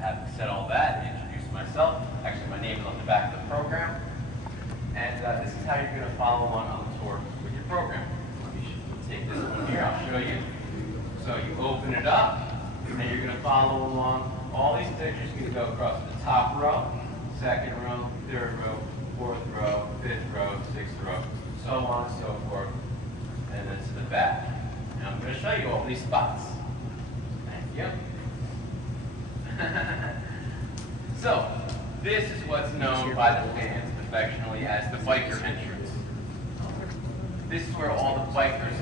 having said all that, introduce myself. Actually, my name is on the back of the program. And this is how you're going to follow along on the tour with your program. You should take this one here, I'll show you. So you open it up, and you're going to follow along. All these pictures are going to go across the top row, second row, third row, fourth row, fifth row, sixth row, so on and so forth, and then to the back. And I'm going to show you all these spots. Thank you. So, this is what's known by the fans affectionately as the biker entrance. This is where all the bikers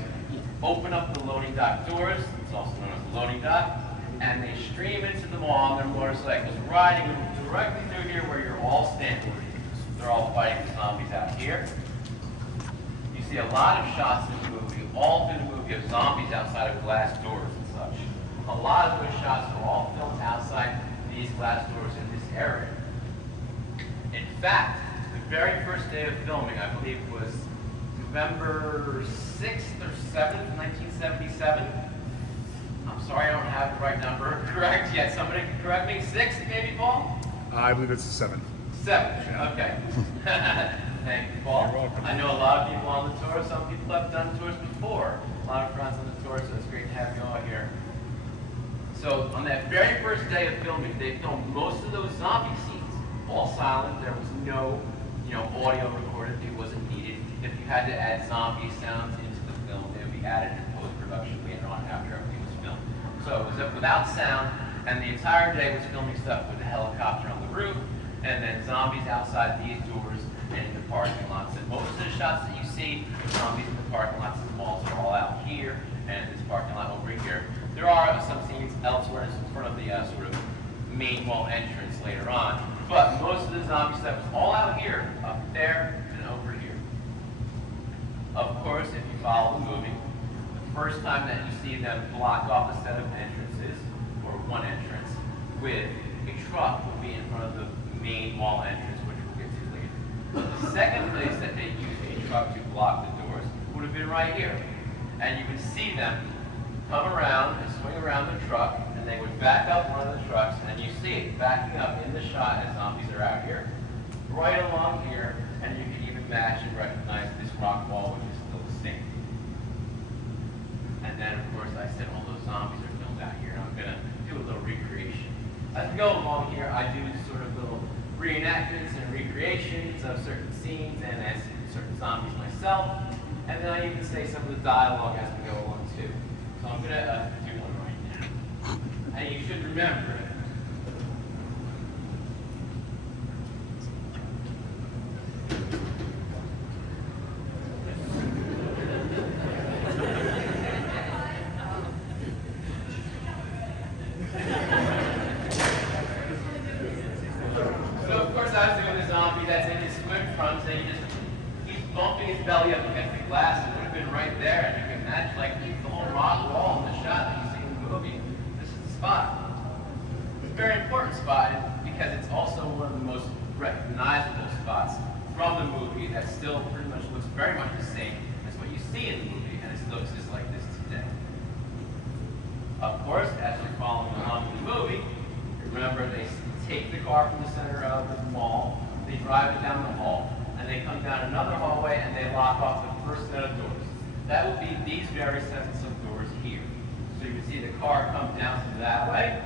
open up the loading dock doors, it's also known as the loading dock, and they stream into the mall on their motorcycles, riding directly through here where you're all standing. They're all fighting the zombies out here. You see a lot of shots in the movie, all through the movie, of zombies outside of glass doors and such. A lot of those shots are all filmed outside these glass doors in this area. In fact, the very first day of filming, I believe, was November 6th or 7th, 1977. I'm sorry I don't have the right number correct yet. Somebody can correct me. 6th, maybe, Paul? I believe it's the 7th. 7th, Yeah. okay. Thank you, Paul. You're welcome. I know a lot of people on the tour. Some people have done tours before. A lot of friends on the tour, so it's great to have you all here. So on that very first day of filming, they filmed most of those zombie scenes, all silent. There was no, audio recorded. It wasn't needed. If you had to add zombie sounds into the film, they would be added in post-production later on after everything was filmed. So it was without sound, and the entire day was filming stuff with a helicopter on the roof, and then zombies outside these doors and in the parking lots. And most of the shots that you see, zombies in the parking lots of the malls are all out here, and this parking lot over here. There are some scenes elsewhere in front of the sort of main wall entrance later on, but most of the zombie stuff is all out here, up there, and over here. Of course, if you follow the movie, the first time that you see them block off a set of entrances, or one entrance, with a truck will be in front of the main wall entrance, which we'll get to later. The second place that they used a truck to block the doors would have been right here. And you would see them come around and swing around the truck, and they would back up one of the trucks, and you see it backing up in the shot as zombies are out here, right along here, and you can even match and recognize this rock wall, which is still the same. And then, of course, I said all those zombies are filmed out here, and I'm going to do a little recreation. As we go along here, I do sort of little reenactments and recreations of certain scenes, and as certain zombies myself, and then I even say some of the dialogue as we go along, too. So I'm going to do one right now. And you should remember it. So of course I was doing the zombie that's in his swim trunks, and he just keeps bumping his belly up against the glass. It would have been right there, and you can imagine like the whole rock wall in the shot that you see in the movie. This is the spot. It's a very important spot because it's also one of the most recognizable spots from the movie that still pretty much looks very much the same as what you see in the movie, and it looks just like this today. Of course, as you're following along in the movie, remember they take the car from the center of the mall, they drive it down the hall, and they come down another hallway and they lock off the first set of doors. That would be these very sets of doors here. So you can see the car come down that way,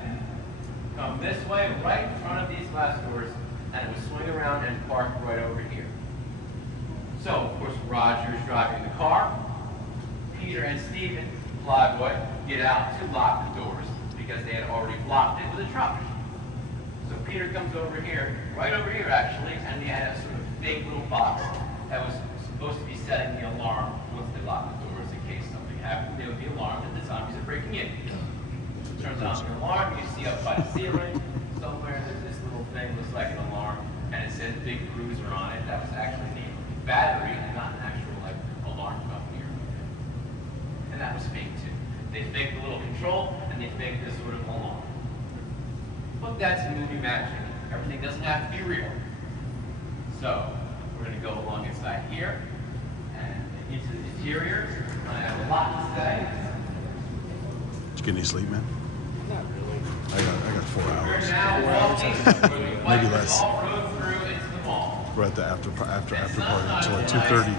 come this way, right in front of these glass doors, and it would swing around and park right over here. So, of course, Roger is driving the car. Peter and Stephen, Flyboy, get out to lock the doors because they had already blocked it with a truck. So Peter comes over here, right over here actually, and he had a sort of fake little box that was supposed to be setting the alarm once they locked the doors in case something happened. They would be alarmed that the zombies are breaking in. Turns on the alarm, you see up by the ceiling, somewhere there's this little thing, looks like an alarm, and it says Big Bruiser on it. That was actually named Battery and not an actual alarm company or anything. And that was fake too. They faked the little control and they faked this sort of alarm. But that's movie magic. Everything doesn't have to be real. So we're going to go along inside here and into the interior. I have a lot to say. Did you get any sleep, man? I got 4 hours. Maybe less. We're at the after party until like 2:30.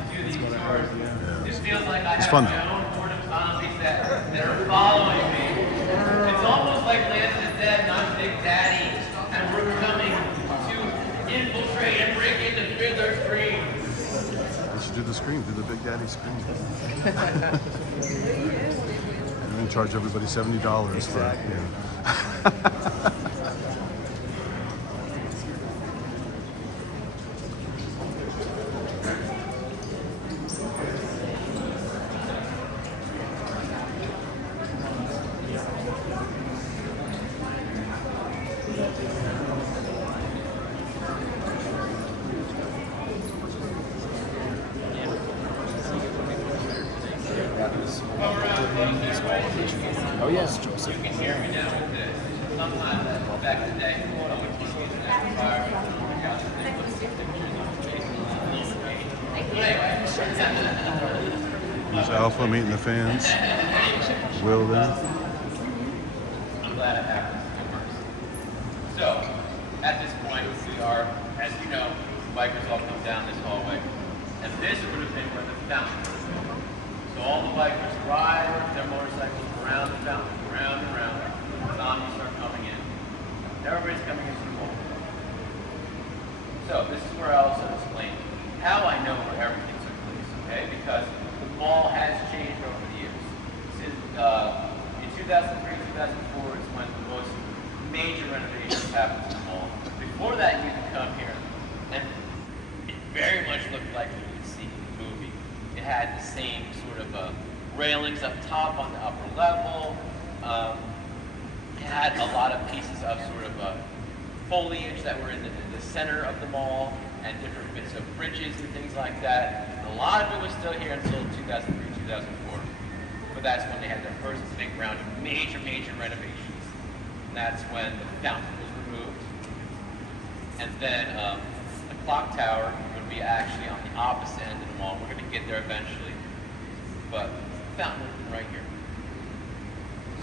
Yeah, it's fun though. That are following me. It's almost like Land of the Dead and I'm Big Daddy, and we're coming to infiltrate and break into Fiddler's Green. You should do the scream, do the Big Daddy scream. And then charge everybody $70 for it. Yeah. Oh yes, Joseph. You can hear me now with this. Sometimes back in the day, There's Alpha meeting the fans. Will there? I'm glad it happened. So, at this point, we are, as you know, bikers all come down this hallway. And this would have been where the fountain was. So all the bikers ride their motorcycles around the fountain, around and around. Zombies start coming in. Everybody's coming into the mall. So this is where I'll also explain how I know where everything took place, okay? Because the mall has changed over the years. Since, in 2003, 2004 is when the most major renovations happened to the mall. Before that, you could come here, and it very much looked like you would see in the movie. It had the same sort of railings up top on the upper level. It had a lot of pieces of sort of foliage that were in the center of the mall, and different bits of bridges and things like that. And a lot of it was still here until 2003, 2004. But that's when they had their first big round of major renovations. And that's when the fountain was removed. And then the clock tower would be actually on the opposite end of the mall. We're going to get there eventually. But the fountain would have been right here.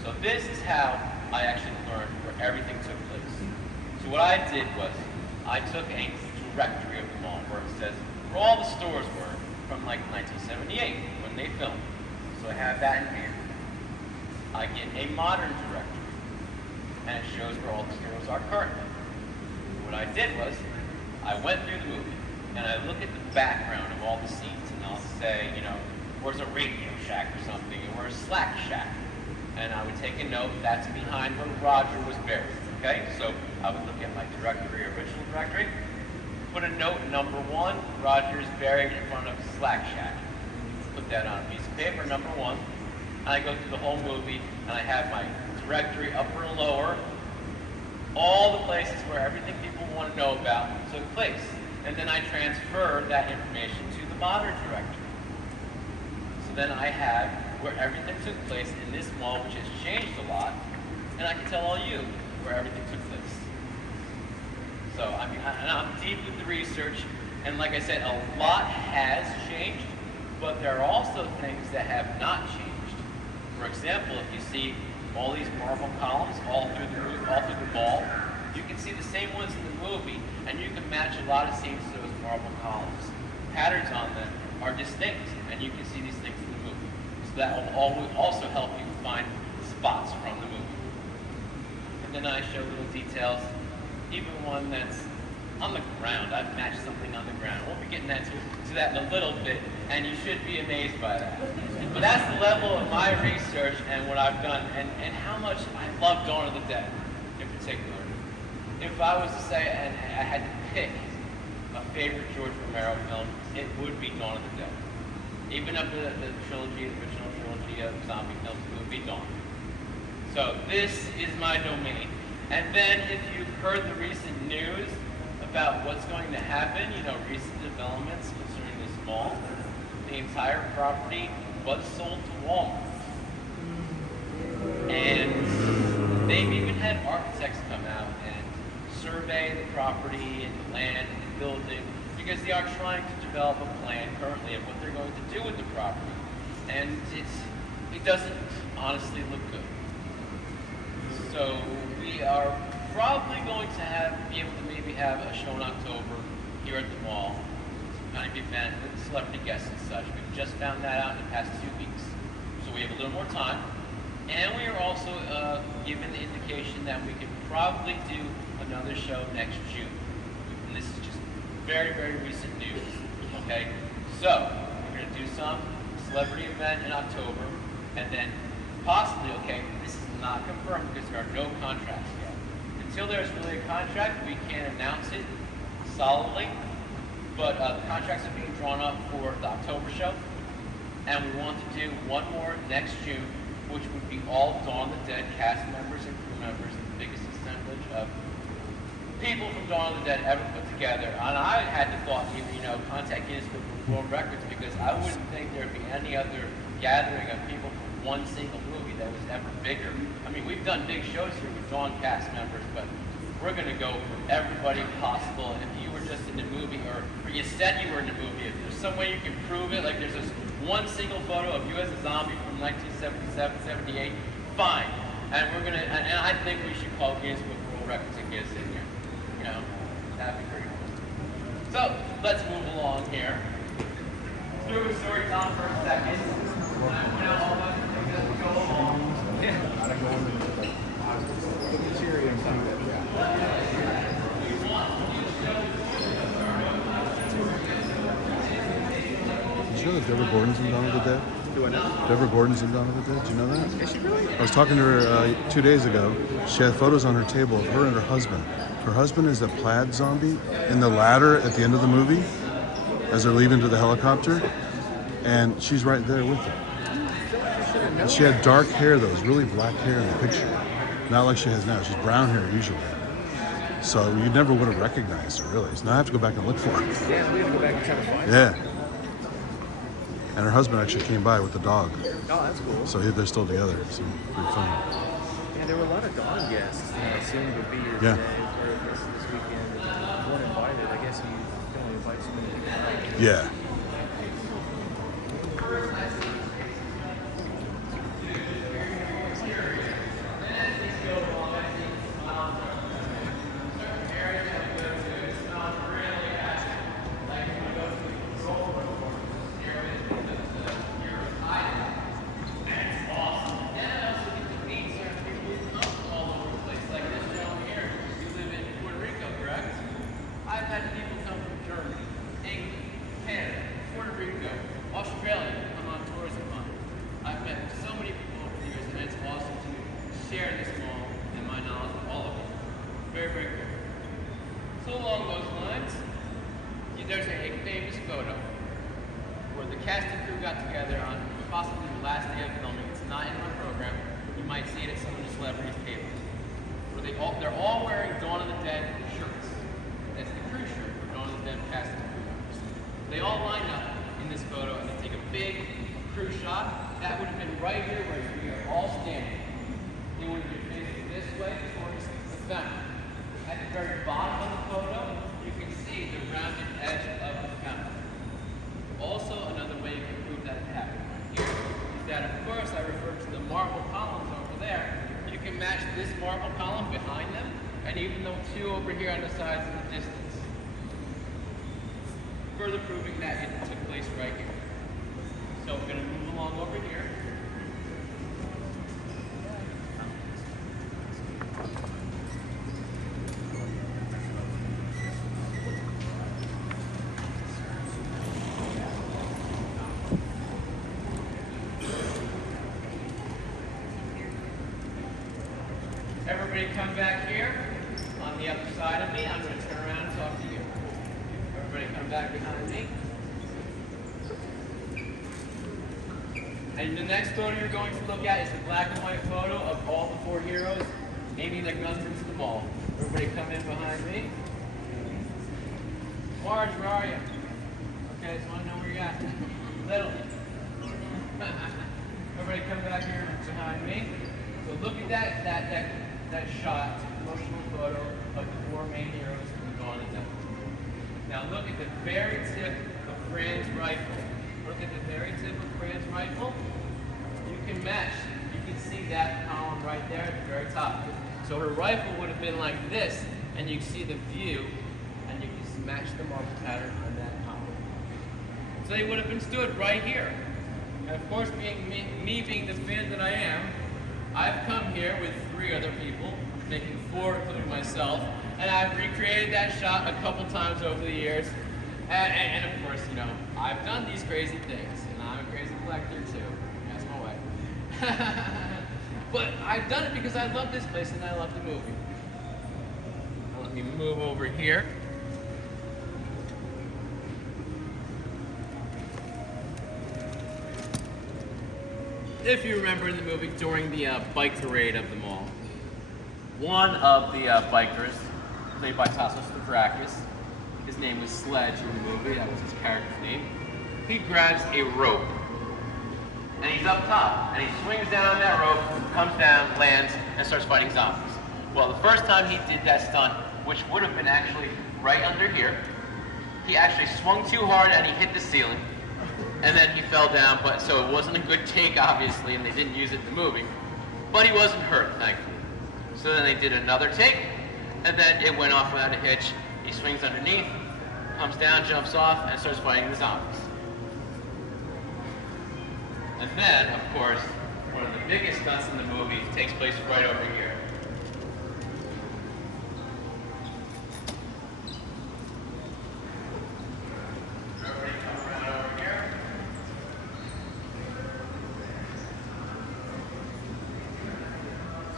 So this is how I actually learned where everything took place. So what I did was, I took a directory of the mall where it says where all the stores were from like 1978 when they filmed. So I have that in here. I get a modern directory, and it shows where all the stores are currently. What I did was, I went through the movie, and I look at the background of all the scenes, and I'll say, you know, where's a Radio Shack or something, or where's Slack Shack? And I would take a note, that's behind where Roger was buried, okay? So I would look at my directory, original directory, put a note, number 1, Roger is buried in front of Slack Shack. Put that on a piece of paper, number 1. And I go through the whole movie, and I have my directory, upper and lower, all the places where everything people want to know about took place. And then I transfer that information to the modern directory. So then I have where everything took place in this mall, which has changed a lot, and I can tell all you where everything took place. So, I mean, I'm deep with the research, and like I said, a lot has changed, but there are also things that have not changed. For example, if you see all these marble columns all through the mall, you can see the same ones in the movie, and you can match a lot of scenes to those marble columns. Patterns on them are distinct, and you can see these things in the movie. So that will also help you find spots from the movie. And then I show little details, even one that's on the ground. I've matched something on the ground. We'll be getting to that in a little bit, and you should be amazed by that. But that's the level of my research and what I've done, and how much I love Dawn of the Dead in particular. If I was to say, and I had to pick a favorite George Romero film, it would be Dawn of the Dead. Even of the trilogy, the original trilogy of zombie films, it would be Dawn. So this is my domain. And then if you've heard the recent news about what's going to happen, you know, recent developments concerning this mall, the entire property was sold to Walmart. And they've even had architects come out and survey the property and the land and the building, because they are trying to develop a plan currently of what they're going to do with the property. And it doesn't honestly look good. So we are probably going to be able to maybe have a show in October here at the mall. Kind of event with celebrity guests and such. We've just found that out in the past 2 weeks. So we have a little more time. And we are also given the indication that we could probably do another show next June. And this is just very, very recent news. Okay? So we're going to do some celebrity event in October. And then possibly, okay, this is not confirmed because there are no contracts yet. Until there's really a contract, we can't announce it solidly. But the contracts are being drawn up for the October show. And we want to do one more next June, which would be all Dawn of the Dead cast members and crew members, the biggest assemblage of people from Dawn of the Dead ever put together. And I had the thought to, contact Guinness Book of World Records because I wouldn't think there'd be any other gathering of people from one single movie that was ever bigger. I mean, we've done big shows here with Dawn cast members, but we're going to go for everybody possible. If you were just in the movie, or you said you were in the movie, if there's some way you can prove it, like there's this one single photo of you as a zombie from 1977, 78, fine. And we're going to, and I think we should call Guinness Book of World Records and get us in here. That'd be pretty cool. So, let's move along here. Do a story time for a second. All of us as we go along. Did you know that Deborah Gordon's in Dawn of the Dead? Do I know? Deborah Gordon's in Dawn of the Dead. Did you know that? Is she really? I was talking to her 2 days ago. She had photos on her table of her and her husband. Her husband is a plaid zombie in the ladder at the end of the movie as they're leaving to the helicopter. And she's right there with him. And she had dark hair, though. It was really black hair in the picture. Not like she has now. She's brown hair usually. So you never would have recognized her, really. So now I have to go back and look for her. Yeah, we have to go back and try to find her. Yeah. And her husband actually came by with the dog. Oh, that's cool. So they're still together. So pretty fun. Yeah, there were a lot of dog guests soon to be here Yeah. today or this weekend. One invited. I guess you can only invite so many people. Yeah. Australia, come on tourism month. I've met so many people over the years, and it's awesome to share this mall and my knowledge with all of you. Very, very cool. So along those lines, there's a famous photo where the cast and crew got together on possibly the last day of filming. It's not in my program, but you might see it at some of the celebrities' tables. Where they're all wearing Dawn of the Dead shirts. That's the crew shirt for Dawn of the Dead cast and crew members. They all line up in this photo and they take a big crew shot. That would have been right here where we are all standing. You would have been facing this way towards the fountain. At the very bottom of the photo, you can see the rounded edge of the fountain. Also, another way you can prove that it happened right here is that, of course, I referred to the marble columns over there. You can match this marble column behind them, and even though two over here on the sides in the distance. Further proving that it took place right here. So we're going to move along over here. Everybody come back here on the other side of me. I'm going to turn around and talk to you. Everybody come back behind me. And the next photo you're going to look at is the black and white photo of all the four heroes aiming their guns into the ball. Everybody come in behind me. Marge, where are you? Okay, just want to know where you're at. Little. Everybody come back here behind me. So look at that shot, emotional photo of the four main heroes from Dawn of the Dead. Now look at the very tip of Fran's rifle. Look at the very tip of Fran's rifle. You can match. You can see that column from right there at the very top. So her rifle would have been like this, and you can see the view, and you can just match the marble pattern on that top. So they would have been stood right here. And of course, being me being the fan that I am, I've come here with 3 other people, making 4 including myself, and I've recreated that shot a couple times over the years. And of course, you know, I've done these crazy things, and I'm a crazy collector too. That's my way. But I've done it because I love this place and I love the movie. Now let me move over here. If you remember in the movie, during the bike parade of the mall, one of the bikers, played by Tassos Stavrakis, his name was Sledge in the movie, that was his character's name, he grabs a rope, and he's up top, and he swings down that rope, comes down, lands, and starts fighting zombies. Well, the first time he did that stunt, which would have been actually right under here, he actually swung too hard and he hit the ceiling, and then he fell down, but so it wasn't a good take, obviously, and they didn't use it in the movie, but he wasn't hurt, thankfully. So then they did another take, and then it went off without a hitch. He swings underneath, comes down, jumps off, and starts fighting the zombies. And then, of course, one of the biggest stunts in the movie takes place right over here. Everybody come around over here.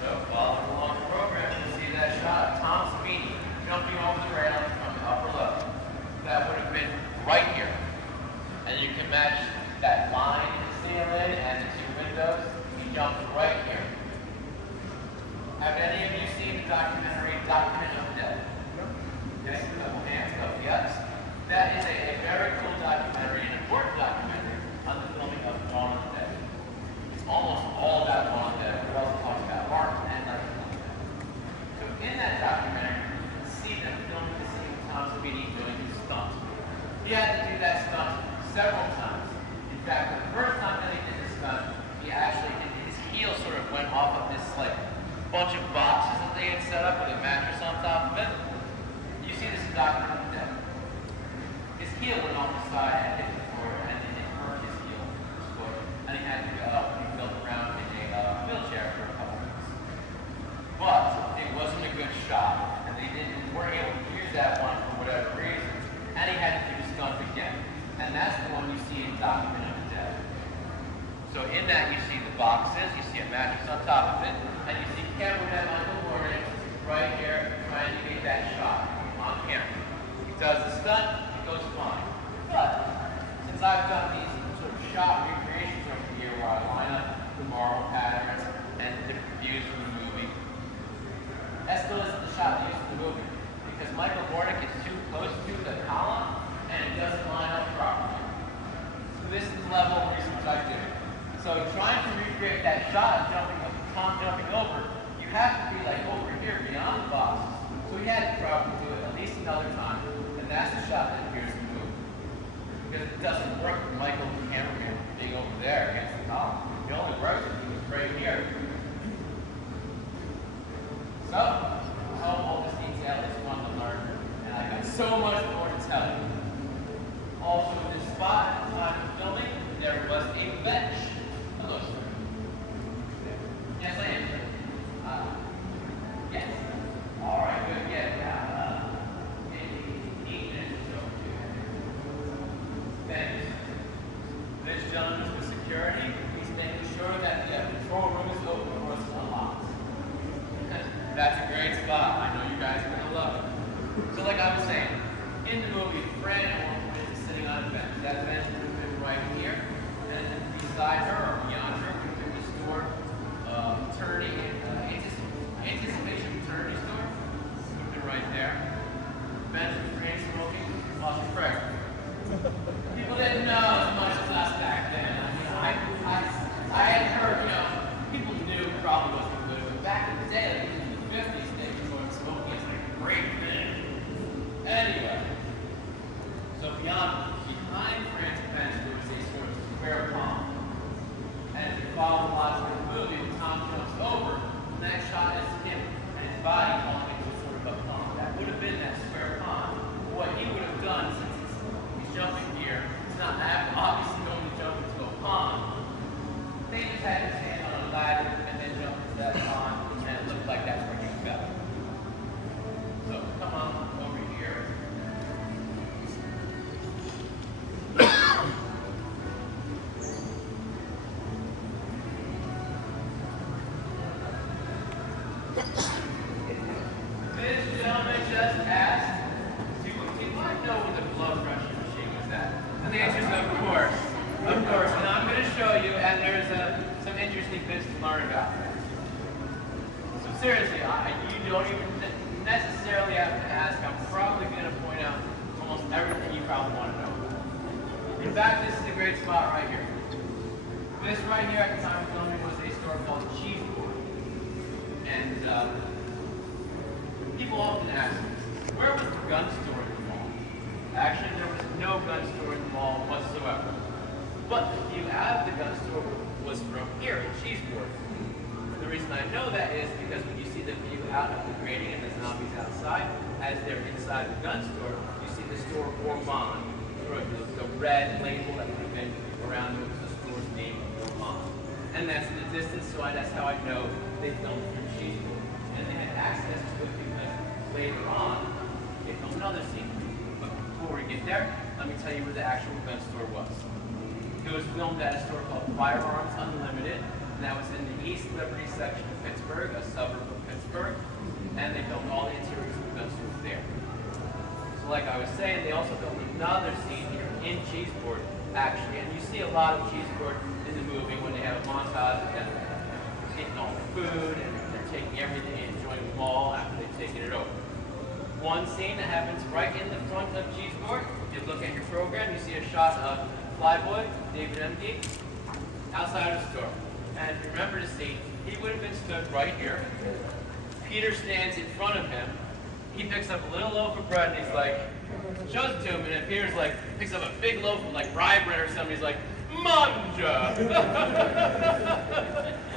So, following along the program, you'll see that shot of Tom Sweeney jumping over the railing from the upper level. That would have been right here. And you can match that line in the ceiling and the 2 windows. He jumped right here. Have any of you seen the documentary Document of Death? Yes, a couple hands, a couple yes. That is a very cool documentary, an important documentary on the filming of Dawn of the Dead. It's almost all about Dawn of the Dead, but it also talks about art and life. So in that documentary, you can see them filming the scene of Tom Sweeney doing his stunt. He had to do that stunt several times. In fact, the first time that he did this stunt, he actually, his heel sort of went off of this like bunch of boxes that they had set up with a mattress on top of it. You see this in Document of Death. His heel went off the side and hit the floor, and it hurt his heel, his foot, and he had to go up and be built around in a wheelchair for a couple minutes. But it wasn't a good shot, and they weren't able to use that one for whatever reason, and he had to do the stunt again. And that's the one you see in Document of Death. So in that you see the boxes, you see a mattress on top of it, and you see cameraman Michael Warren right here trying to get that shot on camera. He does the stunt, it goes fine. But since I've done these sort of shot recreations over here where I line up the marble patterns and different views from the movie, that still isn't the shot used in the movie because Michael Warnick is too close to the column and it doesn't line up properly. So this is the level of research I do. So trying to recreate that shot of Tom jumping over, you have to be like over here beyond the boxes. So he had to probably do it at least another time. And that's the shot that appears in the movie. Because it doesn't work with Michael, the cameraman, being over there against the column. It only works if he was right here. So, how all this detail is fun to learn. And I got so much more to tell you. Also in this spot, at the time of filming, there was a bench. Hello, sir. Yes, I am. Yes. All right, good. Yeah. Maybe 8 minutes or so. Thanks. This gentleman is with security. He's making sure that the control room is open for us to unlock. That's a great spot. I know you guys are going to love it. So like I was saying, in the movie, Fran is sitting on a bench. That bench would have been right here. And then beside her or beyond her would have been the store, anticipation maternity store. Would have been right there. Bench with Fran smoking while she's pregnant. People didn't know as much as us back then. I had heard, people knew probably wasn't good, but back in the day, like in the 50s, they were smoking as like a great thing. Anyway, so behind Fran's bench, there was a sort of square pond. And if you follow the logic of the movie, when Tom jumps over, This gentleman just asked, do I know where the blood pressure machine was at? And the answer is of course. Of course. And I'm going to show you, and there's some interesting bits to learn about. So seriously, you don't even necessarily have to ask. I'm probably going to point out almost everything you probably want to know. In fact, this is a great spot right here. This right here at the time of filming was a store called Cheeseboard. And people often ask me, where was the gun store in the mall? Actually, there was no gun store in the mall whatsoever. But the view out of the gun store was from here at Cheeseboard. The reason I know that is because when you see the view out of the grating and the zombies outside, as they're inside the gun store, you see the store Ormond. The red label that would have been around the store's name, Ormond. And that's in the distance, so that's how I know they filmed through Cheeseboard. And they had access to it because later on, they filmed another scene. But before we get there, let me tell you where the actual gun store was. It was filmed at a store called Firearms Unlimited, and that was in the East Liberty section of Pittsburgh, a suburb of Pittsburgh, and they filmed all the interiors of the gun stores there. So like I was saying, they also filmed another scene here in Cheeseboard, actually, and you see a lot of Cheeseboard in the movie when they have a montage of them eating all the food, and they're taking everything and enjoying the mall after they've taken it over. One scene that happens right in the front of Cheeseboard, if you look at your program, you see a shot of Flyboy, David M.D., outside of the store. And if you remember the scene, he would have been stood right here. Peter stands in front of him. He picks up a little loaf of bread and he's like, shows it to him, and then Peter's like, picks up a big loaf of like rye bread or something. He's like, Manja!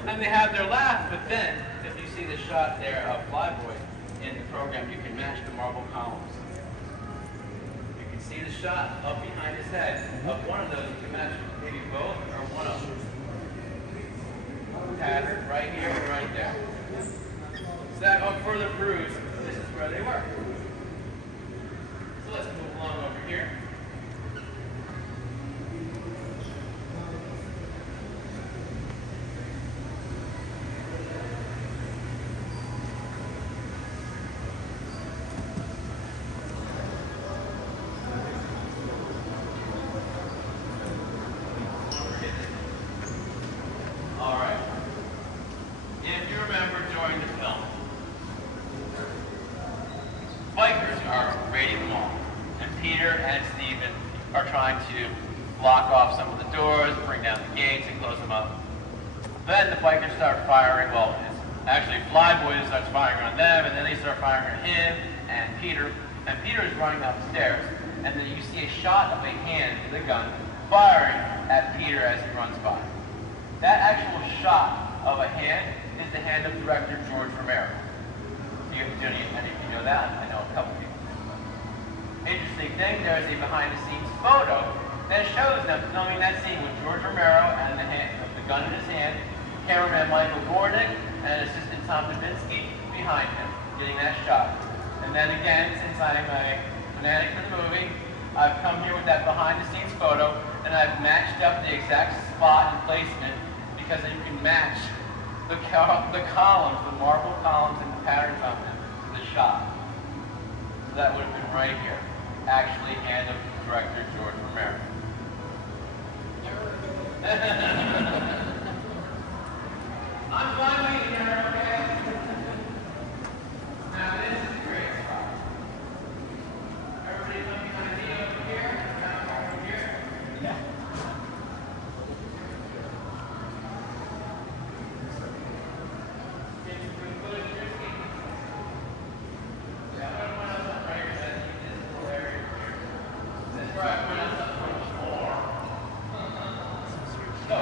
And they have their laugh, but then, if you see the shot there of Flyboy in the program, you can match the marble columns. See the shot up behind his head of one of those. You can match maybe both or one of them. Pattern right here and right there. So that further proves this is where they were. So let's move along over here. Block off some of the doors, bring down the gates, and close them up. Then the bikers start firing. Well, it's actually Flyboy starts firing on them, and then they start firing on him and Peter. And Peter is running down the stairs, and then you see a shot of a hand with a gun firing at Peter as he runs by. That actual shot of a hand is the hand of director George Romero. Do any of you know that? I know a couple people. Interesting thing, there is a behind-the-scenes photo that shows them filming that scene with George Romero and the gun in his hand, cameraman Michael Gornick, and assistant Tom Dubinsky behind him, getting that shot. And then again, since I'm a fanatic for the movie, I've come here with that behind-the-scenes photo, and I've matched up the exact spot and placement because you can match the columns, the marble columns and the patterns on them to the shot. So that would have been right here. Actually, hand of director George Romero. I'm fine waiting here, okay? Now this is a great spot. Everybody come behind me over here, down over here. Yeah. Can you bring footage of your scene? Yeah, I'm going to put up right here. That's this little area here. This is where I put up from the floor. So,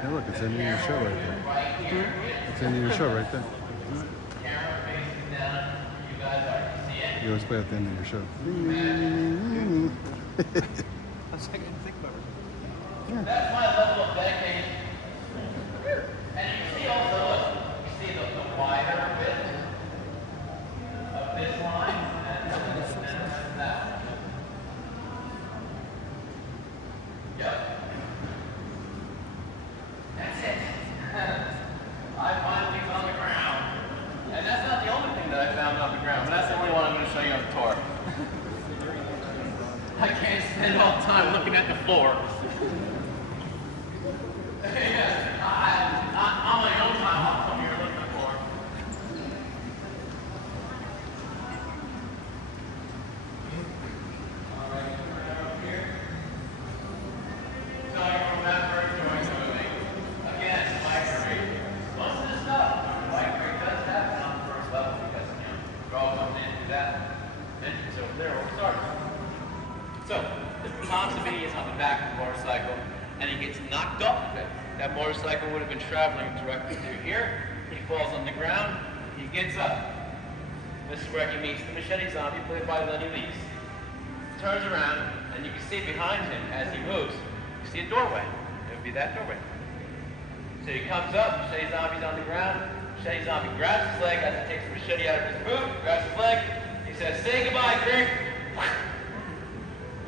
Hey, look, it's ending your show right there. It's ending your show right there. You always play at the end of your show. That's like I didn't think about it. That's my level of dedication. And you see also, look, you see the wider bit of this line and that. Yep. That's it. I finally found the ground. And that's not the only thing that I found on the ground, but that's the only one I'm going to show you on the tour. I can't spend all the time looking at the floor. Yeah, on my own time, I'll come here looking at the floor. All right, over here. So you remember during the movie. Again, bike rate. Most of the stuff, bike rate does happen on the first level because, we're all coming in through that entrance over there where we started. So, if Tom Savini is on the back of the motorcycle and he gets knocked off of it, that motorcycle would have been traveling directly through here. He falls on the ground, he gets up. This is where he meets the machete zombie played by Lenny Lees. Turns around, and you can see behind him as he moves, you see a doorway. It would be that doorway. So he comes up, machete zombie's on the ground, machete zombie grabs his leg as he takes the machete out of his boot, grabs his leg, he says, "Say goodbye, Crick."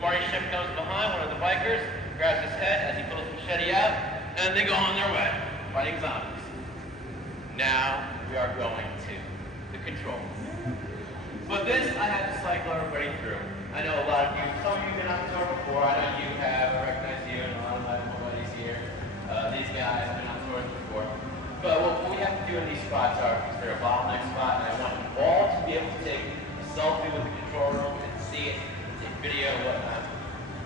Marty Ship comes behind, one of the bikers, grabs his head as he pulls the machete out, and they go on their way, fighting zombies. Now we are going to the control. But this I have to cycle everybody through. I know a lot of you, some of you have been on the tour before, I know you have, I recognize you, and a lot of my buddies here. These guys have been on tours before. But what we have to do in these spots are, because they're a bottleneck spot, and I want you all to be able to take a selfie with the control room and see it, take video and whatnot.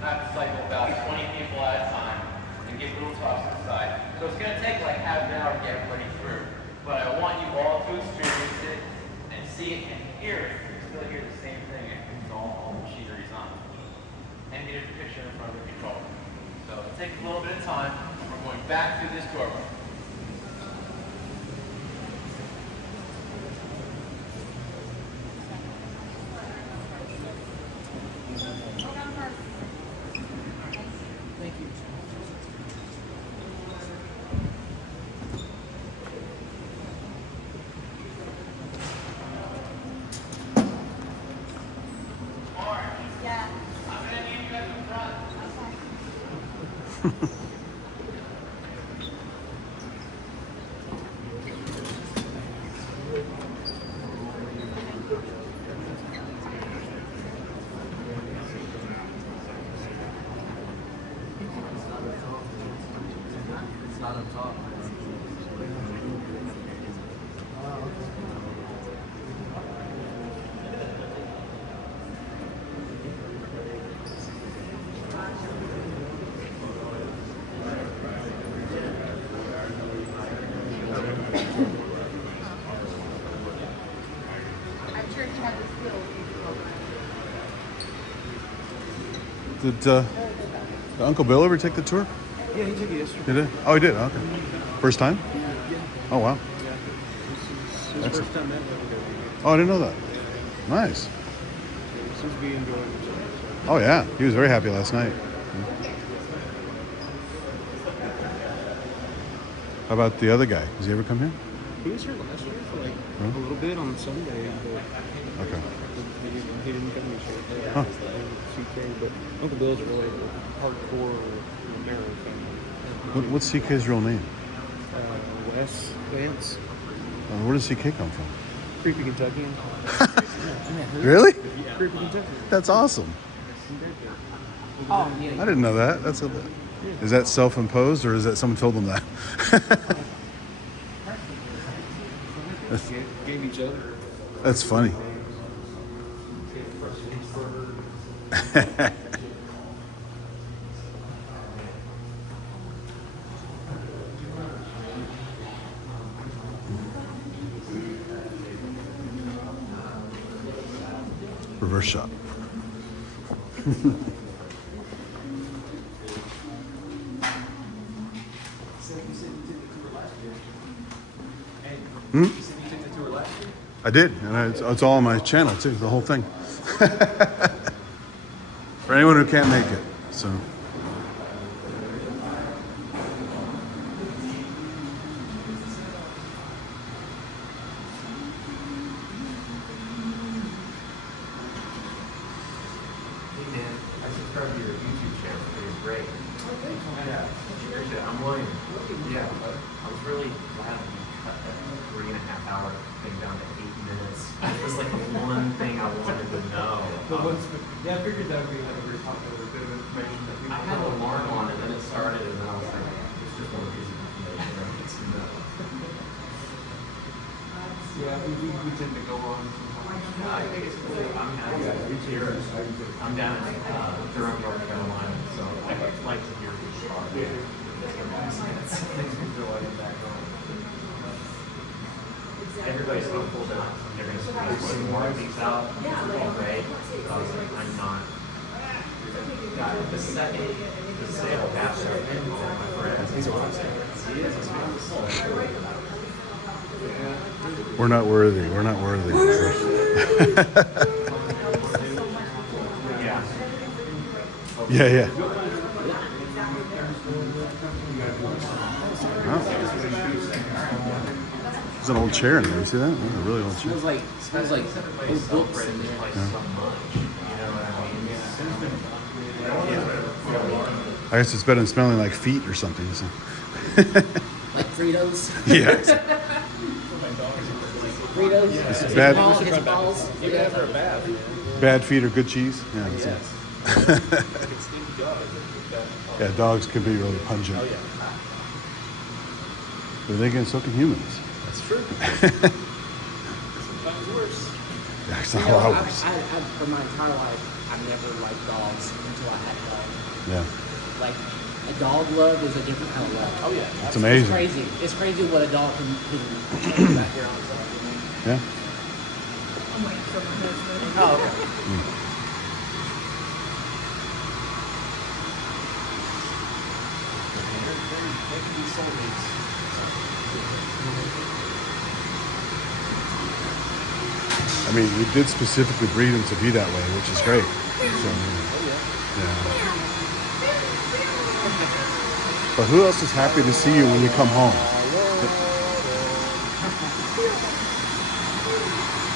I have to cycle about 20 people at a time and give little talks to the side. So it's going to take like half an hour to get everybody through. But I want you all to experience it and see it and hear it. You still hear the same thing if it's all the machinery's on. And get a picture in front of the control room. So it takes a little bit of time. We're going back through this doorway. Thank you. Yeah. I'm going to need you guys in front. It's not up top. I'm sure he had the skills. Did Uncle Bill ever take the tour? Yeah, he took it yesterday. He did? Oh, he did? Okay. First time? Yeah. Oh, wow. Yeah. This is his Excellent. first time at LDW. Oh, I didn't know that. Nice. Seems to be enjoying himself. Oh, yeah. He was very happy last night. How about the other guy? Does he ever come here? He was here last year for like Huh? a little bit on Sunday, but Okay. he didn't come this year. Huh. CK, but Uncle Bill's a really hardcore Romero fan. What's CK's real name? Wes Vance, Where does CK come from? Creepy Kentuckian. Really? Creepy Kentuckian. That's awesome. Oh, yeah. I didn't know that. Is that self-imposed or is that someone told them that? Gave each other. That's funny. Reverse shot. Hmm? You said you took the tour last year? I did, and it's all on my channel too, the whole thing. For anyone who can't make it, so. Hey man, I subscribed to your YouTube channel. You're great. Yeah, appreciate it. I'm William. Yeah, but I was really glad that you cut that 3.5 hour thing down to 8 minutes. It was like the one thing I wanted to know. Yeah, I figured that would be like a very popular bit of information that we I had an alarm on and then it started and then I was like, it's just one piece of information I need to know. Yeah, we tend to go on sometimes. No, I think it's cool. I'm here. I'm down in Durham, North Carolina, so I'd like to hear your story. Makes me feel like I'm back on. Everybody's hopeful that they're going to squeeze more of these out. Right? Because I'm not. God, the second the sale happened, my friends, he's watching. He is. We're not worthy. We're not worthy. Yeah. Yeah, yeah. Wow. There's an old chair in there. You see that? That's a really old chair. Smells like old books in there. I guess it's better than smelling like feet or something. So. Like Fritos. Yeah. Fritos. It's bad. His balls. Yeah. Bad feet or good cheese. Yeah. That's it. Yeah, dogs can be really pungent. Oh, yeah. But then again, so can humans. That's true. Sometimes worse. Yeah, it's not a lot worse. For my entire life, I've never liked dogs until I had a dog. Yeah. Like, a dog love is a different kind of love. Oh, yeah. It's It's amazing. crazy. It's crazy what a dog can do back here on something. Yeah. I'm waiting for my husband. Oh, okay. They can be soulmates. I mean, we did specifically breed them to be that way, which is great. So, yeah. But who else is happy to see you when you come home?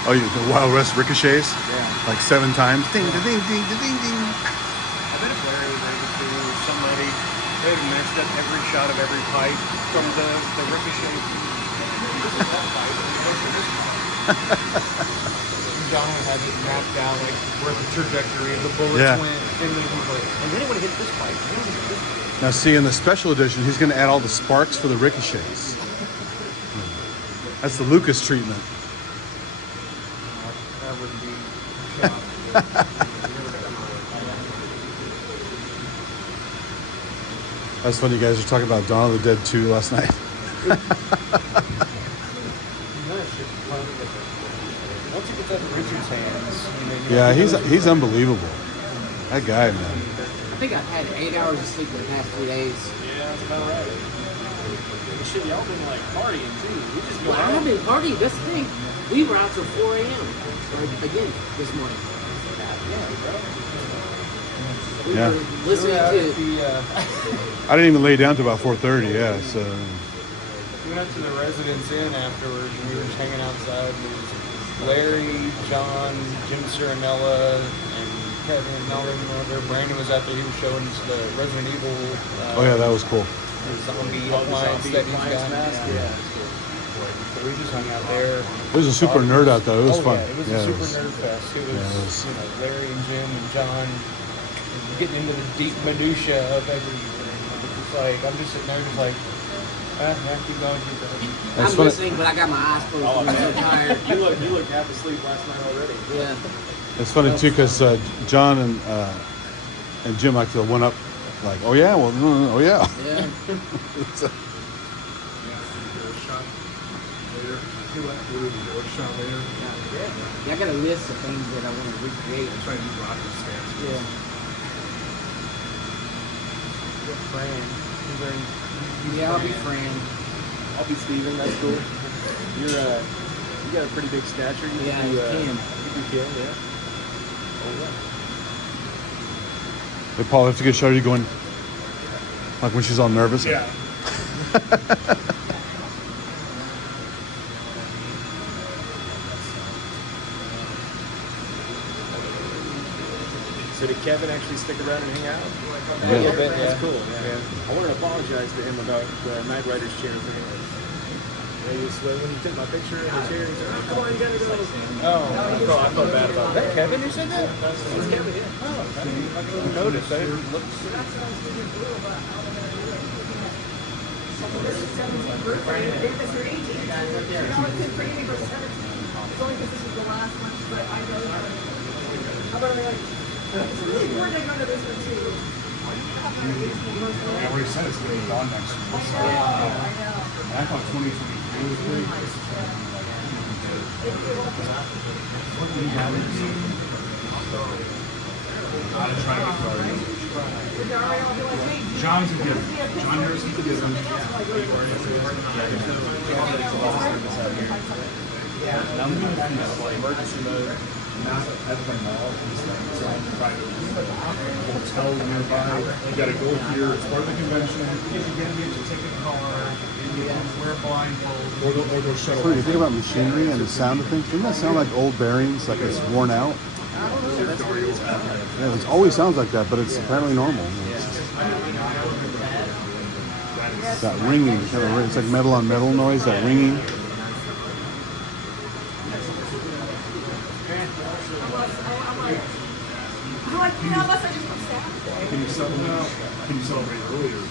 Oh, the Wild West ricochets? Yeah. Like 7 times? Ding, ding, ding, ding, ding, ding. I bet if Larry was able to, or somebody, they would have matched up every shot of every pipe from the ricochet. This is that pipe, and this is this pipe. John would have it mapped out, like where the trajectory of the bullets Yeah. went, and then he's like, and then it would hit this pipe, and then it would hit this pipe. Now, see, in the special edition, he's going to add all the sparks for the ricochets. That's the Lucas treatment. That would be That's funny, you guys were talking about Dawn of the Dead 2 last night. Once he gets out of Richard's hands, and then, Yeah, he's unbelievable. That guy, man. I think I've had 8 hours of sleep in the past 3 days. yeah, that's about right. Shit, y'all been like partying too. We just go Well, I out. have been partying. That's the thing. We were out till 4 a.m. Or again this morning. We Yeah. were listening to. I didn't even lay down till about 4:30. Yeah, so We went up to the Residence Inn afterwards, and we were just hanging outside. And it was Larry, John, Jim Cirinella, and Kevin and all them over. Brandon was out there. He was showing us the Resident Evil. oh yeah, that was cool. Zombie appliance that he's got. Yeah. So we just hung out there. It was a super nerd out though. It was fun. Yeah, it was Yeah, a it super was- nerd fest. It was, yeah, it was- you know, Larry and Jim and John getting into the deep minutia of everything. It's like I'm just sitting there, just like, keep going, keep going. That's I'm funny. listening, but I got my eyes closed. I'm so tired. You look half asleep last night already. Yeah. It's funny too because John and Jim like to one up, like, oh yeah, well, no, oh yeah. Yeah. Yeah, I got a list of things that I want to recreate. Trying to do rocket stamps. Yeah. Fran. Yeah, I'll be Fran. I'll be Steven. That's cool. You're you got a pretty big stature. You Yeah, can do, you can. You can kill, yeah. Hey, Paul, I have to get shot. Are you going? Like when she's all nervous? Yeah. So did Kevin actually stick around and hang out? Yeah. A little bit, yeah. That's cool. Yeah. I want to apologize to him about the Night Rider's chair thing. When you took my picture in the chair, he said, "Oh, come on, you gotta go." Oh, I felt bad about that. Kevin, you said that? It's Kevin, yeah. Oh, I didn't notice. I didn't look. This is 17th birthday. This is your 18th. You know, it's been crazy for 17. It's only because this is the last one, but I know. How about like, it's really important I go to this one too. I already said it's going to be gone next week. So, I know. I thought 2023 was great. What do you have in you? I'll try to get started. John's a giver. John Harrison's a giver. I'm going to find emergency mode. Not at the mall, so I'm trying to hotel nearby. You got to go here. It's part of the convention. You get to take a car. You wear a blindfold. Or go shuttle. So you think about machinery and the sound of things. Doesn't that sound like old bearings, like it's worn out? Yeah, it always sounds like that, but it's apparently normal. That ringing, kind of, it's like metal on metal noise. That ringing. I'm like, you know, unless I just come Saturday. Can you celebrate earlier?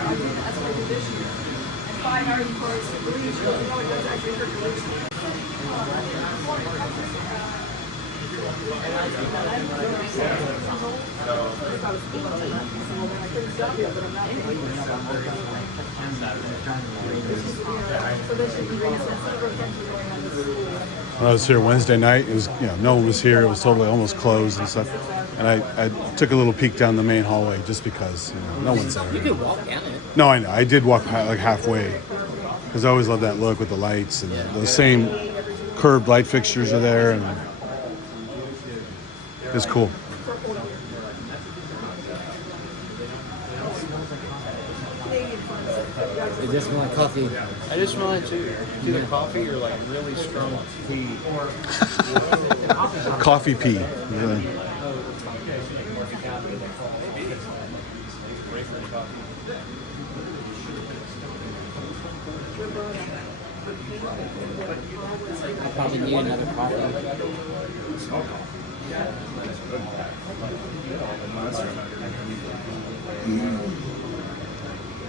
I did, that's what I did this year. And 5 hours before it's released, you know, it does actually hurt your legs. When I was here Wednesday night, it was, no one was here. It was totally almost closed and stuff. And I took a little peek down the main hallway just because, no one's there. You could walk down it. No, I know. I did walk like halfway because I always love that look with the lights and those same curved light fixtures are there, and it's cool. It just smell like coffee. I just smell it too. Either coffee or like really strong tea. Coffee pee. Yeah. I probably need another coffee.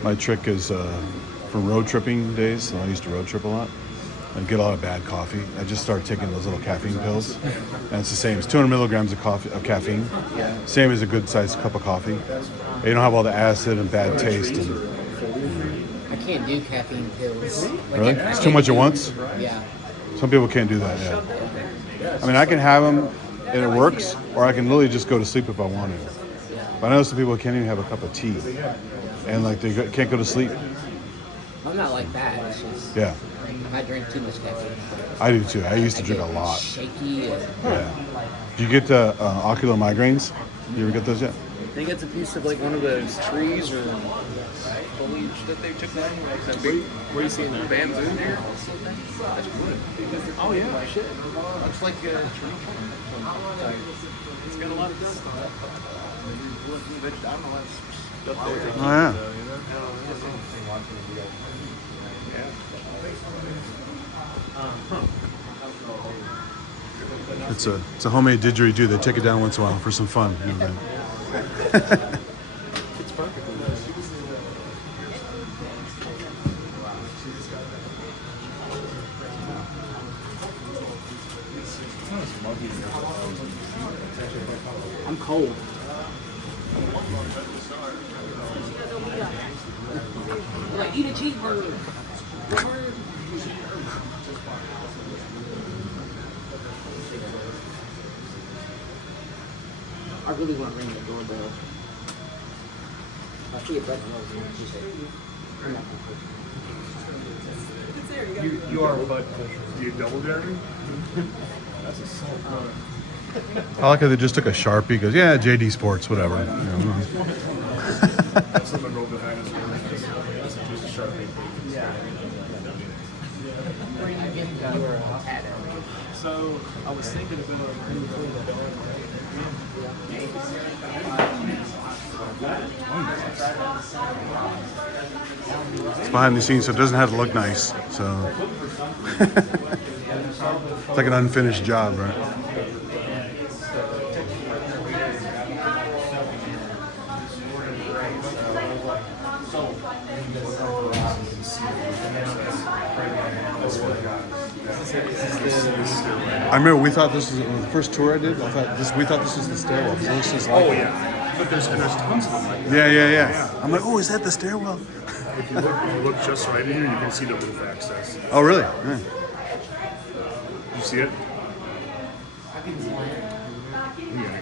My trick is for road tripping days. So I used to road trip a lot and get a lot of bad coffee. I just started taking those little caffeine pills, and it's the same. It's 200 milligrams of caffeine, same as a good sized cup of coffee. You don't have all the acid and bad taste. And, I can't do caffeine pills. Like really? It's too much at once? Yeah. Some people can't do that, yeah. I mean, I can have them and it works, or I can literally just go to sleep if I want to. But I know some people can't even have a cup of tea, and like they can't go to sleep. I'm not like that. It's just Yeah, I drink too much caffeine. I do too. I used to drink a lot. Shaky. And Yeah. Do you get ocular migraines? You ever get those yet? I think it's a piece of like one of those trees or foliage that they took down. Like that big, what are you seeing there? Bamboo there? That's wood. Oh yeah, shit. Looks like a tree. It's got a lot of dust on it. I don't know what's stuff there. Oh yeah. It's a homemade didgeridoo. They take it down once in a while for some fun. It's perfect. I'm cold. Like, eat a cheeseburger. I really want to ring the doorbell. I see a button over here. She said, "I'm not gonna push it." there. You got You are a butt pusher. Do you double dare me? That's a salt. I like how they just took a Sharpie, goes, yeah, JD Sports, whatever. You know. That's what Monroeville had as well. That's just a Sharpie. So I was thinking about moving the dog. It's behind the scenes, so it doesn't have to look nice. So it's like an unfinished job, right? I remember we thought this was the first tour I did. We thought this was the stairwell. So this is like, Oh yeah, but there's tons of them. Like that. yeah. I'm like, oh, is that the stairwell? If you look just right in here, you can see the roof access. Oh, really? Yeah. You see it? Yeah.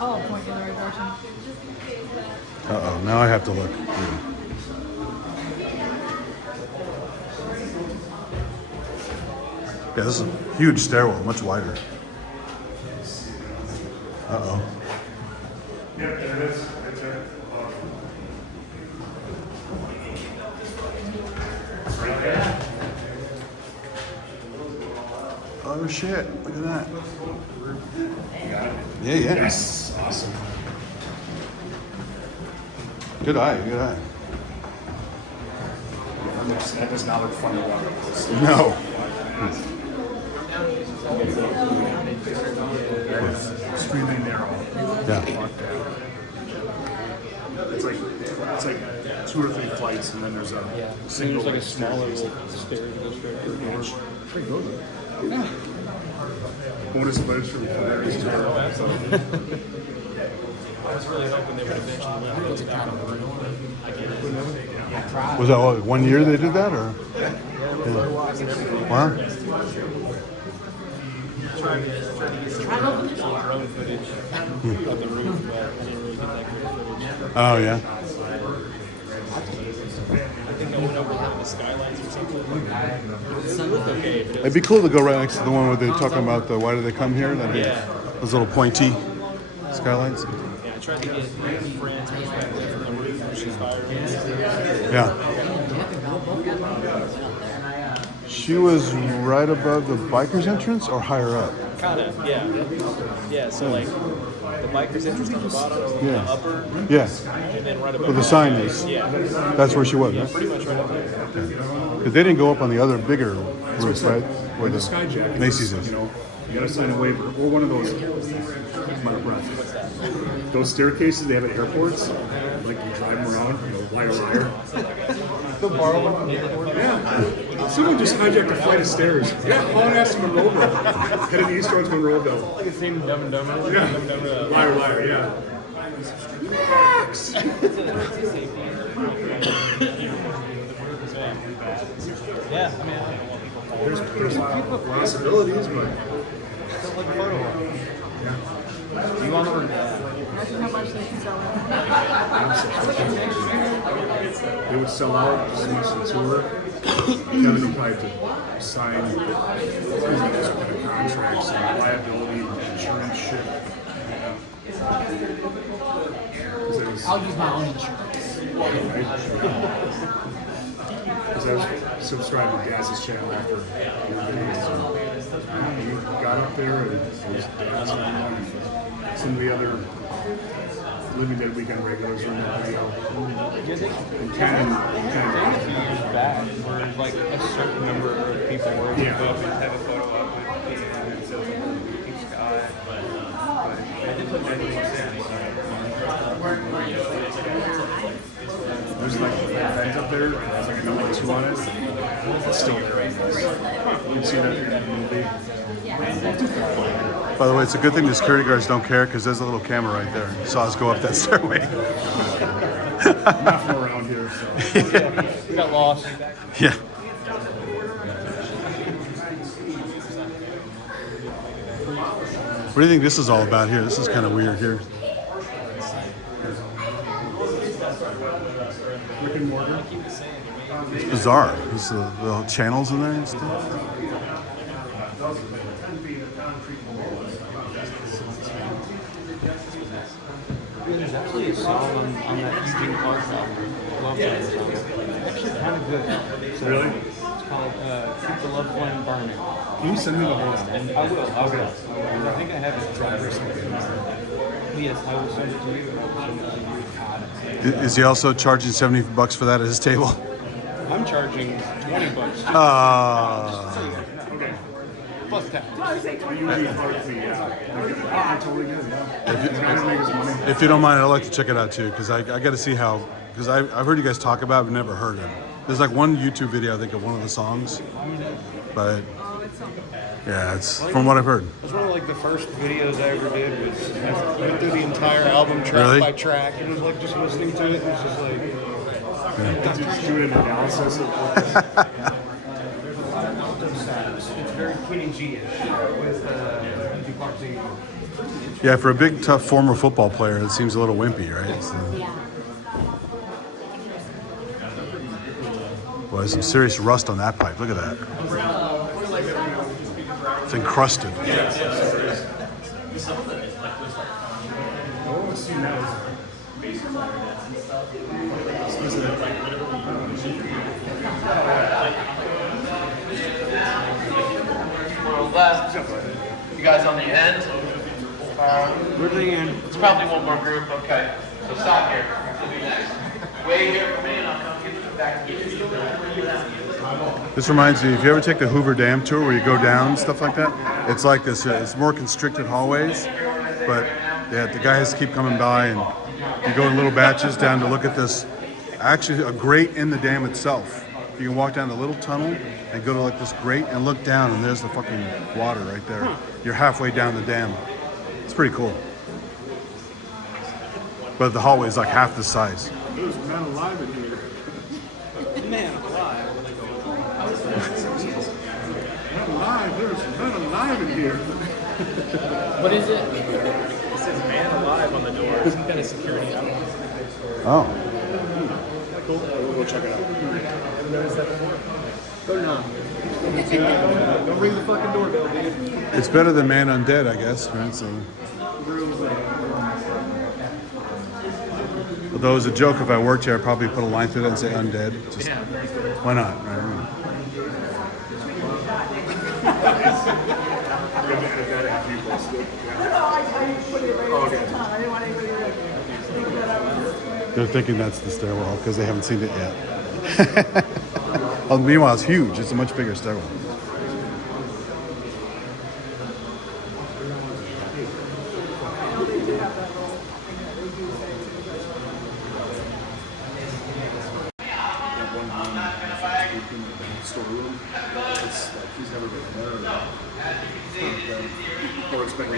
Oh, point in the right direction. Uh-oh, now I have to look. Yeah, this is a huge stairwell, much wider. Uh-oh. Yeah, there it is. Right there. Right there. Oh, shit. Look at that. Yeah. Yes. Awesome. Good eye, good eye. That does not look fun to walk up this. No. Extremely narrow. Yeah. It's like 2 or 3 flights, and then there's a single. There's like a smaller little stair that goes straight through. Pretty good. Yeah. Bonus footage from Hilarious too. I was really hoping they would eventually let those kind of run. I get it. Was that what, 1 year they did that, or? Yeah. Wow. Drone footage of the roof, but I didn't really get that good footage. Oh, yeah. I think I went over the skylights or something. It looked okay, but It'd be cool to go right next to the one where they're talking about the why do they come here? Those little pointy skylights. yeah, I tried to get my friend's perspective from the roof when she's fired. Yeah. She was right above the biker's entrance or higher up? Kind of, yeah. Yeah, so like the biker's entrance on the bottom, Yeah. the upper, Yeah. and then right above Where the sign is. Yeah, That's where she was, right? pretty much right up there. Because they didn't go up on the other bigger roof, right? Where the Skyjack. Macy's is. You know, you gotta sign a waiver or one of those. My breath. Those staircases they have at airports, like you drive them around, liar. Yeah. Someone just hijacked a flight of stairs. Yeah, haul ass to Monroeville. Headed east towards Monroeville. Like it's seen Dumb and Dumber. Yeah. Dumb and Dumber. Liar, yeah. Max! Yeah, I mean, I don't know what people call it. There's possibilities, but It's like a photo op. Do you want to Imagine how much they can sell it. they would sell out as much as the tour. Kevin would probably have to sign contracts and liability, insurance shit. I'll use my own insurance. Because I was subscribed to Gaz's channel after your videos. He got up there and was dancing around. Some of the other Living Dead Weekend regulars were in the video. And Ken years back where there's like a certain number of people where you go up and have a photo op with Pete and so each guy. But I did put that in there's like a vent up there. There's like a number 2 on it. It's still there. You can see that in the movie. By the way, it's a good thing the security guards don't care because there's a little camera right there. You saw us go up that stairway. Not from around here, so. We got lost. Yeah. What do you think this is all about here? This is kind of weird here. Rick and Morgan. It's bizarre. There's the little channels in there and stuff. There's actually a song on that Eugene Clark album. Love that song. It's actually kind of good. So Really? It's called Keep the Love Flame Burning. Can you send me the whole album? I will. I think I have it drive or something. Yes, I will send it to you. And I'll send it to you. Is he also charging $70 for that at his table? I'm charging $20. Okay. Plus tax. I say 20 You usually part of the, yeah. Totally good, yeah. He's trying to make his money. If you don't mind, I'd like to check it out too, because I got to see how, because I've heard you guys talk about it, but never heard it. There's like one YouTube video, I think, of one of the songs, but yeah, it's from what I've heard. That's one of like the first videos I ever did was I went through the entire album track Really? by track. It was like just listening to it. It was just like Just doing an analysis of what it's very Kenny G-ish with Duparty. Yeah, for a big, tough former football player, it seems a little wimpy, right? So, boy, there's some serious rust on that pipe. Look at that. It's encrusted. More or less. You guys on the end? We're the end. It's probably one more group. Okay. So stop here. You'll be next. Wait here for me, and I'll come get you back to you. This reminds me, if you ever take the Hoover Dam tour where you go down, stuff like that, it's like this. It's more constricted hallways, but yeah, the guy has to keep coming by, and you go in little batches down to look at this, actually a grate in the dam itself. You can walk down a little tunnel and go to like this grate and look down, and there's the fucking water right there. You're halfway down the dam. It's pretty cool. But the hallway is like half the size. There's men alive in here. Man alive. Men alive, there's men alive in here. What is it? It says man alive on the door. Some kind of security. I don't know. Oh. Cool. We'll go check it out. I've noticed that before. Go on. Don't ring the fucking doorbell, dude. It's better than Man Undead, I guess, right? So, although as a joke, if I worked here, I'd probably put a line through that and say undead. Just, why not? Right? They're thinking that's the stairwell because they haven't seen it yet. Oh, meanwhile, it's huge. It's a much bigger stairwell. Storeroom. It's like he's never been there. Or it's been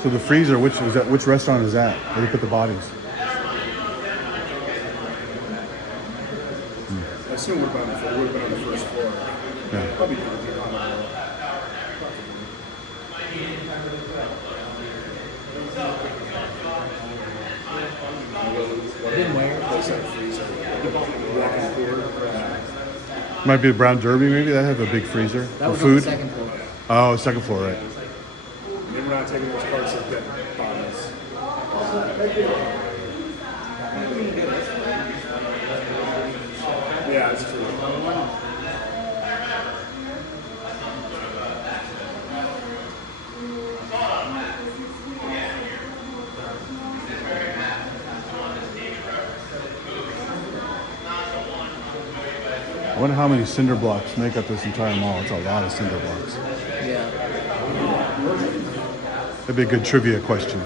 So the freezer, which is that? Which restaurant is that? Where do you put the bodies? I assume would have been on the first floor. Yeah. Probably Might be a Brown Derby, maybe. That have a big freezer That for was food. on the second floor. Oh, second floor, right? Maybe we're not taking those parts of dead bodies. Yeah, it's true. I wonder how many cinder blocks make up this entire mall. It's a lot of cinder blocks. Yeah. That'd be a good trivia question.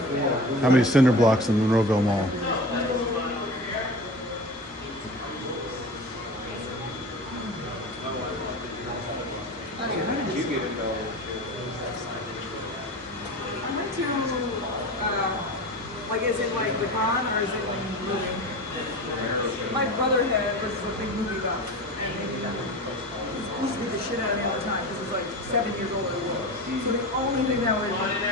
How many cinder blocks in Monroeville Mall? I went to Like, is it like the con or is it like movie? My brother was a big movie buff, and he used to beat the shit out of me all the time because he's like 7 years older than me. So the only thing that was talking to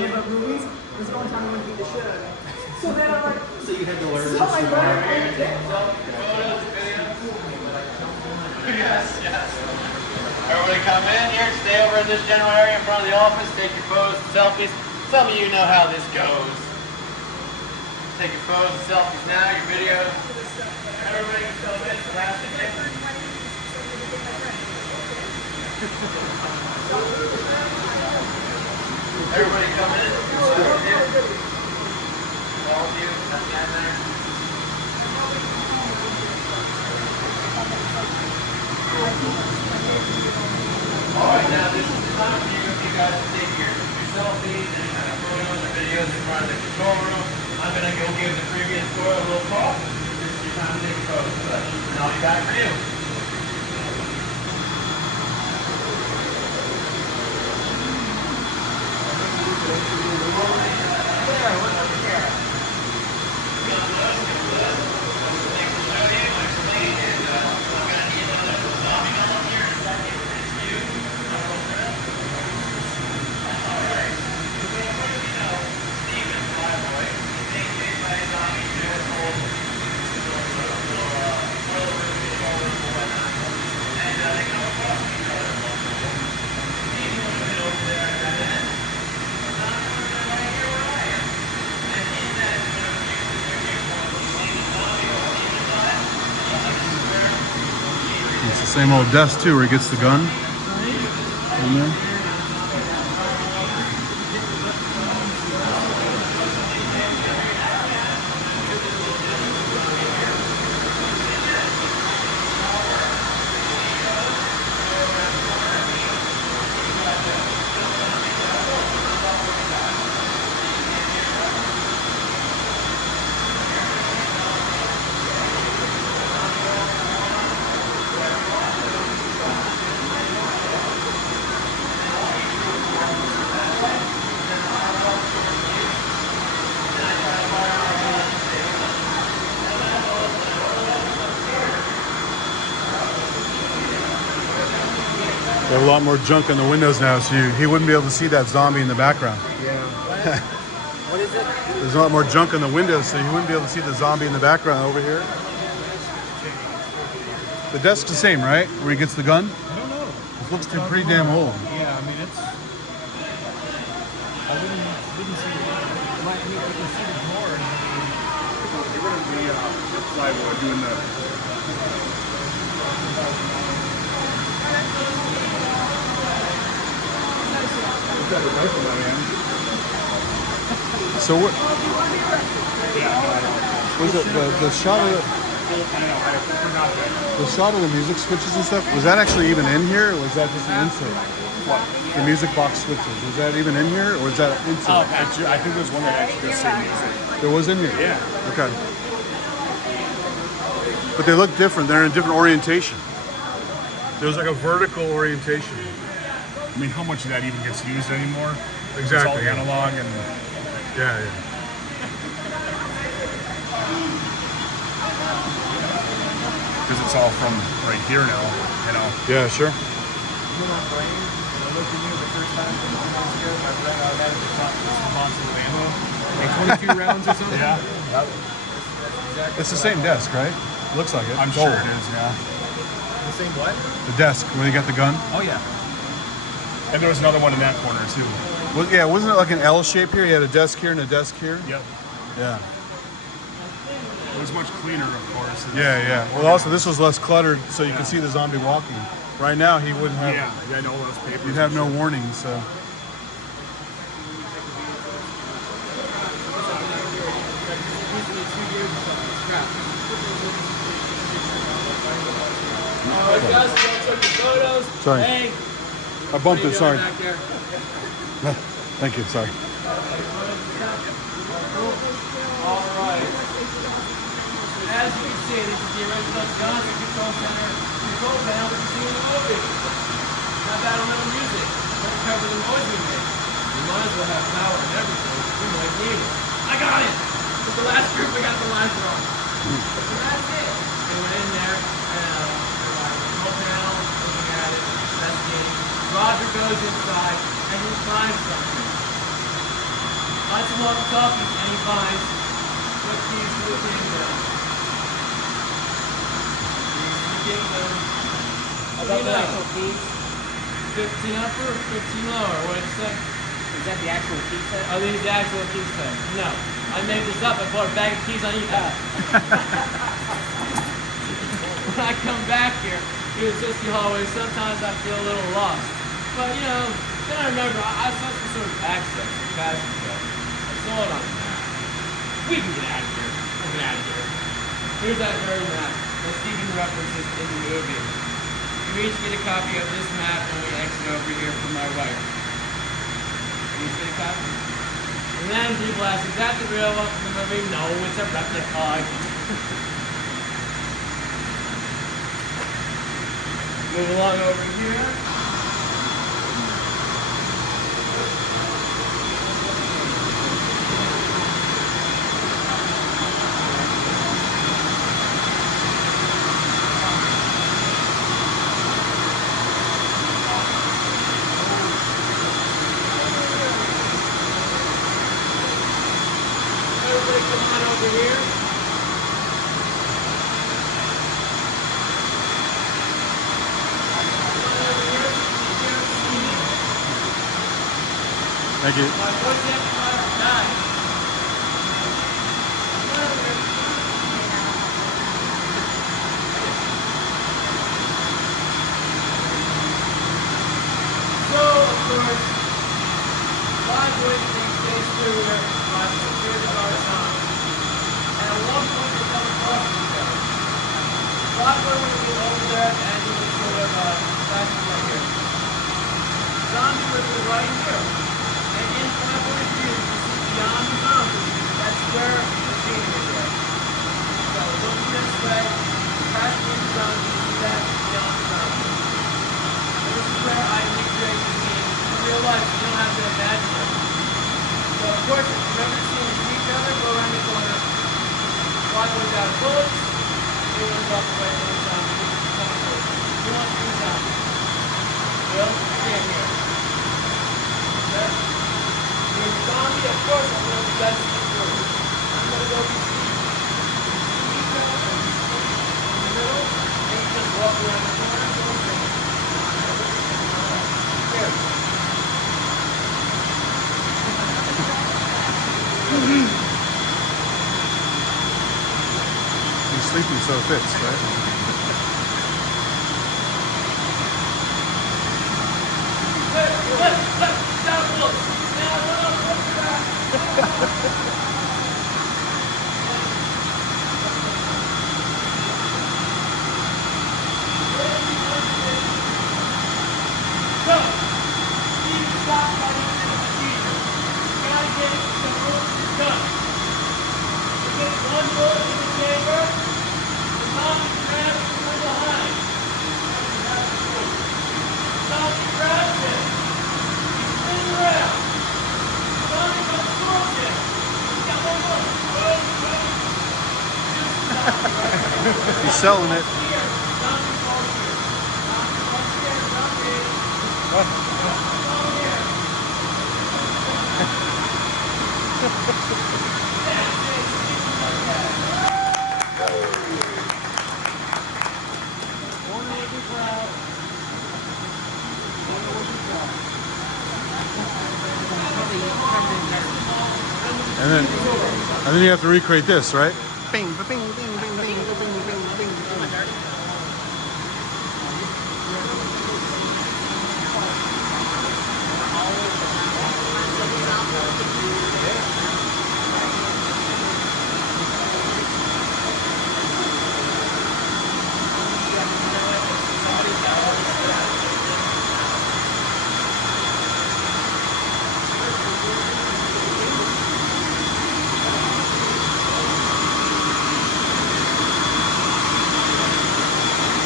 me about movies was the only time he would beat the shit out of me. So then I'm like, So you had to learn. so my brother, Yes, yes. Everybody come in here, stay over in this general area in front of the office, take your photos and selfies. Some of you know how this goes. Take your photos and selfies now, your videos. Everybody can film in for last minute. Everybody come in. All of you, that's down there. Alright, now this is the time for you guys to take your selfies and kind of photos and videos in front of the control room. I'm going to go give the previous tour a little call. This is your time to take photos. And I'll be back for you. It's the same old desk too, where he gets the gun. In there. They have a lot more junk in the windows now, so he wouldn't be able to see that zombie in the background. Yeah. What is it? There's a lot more junk in the windows, so you wouldn't be able to see the zombie in the background over here. The desk's the same, right? Where he gets the gun? I don't know. It looks pretty damn old. Yeah, I mean it's. I didn't see it. Might make you can see the door. Get rid of the plywood doing the. I've got a knife in my hand. So what Yeah, no, I don't. was it? The shot of the shot of the music switches and stuff. Was that actually even in here, or was that just an insert? What? The music box switches. Was that even in here, or was that an insert? Oh, actually, I think there's one that actually does say music. There was in here. Yeah. Okay. But they look different. They're in a different orientation. There's like a vertical orientation. I mean, how much of that even gets used anymore? Exactly, It's all yeah. analog and. Yeah, yeah. Because it's all from right here now, you know. Yeah, sure. My brain, when I looked at you the first time when I was scared, my brain automatically thought it was Monster ammo. Like 22 rounds or something? Yeah. It's the same desk, right? Looks like it. I'm It's sure old. it is, yeah. The same what? The desk where you got the gun. Oh yeah. And there was another one in that corner too. Well, yeah, wasn't it like an L shape here? You had a desk here and a desk here. Yep. Yeah. It was much cleaner, of course. Yeah, yeah. Well, also this was less cluttered, so you could see the zombie walking. Right now, he wouldn't have. Yeah, I know all those papers. You'd have no warning. So. Usually 2 years or something. It's crap. Alright guys, we all took the photos. Sorry. Hey, I bumped it. Sorry. back there. Thank you. Sorry. Alright. As you can see, this is the original Johnson Control Center control panel that you see in the movie. Not bad on little music. Doesn't cover the noise we make. We might as well have power and everything. We like needed. I got it! With the last group, I got the last one. So that's it. They went in there, and control panel, looking at it, investigating. Roger goes inside, and he finds something. Finds some walkie-talkies, and he finds the keys to the kingdom. Keys to the kingdom. About the actual keys? 15 upper, 15 lower, what did you say? Is that the actual key set? Are these the actual key set? No. I made this up. I bought a bag of keys on eBay. When I come back here, through the twisty hallway, sometimes I feel a little lost. But, you know, then I remember I saw some sort of access or passage code. I saw it on the map. We can get out of here. We'll get out of here. Here's that very map that Stephen references in the movie. You each get a copy of this map when we exit over here from my wife. You each get a copy? And then people ask, is that the real one from the movie? No, it's a replica. Move along over here. Everybody come on over here. Thank you. My voice amplifier died. So, of course, five witnesses stays through here, five security guards on. And at one point they come across each other. Flatboy would be over there and he was sort of flashing right here. Zombie would be right here. And in Flatboy's view, you see beyond the zombie, that's where the scenery is. So looking this way, passing the zombie, you see that beyond the zombie. And this is where I recreate the scene in real life, so you don't have to imagine it. So of course, if you remember seeing each other, go around the corner. Flatboy's out of bullets. He runs off away from the zombie. Who wants to be the zombie? Bill, stand here. Okay? Here's the zombie. Of course, I'm going to be guys see through. I'm going to go be Steve. Each other in the middle, and you just walk around the corner. Here. He's sleeping so it fits, right? Left, down, look. Now, run up, look back. So, Steve stopped by the end of the procedure. You gotta get the rules done. You get one bullet in the chamber, the zombie grabs you from behind. Zombie grabs him. He spins around. Zombie goes towards him. He's got one bullet. He's selling it. Here, zombie falls here. Zombie falls here. Zombie. And then you have to recreate this, right? Bing, bing, bing, bing, bing, bing, bing, bing, bing.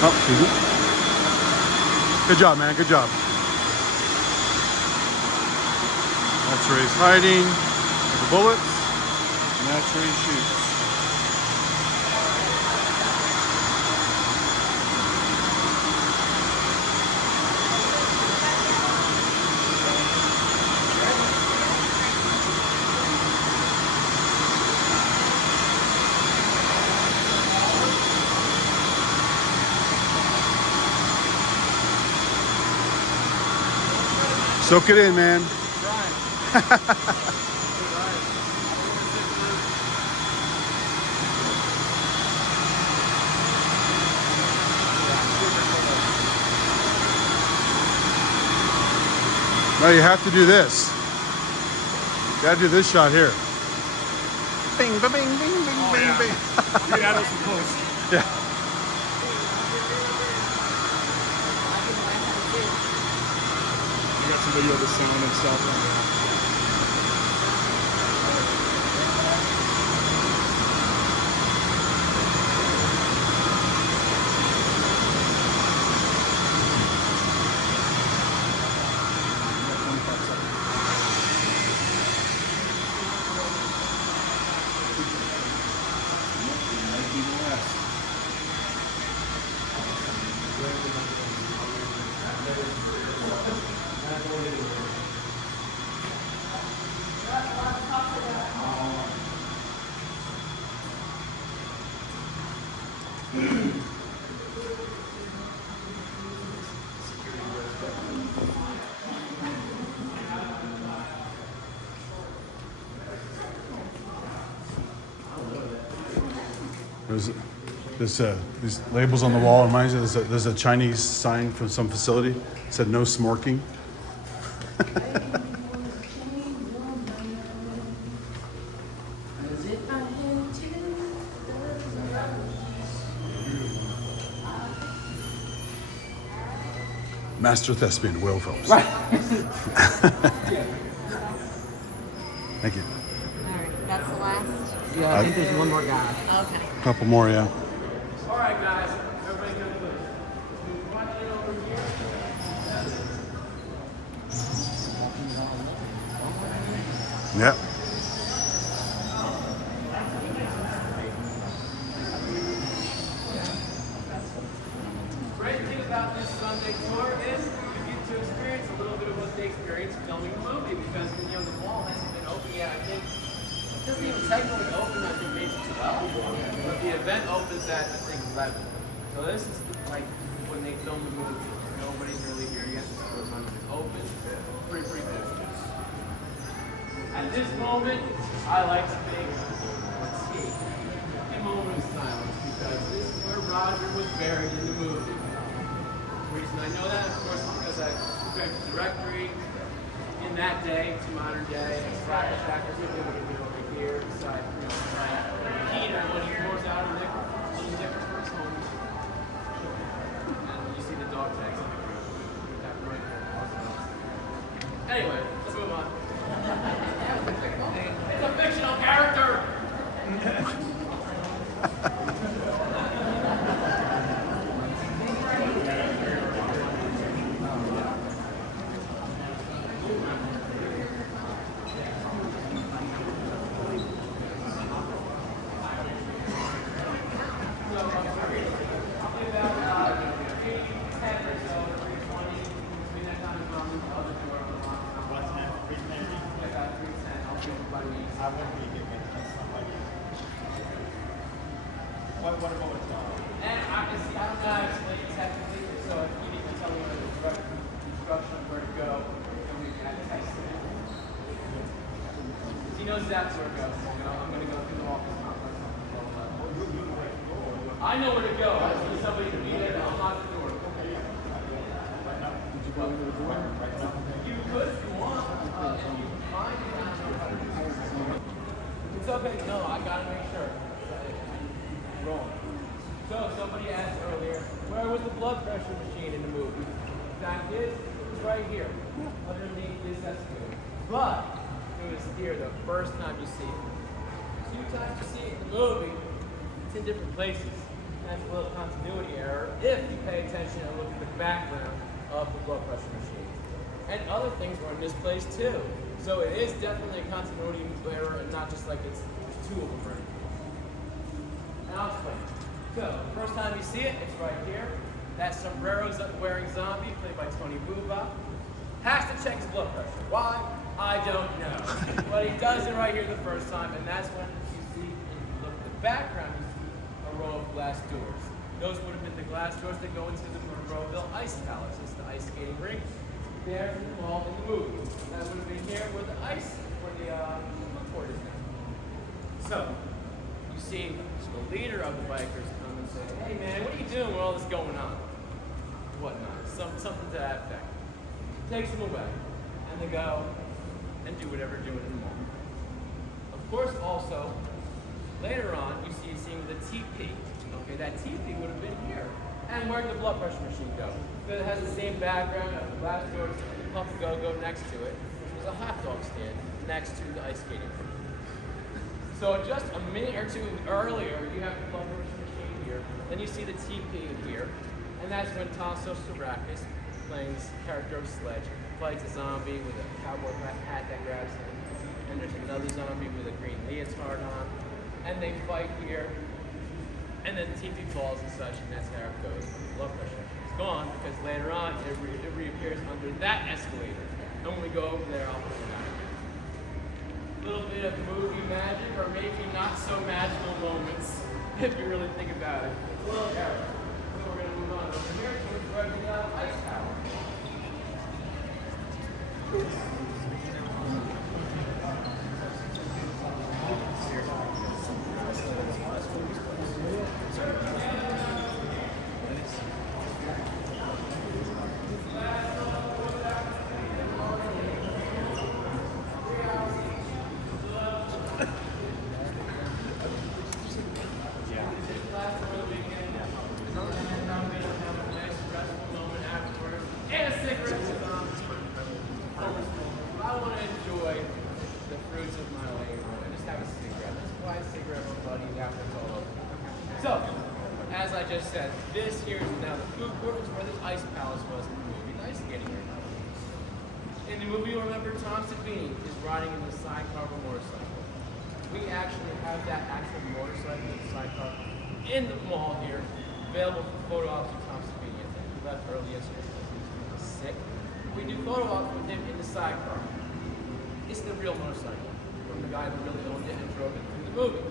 Oh, good job, man. Good job. That's where he's hiding. the bullets, and that's where he shoots. Soak it in, man. No, you have to do this. You gotta do this shot here. Bing, ba, bing, bing, bing, bing, bing. You can add us some post. Yeah. You got some video of the sound and stuff. There's these labels on the wall. Reminds me there's a Chinese sign from some facility. It said no smorking. Master thespian Will Phelps. Right. Thank you. All right, that's the last. Yeah, I think there's one more guy. Okay. Couple more, yeah. All right, guys. Everybody go to watch it over here. Yep. Great thing about this Sunday tour is you get to experience a little bit of what they experienced filming the movie because the mall hasn't been open yet. I think it doesn't even technically open. I think maybe 12, but the event opens at I think 11. So this is like when they film the movie. Nobody's really here yet. The store's not even open. Pretty good. At this moment, I like to take a moment of silence because this is where Roger was buried in the movie. The reason I know that, of course, is because I compared the directory in that day to modern day. Slacker Shackers are doing it over here beside, Peter when he pours out a liquor for his home. And you see the dog tags in the group. That right there. Anyway, let's move on. It's a fictional character! What about And I don't know how to explain it technically, so if you need to tell me the direct instruction of where to go, then we can test it. He knows that's where to go. I'm going to go through the office. I know where to go. I just need somebody to be there to unlock the door. Did you go into the door right now? You could if you want. If you find it, I don't know how to do it. It's okay. No, I got to make sure. Wrong. So somebody asked earlier, where was the blood pressure machine in the movie? The fact is, it was right here, underneath this excavator. But it was here the first time you see it. 2 times you see it in the movie, it's in different places. That's a little continuity error if you pay attention and look at the background of the blood pressure machine. And other things were in this place too. So it is definitely a continuity error and not just like it's two of them, right? And I'll explain. So, first time you see it, it's right here. That sombrero's wearing zombie, played by Tony Booba. Has to check his blood pressure. Why? I don't know. But he does it right here the first time, and that's when you see, if you look at the background, you see a row of glass doors. Those would have been the glass doors that go into the Monroeville Ice Palace. It's the ice skating rink. There in the mall in the movie. That would have been here where the food court is now. So, you see the leader of the bikers come and say, hey man, what are you doing with all this going on? Whatnot. Something to that effect. Takes them away. And they go and do whatever they're doing in the mall. Of course, also, later on, you see a scene with a TP. Okay, that TP would have been here. And where'd the blood pressure machine go? Because it has the same background of the glass doors, the Pump Go-Go next to it. There's a hot dog stand next to the ice skating rink. So just a minute or two earlier, you have the blood pressure machine here. Then you see the TP here. And that's when Tasso Sarakis, playing this character of Sledge, fights a zombie with a cowboy hat that grabs him. And there's another zombie with a green leotard on. And they fight here. And then the TP falls and such, and that's how it goes. The blood pressure is gone because later on it reappears under that escalator. And when we go over there, I'll put it out. A little bit of movie magic, or maybe not so magical moments, if you really think about it. It's a little error. So we're going to move on over here to the ice tower. So, as I just said, this here is now the food court, is where the ice palace was in the movie, the ice skating rink. In the movie, you'll remember Tom Savini is riding in the sidecar of a motorcycle. We actually have that actual motorcycle, the sidecar, in the mall here, available for photo ops with Tom Savini. I think he left early yesterday because he was sick. We do photo ops with him in the sidecar. It's the real motorcycle from the guy who really owned it and drove it through the movie.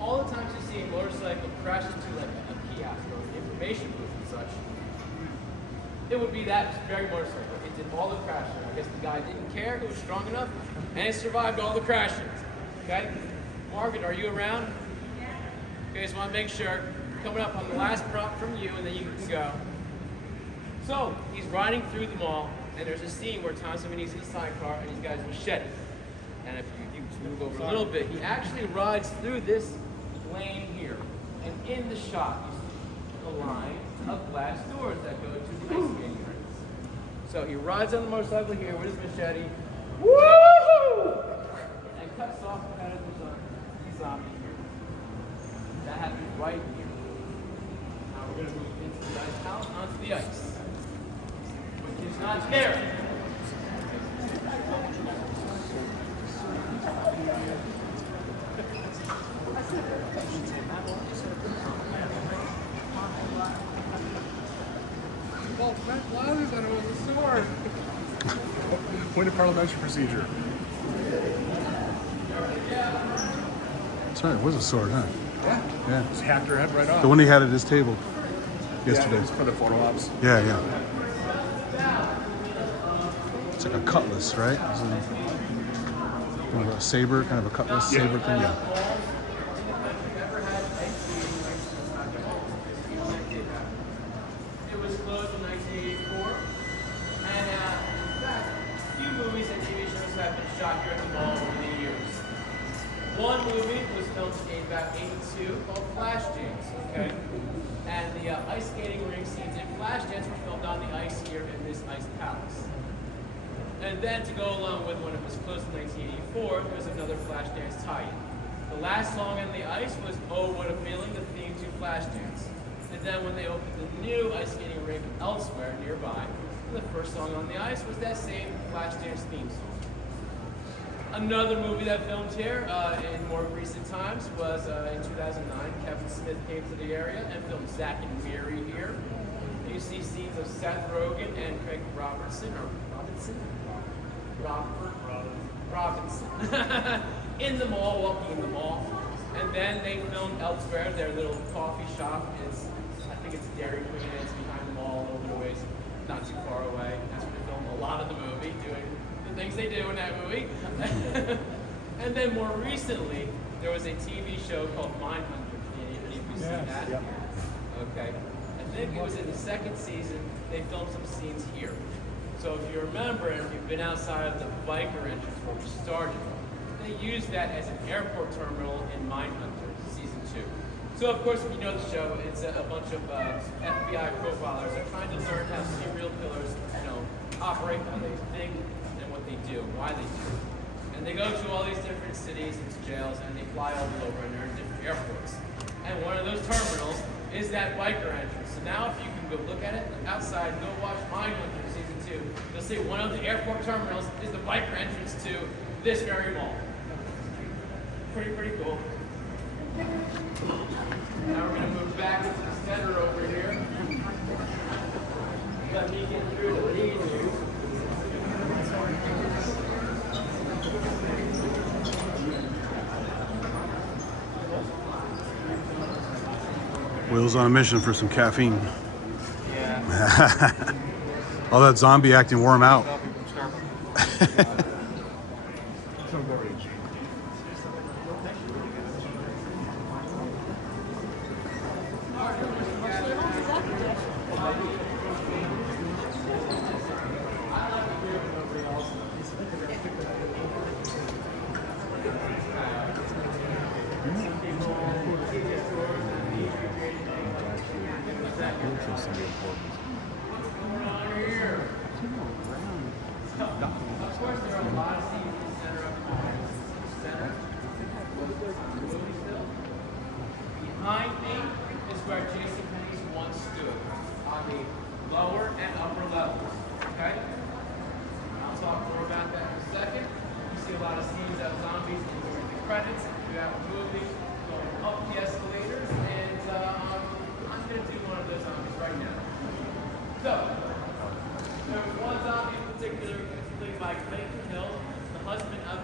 All the times you see a motorcycle crash into like a kiosk or an information booth and such, it would be that very motorcycle. It did all the crashing. I guess the guy didn't care, he was strong enough, and it survived all the crashings. Okay? Margaret, are you around? Yeah. Okay, just want to make sure. Coming up on the last prop from you, and then you can go. So, he's riding through the mall, and there's a scene where Tom Savini's in the sidecar, and he's got his machete. And if you move over a little bit, he actually rides through this lane here. And in the shot, you see the line of glass doors that go to the ice skating rinks. So he rides on the motorcycle here with his machete, woo-hoo! And cuts off the head of the zombie here. That happens right here. Now we're going to move into the ice house, onto the ice, which is not scary. Well, Frank Wilder thought it was a sword. Point of parliamentary procedure. That's right, it was a sword, huh? Yeah. Just hacked her head right off. The one he had at his table yesterday. Yeah, for the photo ops. Yeah, yeah. It's like a cutlass, right? It's kind of a saber, kind of a cutlass saber thing. Yeah. It was closed in 1984, and in fact, a few movies and TV shows have been shot here at the mall over the years. One movie was filmed in about 82 called Flashdance, okay? And the ice skating rink scenes in Flashdance were filmed on the ice here in this ice palace. And then to go along with when it was closed in 1984, there was another Flashdance tie-in. The last song on the ice was Oh What a Feeling, the theme to Flashdance. And then when they opened the new ice skating rink elsewhere nearby, the first song on the ice was that same Flashdance theme song. Another movie that filmed here in more recent times was in 2009. Kevin Smith came to the area and filmed Zack and Miri here. You see scenes of Seth Rogen and Craig Robinson in the mall, walking in the mall. And then they filmed elsewhere. Their little coffee shop is, I think it's Dairy Queen, it's behind the mall a little bit of ways, not too far away. That's where they film a lot of the movie, doing the things they do in that movie. And then more recently, there was a TV show called Mindhunter. Any of you seen that? Yep. Okay. I think it was in the second season, they filmed some scenes here. So if you remember, and if you've been outside of the biker entrance where we started, they used that as an airport terminal in Mindhunter season 2. So of course, if you know the show, it's a bunch of FBI profilers that are trying to learn how serial killers, operate, how they think, and what they do, why they do. And they go to all these different cities and jails, and they fly all over, and they're in different airports. And one of those terminals is that biker entrance. So now if you can go look at it outside, go watch Mindhunter season 2, you'll see one of the airport terminals is the biker entrance to this very mall. Pretty cool. Now we're gonna move back into the center over here. Let me get through the lead. Will's on a mission for some caffeine. Yeah. All that zombie acting wore him out. Of course, there are a lot of scenes in the center of the center. Behind me is where Jason Penny's once stood, on the lower and upper levels. Okay? I'll talk more about that in a second. You see a lot of scenes of zombies during the credits throughout the movie, going up the escalators, and I'm going to do one of those zombies right now. So, there was one zombie in particular played by Clayton Hill, the husband of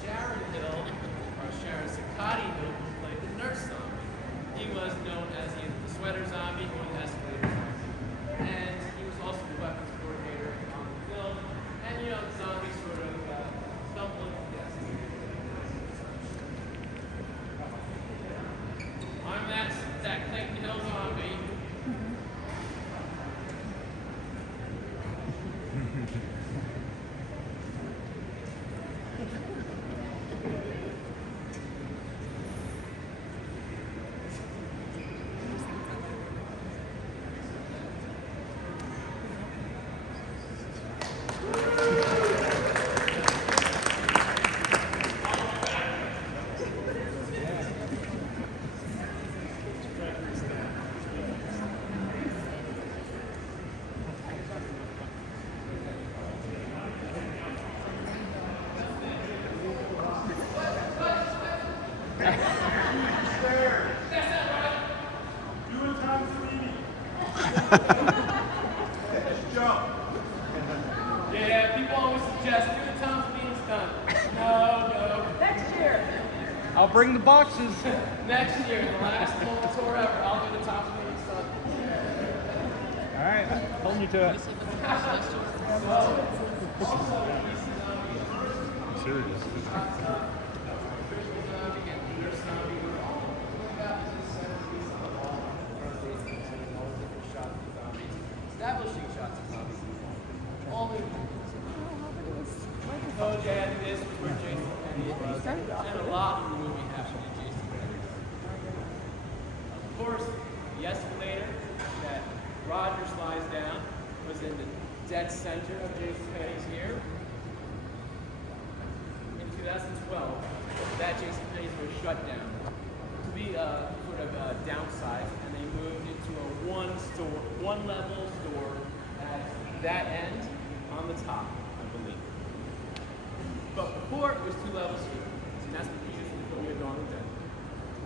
Sharon Hill, or Sharon Sakati Hill, who played the nurse zombie. He was known as the sweater zombie or the escalator zombie. And he was also the weapons coordinator on the film. And the zombie sort of stumbled to death. I'm that Clayton Hill zombie. Yeah, people always suggest do the Tom Bean stunt. No. Next year. I'll bring the boxes. Next year, the last full tour ever, I'll do the Tom Bean stunt. All right, hold me to it. Serious. Establishing shots of zombies. Only. Oh, yeah, this is where Jason Penny was. And a lot of the movie happened in Jason Penny. Of course, the escalator that Roger slides down was in the dead center of Jason Penny's here. In 2012, that Jason Penny's was shut down to be sort of downsized, and they moved into a one-level store at that end on the top, I believe. But before, it was 2 levels here. And that's what we used to film here Dawn of the Dead.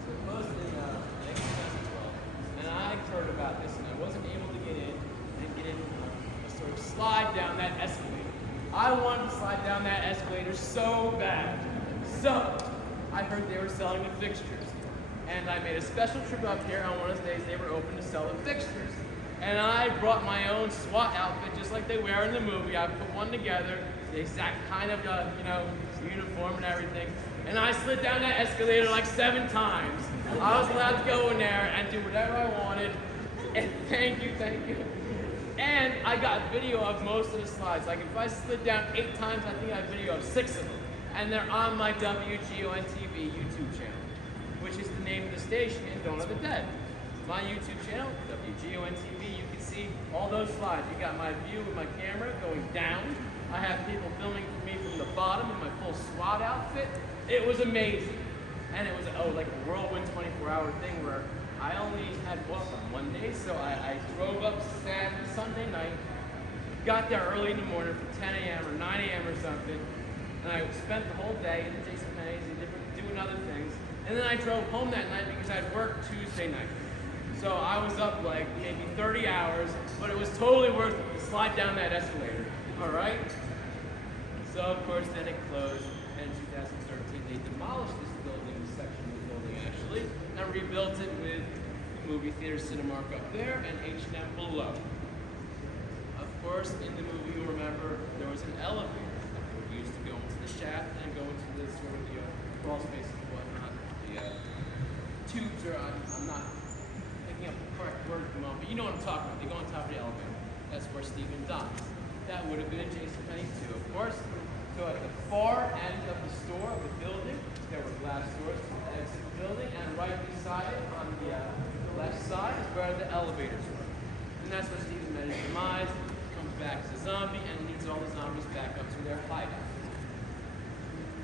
So it closed in, I think 2012. And I heard about this, and I wasn't able to get in. I didn't get in a sort of slide down that escalator. I wanted to slide down that escalator so bad. So, I heard they were selling the fixtures. And I made a special trip up here on one of those days they were open to sell the fixtures. And I brought my own SWAT outfit, just like they wear in the movie. I put one together, the exact kind of, uniform and everything. And I slid down that escalator like 7 times. I was allowed to go in there and do whatever I wanted. And thank you. And I got video of most of the slides. Like if I slid down 8 times, I think I have video of 6 of them. And they're on my WGON TV YouTube channel, which is the name of the station in Dawn of the Dead. My YouTube channel, WGON TV, you can see all those slides. You got my view with my camera going down. I have people filming for me from the bottom in my full SWAT outfit. It was amazing. And it was like a whirlwind 24-hour thing where I only had work on one day, so I drove up Sunday night, got there early in the morning for 10 a.m. or 9 a.m. or something, and I spent the whole day in the JCPenney's and doing other things. And then I drove home that night because I'd worked Tuesday night. So I was up like maybe 30 hours, but it was totally worth it to slide down that escalator, all right? So of course then it closed, and in 2013 they demolished this building, this section of the building actually, and rebuilt it with movie theater Cinemark up there and H&M below. Of course, in the movie you remember there was an elevator that we used to go into the shaft and go into the sort of the crawl spaces and whatnot. The tubes are, I'm not picking up the correct word at the moment, but you know what I'm talking about. They go on top of the elevator. That's where Stephen dies. That would have been at JCPenney too, of course. So at the far end of the store, of the building, there were glass doors to the exit of the building, and right beside it, on the left side, is where the elevators were. And that's where Stephen met his demise, comes back as a zombie, and leads all the zombies back up to their hideout.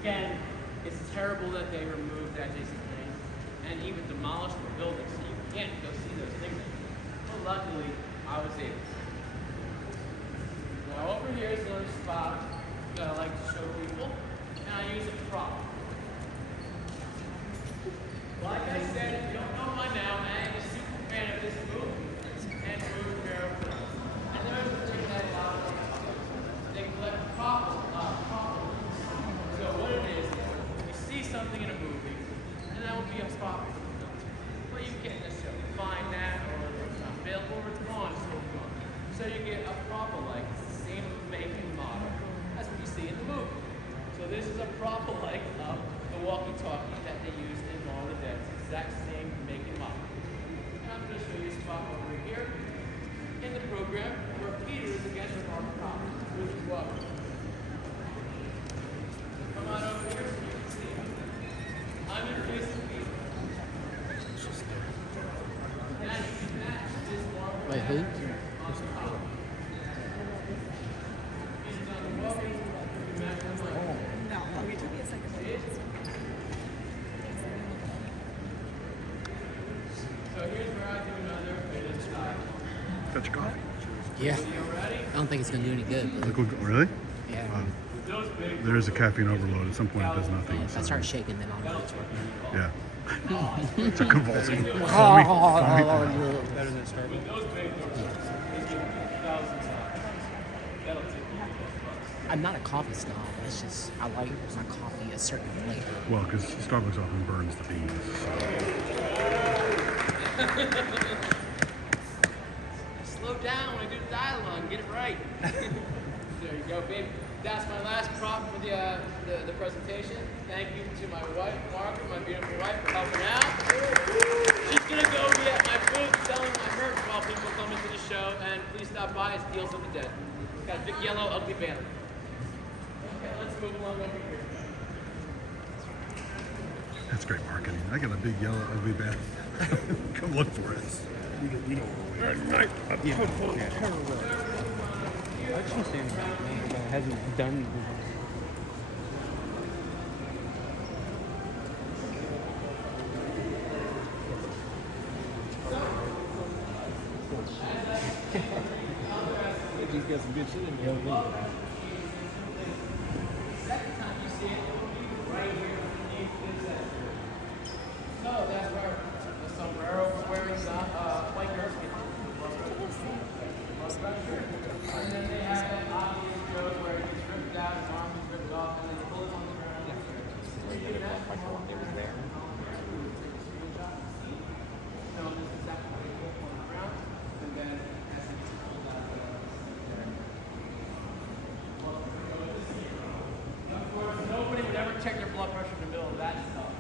Again, it's terrible that they removed that JCPenney and even demolished the building, so you can't go see those things anymore. But luckily, I was able to. Now over here is another spot that I like to show people, and I use a prop. Like I said, if you don't know by now, I am a super fan of this movie and movie marathon. And there's a thing that they collect prop. So what it is, you see something in a movie, and that would be a spot for the film. But you can't necessarily find that, or it's not available, or it's gone, so it's gone. So you get a prop like it's the same make and model. That's what you see in the movie. So this is a prop like of the walkie-talkie that they used in Dawn of the Dead. It's the exact same make and model. And I'm going to show you a spot over here in the program where Peter is against our prop, which is what? Come on over here so you can see. I'm introducing Peter. Now you can match this marble. Wait, who? On the top. He's on the walkie. You can match them like No, it took me a second. So here's where I do another bit of style. Got your coffee? Yeah. You ready? I don't think it's gonna do any good. But Really? yeah. Those big. There is a caffeine overload. At some point, it does nothing. If I start shaking, then I'll know it's working. Yeah. It's a convulsing. Better than Starbucks. Those big doors. They give you thousands of dollars. That'll take you $12. I'm not a coffee snob. It's just I like my coffee a certain flavor. Well, because Starbucks often burns the beans. Slow down when I do the dialogue. Get it right. There you go, babe. That's my last prop for the presentation. Thank you to my wife, Margaret, my beautiful wife, for helping out. She's gonna go be at my booth selling my merch while people come into the show. And please stop by. It's Deals of the Dead. Got a big yellow ugly banner. Okay, let's move along over here. That's great marketing. I got a big yellow ugly bag. Come look for it. I just understand that hasn't done. Just got some good shit in there. see it, it will be right here underneath this end. So that's where the sombrero wearing white girls get and then they have that obvious joke where he's ripped out, his arm is ripped off, and his bullets on the ground. It was there. Nobody would ever check their blood pressure in the middle of that stuff.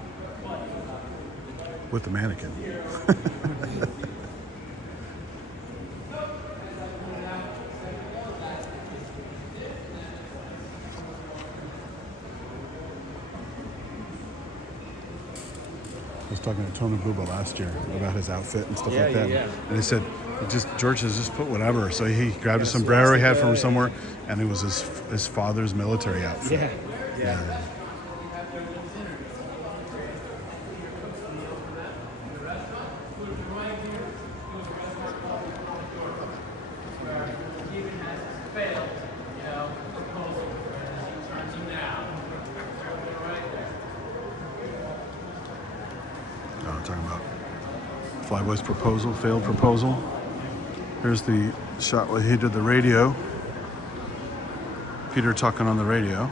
With the mannequin. I was talking to Tony Buba last year about his outfit and stuff like that. And he said, George has just put whatever. So he grabbed a sombrero he had from somewhere, and it was his father's military outfit. Yeah. I'm talking about Flyboy's proposal, failed proposal. Here's the shot where he did the radio. Peter talking on the radio.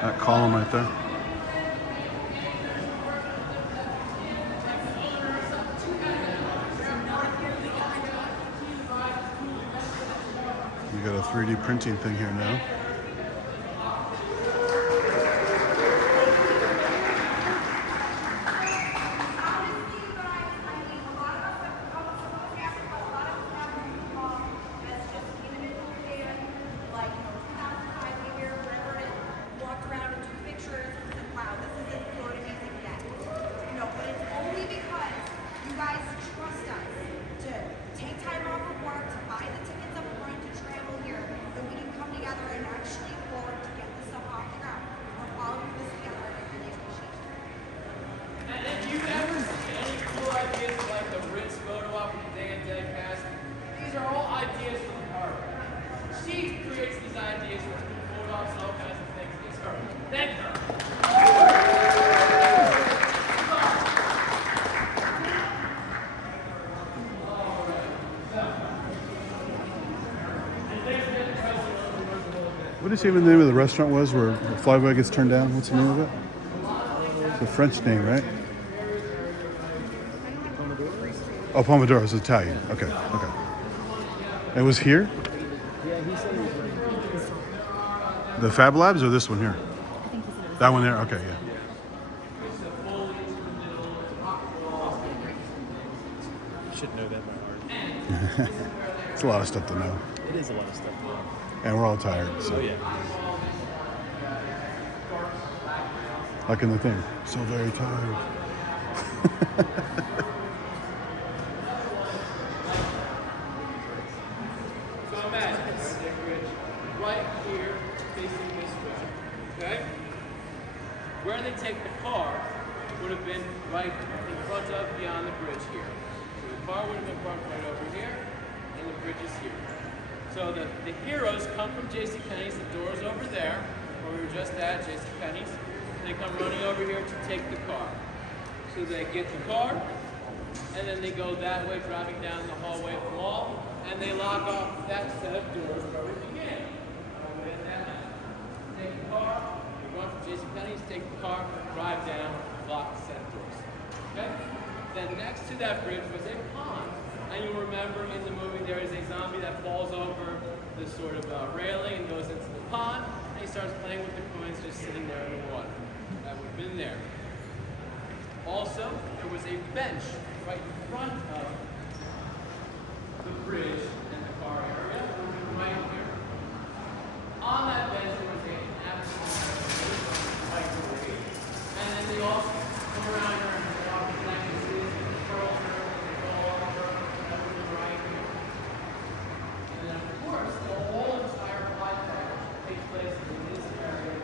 That column right there. You got a 3D printing thing here now. What did you say the name of the restaurant was where Flyboy gets turned down? What's the name of it? It's a French name, right? Oh, Pomodoro is Italian. Okay. It was here? The Fab Labs or this one here? That one there? Okay, yeah. You should know that by heart. It's a lot of stuff to know. It is a lot of stuff. And we're all tired, so. Oh, yeah. Like in the thing. So very tired. So imagine, right here, facing this way, okay? Where they take the car would have been right in front of, beyond the bridge here. So the car would have been parked right over here, and the bridge is here. So the heroes come from JCPenney's, the door's over there, where we were just at, JCPenney's. They come running over here to take the car. So they get the car, and then they go that way, driving down the hallway of the mall, and they lock off that set of doors where we began. Take the car, we run from JCPenney's, take the car, drive down, lock the set of doors. Okay? Then next to that bridge was a pond. And you'll remember in the movie there is a zombie that falls over this sort of railing and goes into the pond, and he starts playing with the coins just sitting there in the water. That would have been there. Also, there was a bench right in front of the bridge and the car area, right here. On that bench there was an absolute microwave. And then they all come around here and they all connect the curls her, and they go all over. Right here. And then of course, the whole entire flight path takes place in this area.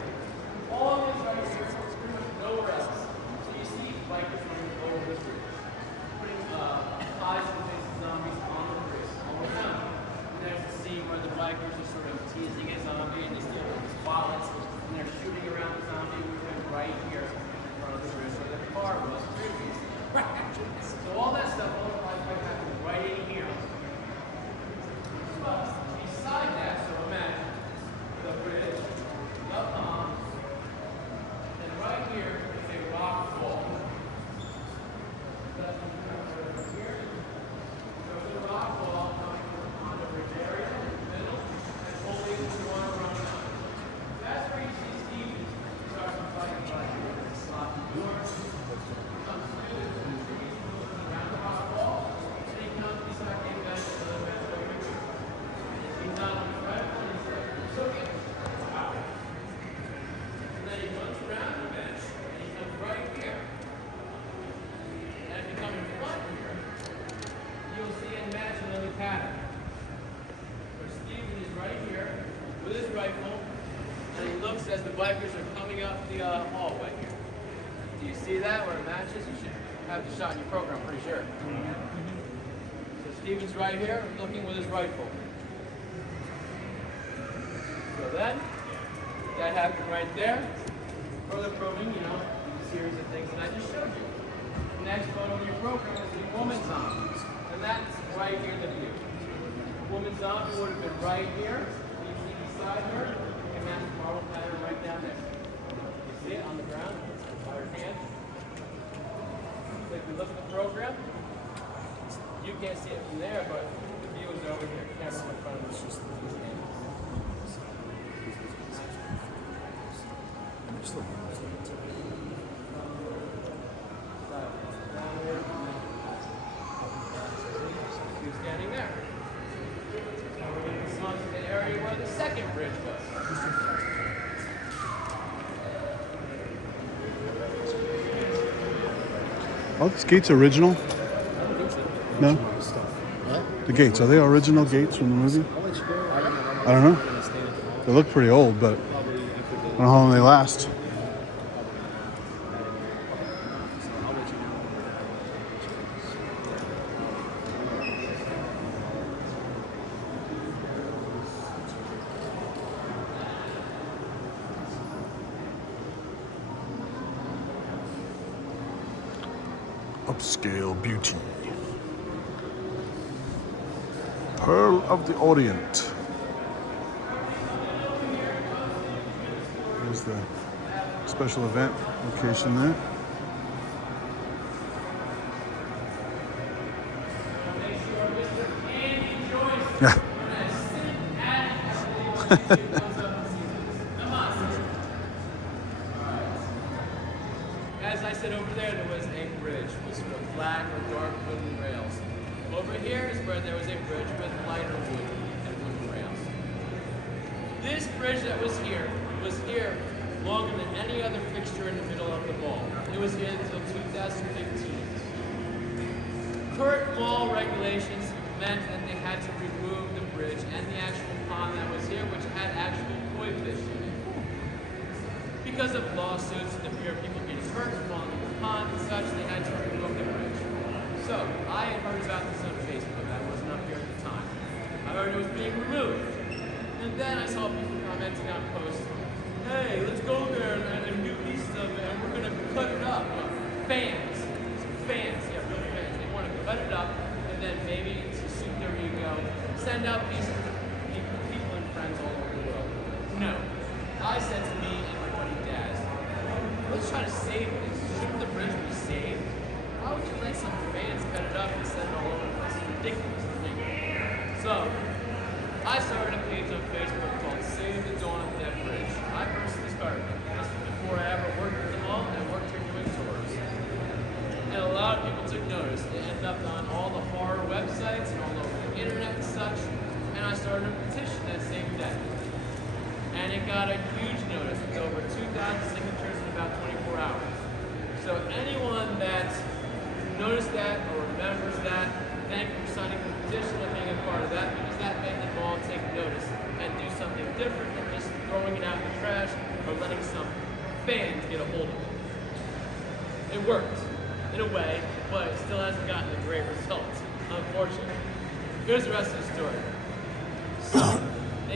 All of this right here, pretty much nowhere else. So you see bikers running over this bridge, putting eyes and faces zombies on the bridge all around. And there's bikers are sort of teasing a zombie and they steal his wallets and they're shooting around the zombie, which is right here in front of the bridge where the car was previously. So all that stuff, all the life happened right in here. But beside that, so imagine the bridge, the pond, and right here is a rock wall. That's over here. There's a rock wall coming from the pond over area in the middle and holding the one around the top. That's where you see Stevens start to fight like this. Lock the doors. Comes through the trees, around the rock wall, and he comes beside the bench of the bench over here. He's not on the right one, he's like, so good. Wow. And then he runs around the bench and he comes right here. And if you come in front here, you'll see a match-another pattern. Where Steven is right here with his rifle, and he looks as the bikers are coming up the hallway here. Do you see that where it matches? You should have the shot in your program, pretty sure. So Steven's right here looking with his rifle. So then, that happened right there. Further proving, you know, a series of things that I just showed you. The next photo in your program is the woman zombie. And that's right here in the view. The woman zombie would have been right here. You see beside her, and that's the marble pattern right down there. You see it on the ground by her hand. So if you look at the program, you can't see it from there, but the view is over here. Camera in front of us. He was standing there. Now we're going to come to the area where the second bridge was. Are these gates original? I don't think so. No? What? The gates, are they original gates from the movie? I'll let you go. I don't know. I don't know. I'm gonna stand at the wall. They look pretty old, but I Probably you could don't know how long they last. So I'll let you know. Upscale beauty. Pearl of the Orient. Here's the special event location there. Yeah. As I said, over there was a bridge with sort of black or dark wooden rails. Over here is where there was a bridge with lighter wood and wooden rails. This bridge that was here longer than any other fixture in the middle of the mall. It was here until 2015. Current mall regulations meant that they had to remove the bridge and the actual pond that was here, which had actual koi fish in it. Because of lawsuits and the fear of people getting hurt and falling in the pond and such, they had to remove the bridge. So, I had heard about this on Facebook. I wasn't up here at the time. I heard it was being removed. And then I saw people commenting on posts, hey, let's go there and do these stuff and we're going to cut it up. Fans, yeah, real fans. They want to cut it up and then maybe to suit their ego, send out pieces to people and friends all over the world. No. I said to me and my buddy Daz, let's try to save this. Shouldn't the bridge be saved? Why would you let some fans cut it up and send it all over the place? It's ridiculous to me. So, I started a page on Facebook called Save the Dawn of Dead Bridge. I personally started it. This was before I ever worked at the mall and I worked here doing tours. And a lot of people took notice. It ended up on all the horror websites and all over the internet and such. And I started a petition that same day. And it got a huge notice with over 2,000 signatures in about 24 hours. So anyone that noticed that or remembers that, thank you for signing the petition and being a part of that, because that made them all take notice and do something different than just throwing it out in the trash or letting some fans get a hold of it. It worked, in a way, but it still hasn't gotten a great result, unfortunately. Here's the rest of the story. So,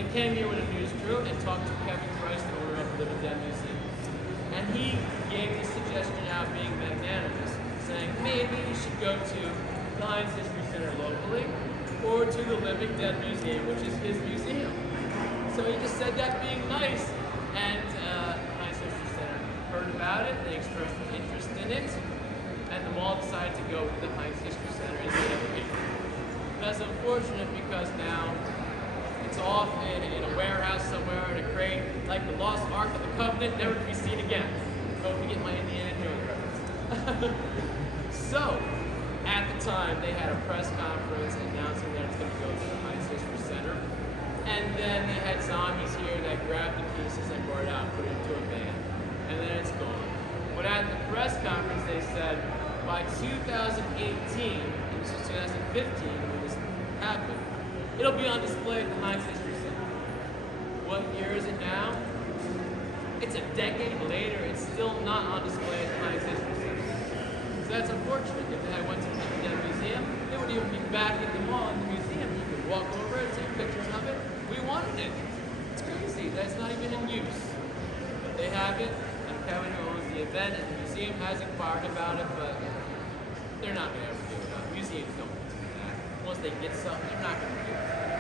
they came here with a news crew and talked to Kevin Price, the owner of the Living Dead Museum. And he gave the suggestion out being magnanimous, saying maybe you should go to the Heinz History Center locally or to the Living Dead Museum, which is his museum. So he just said that being nice, and the Heinz History Center heard about it, they expressed an interest in it, and the mall decided to go with the Heinz History Center instead of the paper. That's unfortunate because now it's off in a warehouse somewhere in a crate, like the lost Ark of the Covenant, never to be seen again. Hope you get my Indiana Jones reference. So, at the time, they had a press conference announcing that it's going to go to the Heinz History Center. And then they had zombies here that grabbed the pieces and brought it out and put it into a van. And then it's gone. But at the press conference, they said by 2018, and this was 2015 when this happened, it'll be on display at the Heinz History Center. What year is it now? It's a decade later, it's still not on display at the Heinz History Center. So that's unfortunate. If they had went to the Living Dead Museum, it would even be back in the mall in the museum. You could walk over it, take pictures of it. We wanted it. It's crazy. That's not even in use. But they have it, and Kevin, who owns the event and the museum, has inquired about it, but they're not going to ever give it up. Museums don't do that. Once they get something, they're not going to give it up.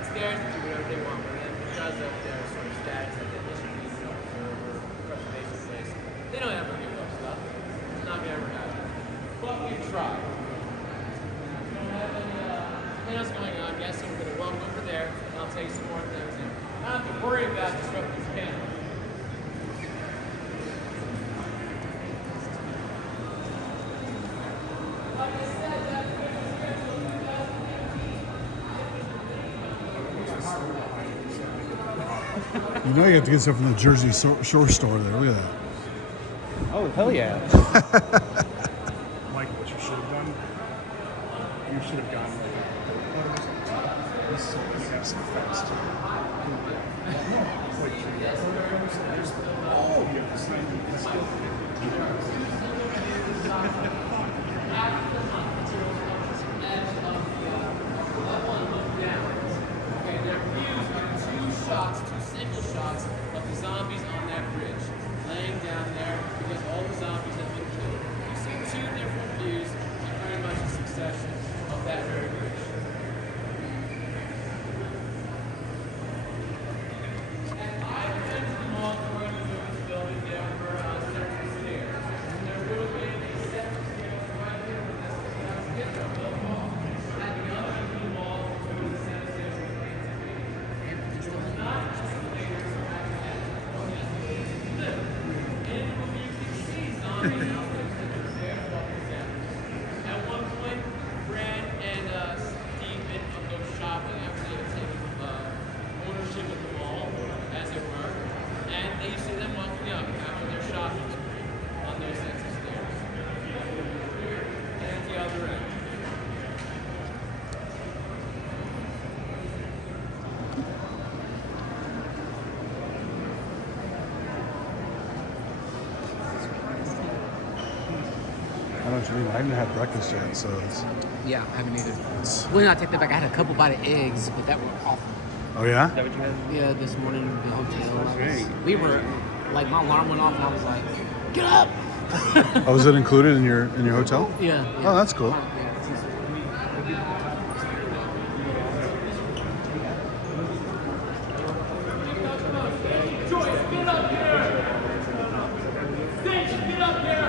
It's theirs to do whatever they want with it because of their sort of status as a history observer, preservation place. They don't ever give up stuff. It's not going to ever happen. But we've tried. We don't have anything else going on yet, so we're going to walk over there, and I'll tell you some more things. And I don't have to worry about disrupting the camera. Like I said, that's You know you have to get stuff from the Jersey Shore store there. Look at that. Oh, hell yeah. Michael, what you should have done, you should have gone this has some fast. Oh, you have to sign shots, two single shots of the zombies on that bridge, laying down there because all the zombies have been killed. You see two different views in very much a succession of that very bridge. And I've been to the mall where the movie's building there for Central Stairs. And there would have been a set scale right here with this picture of the mall. At the other end of the mall, there was a set of stairs with not just the layers of and in the movie you can see zombies out there walking down. At one point, Fran and Steve go shopping after they have taken ownership of the mall, as it were, and they see them walking up after their shopping spree on those sets of stairs. And at the other end. I know what you mean. I haven't had breakfast yet, so it's. Yeah, I haven't either. Well, not take that back. I had a couple bite of eggs, but that were awful. Oh yeah. Is that what you had? Yeah, this morning at the hotel. Great. We were, like, my alarm went off and I was like, get up! Oh, is it included in your hotel? Yeah. Oh, that's cool. Joyce, get up here! Stage, get up here!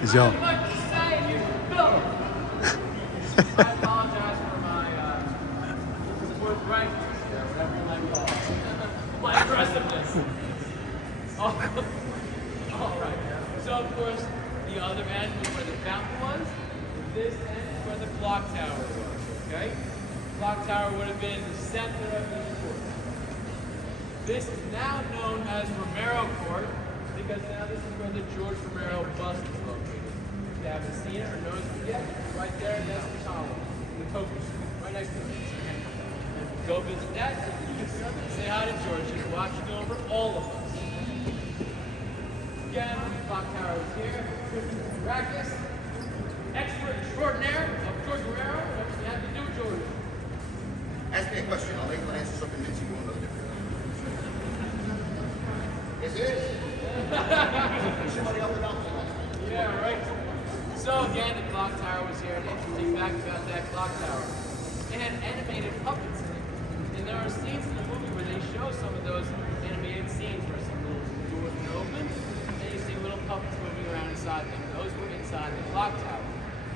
He's yelling. I'd like to say you film. I apologize for my forthrightness there, whatever you like to call it. My aggressiveness. All right. So of course, the other end was where the fountain was. This end is where the clock tower was. Okay. Clock tower would have been the center of this court. This is now known as Romero Court because now this is where the George Romero bust is located. If you haven't seen it or noticed it yet, right there, that's the column, the Coker Street, right next to it. Go visit that. Say hi to George. He's watching over all of us. Again, the clock tower is here. Practice. Expert extraordinaire of George Romero. Whatever you have to do, George. Ask me a question. I'll make you answer something that you won't know different. Is it? Somebody up and down. Yeah, right. So again, the clock tower was here. An interesting fact about that clock tower. It had animated puppets in it. And there are scenes in the movie where they show some of those animated scenes where some little doors would open and you see little puppets moving around inside them. Those were inside the clock tower.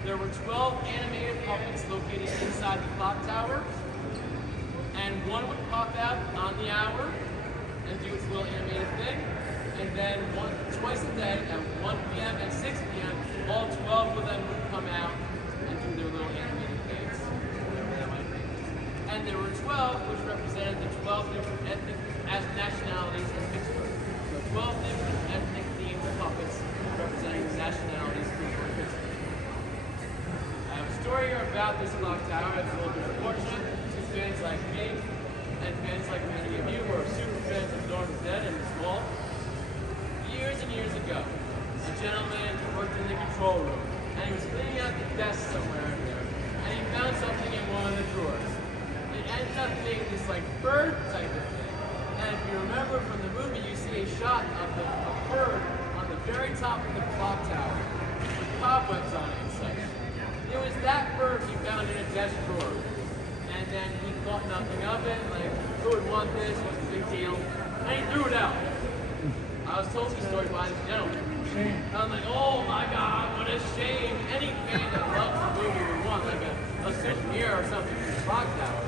There were 12 animated puppets located inside the clock tower. And one would pop out on the hour and do its little animated thing. And then twice a day at 1 p.m. and 6 p.m., all 12 of them would come out and do their little animated things, whatever that might be. And there were 12, which represented the 12 different ethnic nationalities in Pittsburgh. So 12 different ethnic themed puppets representing the nationalities of Pittsburgh. I have a story here about this clock tower. It's a little bit unfortunate to fans like me and fans like many of you who are super fans of Dawn of the Dead and the Small. Years and years ago, a gentleman worked in the control room, and he was cleaning out the desk somewhere in there, and he found something in one of the drawers. It ended up being this like bird type of thing. And if you remember from the movie, you see a shot of a bird on the very top of the clock tower with cobwebs on it and such. It was that bird he found in a desk drawer. And then he thought nothing of it, like, who would want this, what's the big deal? And he threw it out. I was told this story by this gentleman. And I'm like, oh my God, what a shame. Any fan that loves the movie would want like a souvenir or something from the clock tower.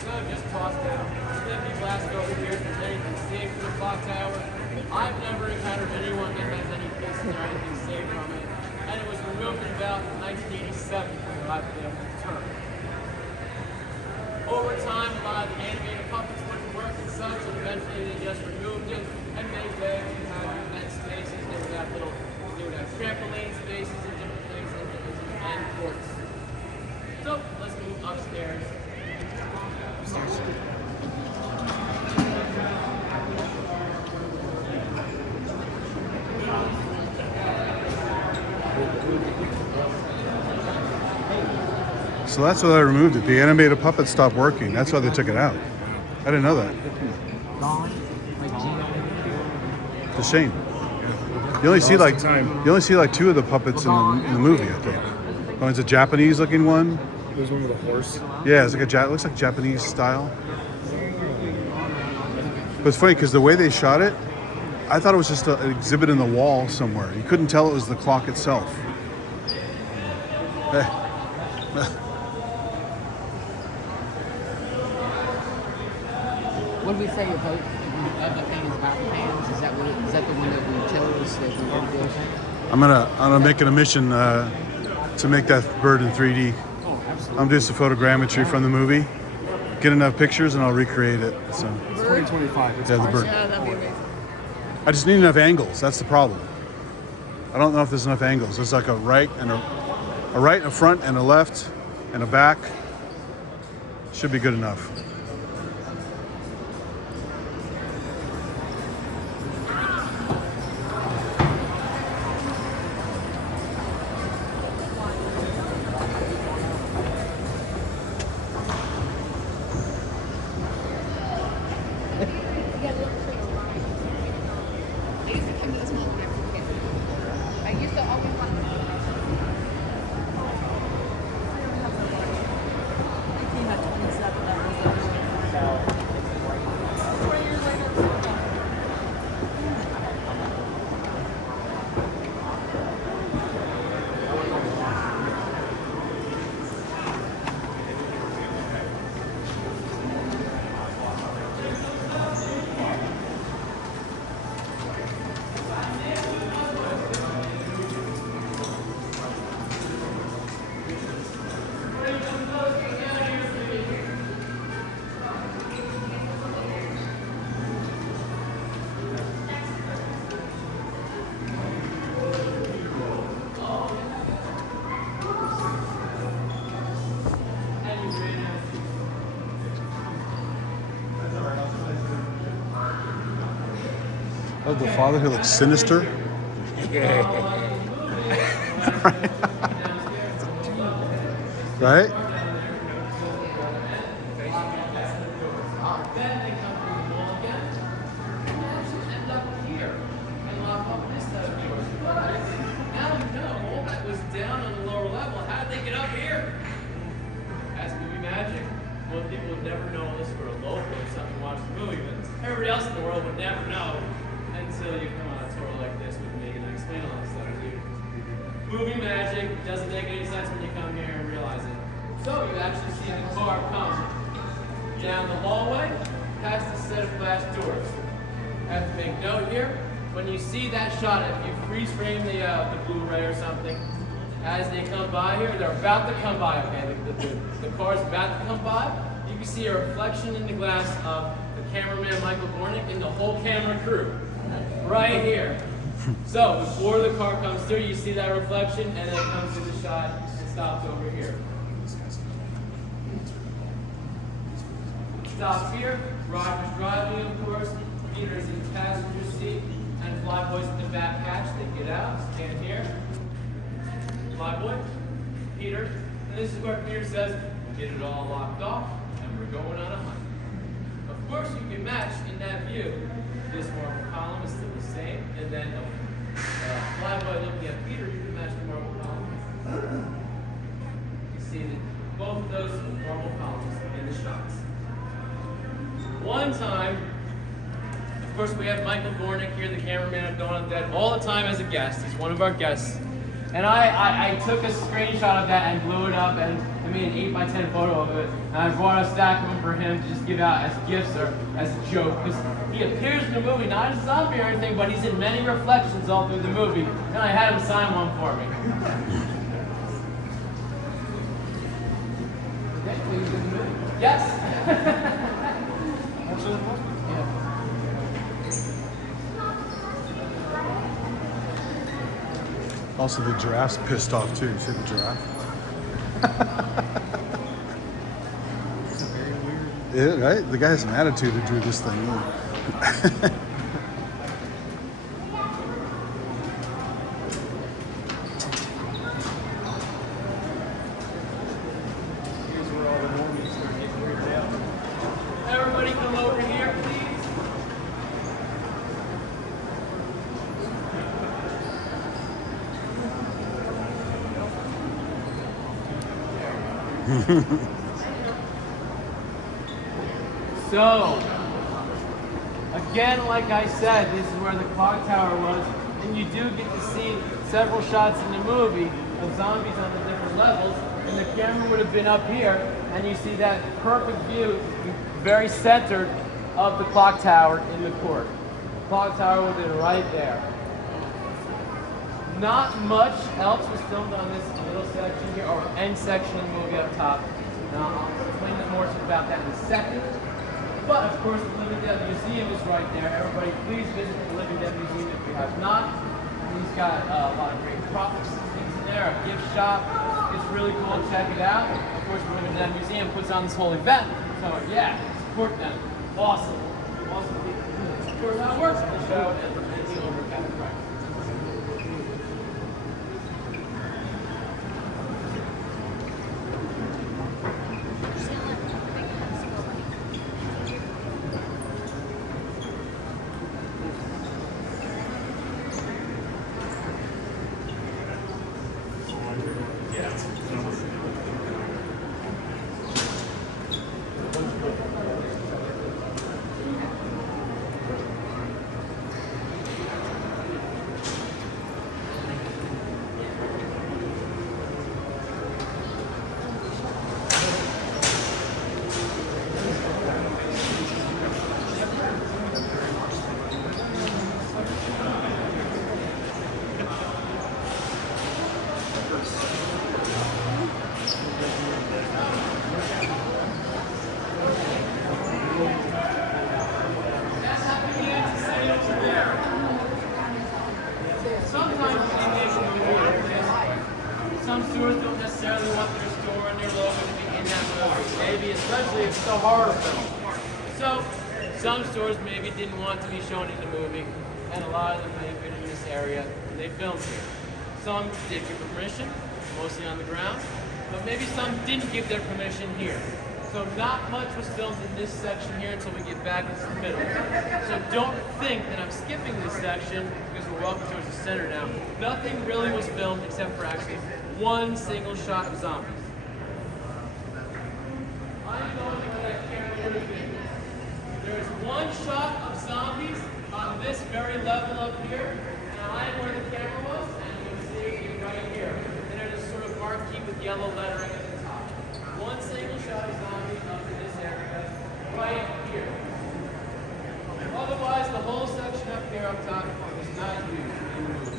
So just tossed out. Then people ask over here if there's anything saved from the clock tower. I've never encountered anyone that has any pieces or anything saved from it. And it was removed in about 1987 from the I've been able to return. Over time, a lot of the animated puppets wouldn't work and such, and eventually they just removed it and made them have event spaces. They would have trampoline spaces and different things and courts. So let's move upstairs. So that's why they removed it. The animated puppet stopped working. That's why they took it out. I didn't know that. It's a shame. You only see like two of the puppets in the movie, I think. Oh, it's a Japanese looking one. There's one with a horse. Yeah, it's like it looks like Japanese style. But it's funny because the way they shot it, I thought it was just an exhibit in the wall somewhere. You couldn't tell it was the clock itself. What did we say your vote thing is about fans? Is that the one that we chose that we're going to do? I'm gonna make it a mission to make that bird in 3D. Oh, absolutely. I'm doing some photogrammetry from the movie. Get enough pictures and I'll recreate it. So It's 2025. It's yeah, the bird. Yeah, that'd be amazing. I just need enough angles. That's the problem. I don't know if there's enough angles. There's like a right and a front and a left and a back. Should be good enough. Oh, the father who looks sinister. Right? people would never know unless you were a local or something and watched the movie, but everybody else in the world would never know until you come on a tour like this with me and I explain all this stuff to you. Movie magic doesn't make any sense when you come here and realize it. So you actually see the car come down the hallway past a set of glass doors. I have to make note here, when you see that shot, if you freeze frame the Blu-ray or something, as they come by here, they're about to come by, okay? The car's about to come by. You can see a reflection in the glass of the cameraman, Michael Gornick, and the whole camera crew. Right here. So, before the car comes through, you see that reflection, and then it comes to the shot and stops over here. Stops here. Roger's driving, of course. Peter's in the passenger seat, and Flyboy's in the back hatch. They get out, stand here. Flyboy, Peter, and this is where Peter says, get it all locked off, and we're going on a hunt. Of course, you can match in that view. This marble column is still the same, and then Flyboy looking at Peter, you can match the marble column. You see that both of those marble columns in the shots. One time, of course, we have Michael Gornick here, the cameraman of Dawn of the Dead, all the time as a guest. He's one of our guests. And I took a screenshot of that and blew it up and I made an 8x10 photo of it. And I brought a stack of them for him to just give out as gifts or as a joke. Because he appears in the movie, not as a zombie or anything, but he's in many reflections all through the movie. And I had him sign one for me. Yes? Also, the giraffe's pissed off too. You see the giraffe? Yeah, right? The guy has an attitude who drew this thing. Here's where all the movies are getting weirded out. Everybody come over here, please. So, again, like I said, this is where the clock tower was, and you do get to see several shots in the movie of zombies on the different levels, and the camera would have been up here, and you see that perfect view, very centered of the clock tower in the court. The clock tower would have been right there. Not much else was filmed on this middle section here, or end section of the movie up top. Now, I'll explain more about that in a second. But, of course, the Living Dead Museum is right there. Everybody, please visit the Living Dead Museum if you have not. He's got a lot of great props and things in there, a gift shop. It's really cool. Check it out. Of course, the Living Dead Museum puts on this whole event. So, yeah, support them. Awesome. Awesome. Of course, how it works on the show and anything over at the price. Some stores don't necessarily want their store and their logo to be in that movie, maybe especially if it's a horror film. So some stores maybe didn't want to be shown in the movie, and a lot of them may have been in this area and they filmed here. Some did give permission, mostly on the ground, but maybe some didn't give their permission here. So not much was filmed in this section here until we get back into the middle. So don't think that I'm skipping this section because we're walking towards the center now. Nothing really was filmed except for actually one single shot of zombies. I'm going to connect one shot of zombies on this very level up here, and I'm where the camera was, and you'll see it right here. And there's a sort of marquee with yellow lettering at the top. One single shot of zombies up in this area, right here. Otherwise, the whole section up here up top is not used.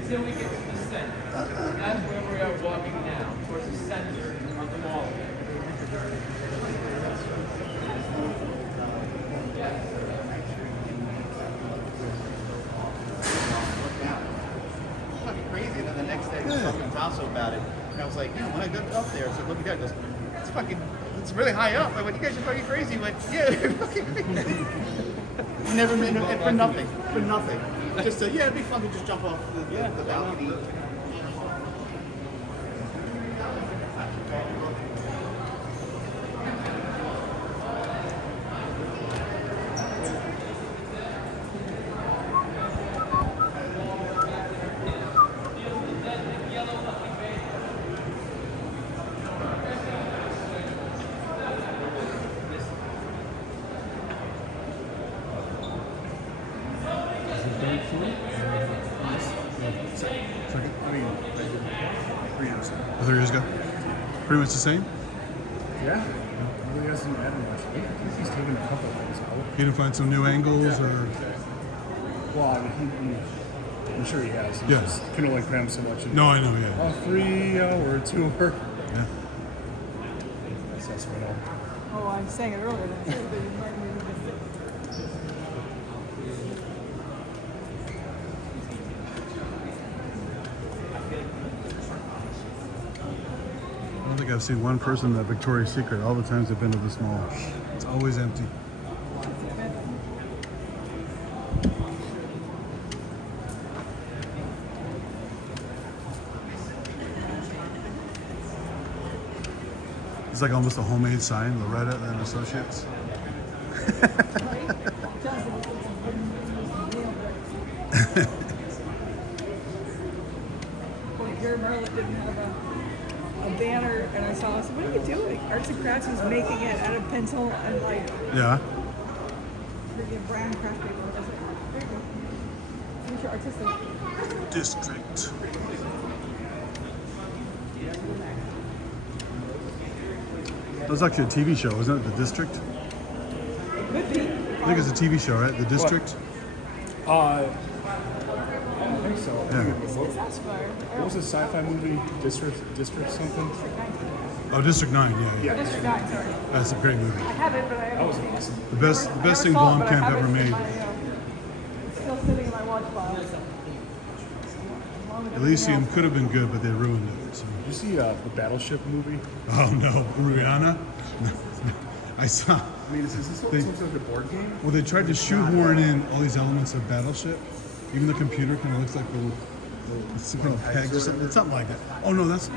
Until we get to the center. That's where we are walking now, towards the center of the mall. Fucking crazy. And then the next day, I was talking to Tasso about it. And I was like, when I got up there, I said, look at that. He goes, it's really high up. I went, you guys are fucking crazy. He went, yeah, you're fucking crazy. Never made it for nothing. For nothing. Just to, it'd be fun to just jump off the balcony. Pretty much the same? Yeah. He really hasn't added much. I think he's taken a couple of things out. He didn't find some new angles or... Well, I mean, I'm sure he has. He's Yeah. just kind of like crammed so much. No, I know, yeah. A 3 hour tour. Yeah. That's right on. Oh, I was saying it earlier. But you might need to I don't think I've seen one person at Victoria's Secret all the times I've been to this mall. It's always empty. It's like almost a homemade sign, Loretta and Associates. Gary Merlin didn't have a banner, and I saw. I said, "What are you doing?" Arts and Crafts was making it out of pencil and like Yeah. freaking brown craft paper. I was like, "There you go. Future artistic." District. That was actually a TV show, wasn't it? The District? It could be. I think it's a TV show, right? The District? I think so. Yeah. Is that Spire? What was the sci-fi movie? District something? Oh, District 9, yeah. District 9, sorry. That's a great movie. I have it, but I haven't seen it. Awesome. The best I never thing saw it, but I Blomkamp have it ever in made. my, it's still sitting in my watch file. Elysium could have been good, but they ruined it. So. Did you see the Battleship movie? Oh no, Rihanna? I saw. I mean, is this some sort of a board game? Well, they tried to shoehorn in all these elements of Battleship. Even the computer kind of looks like little pegs or something. It's something like that. Oh no, that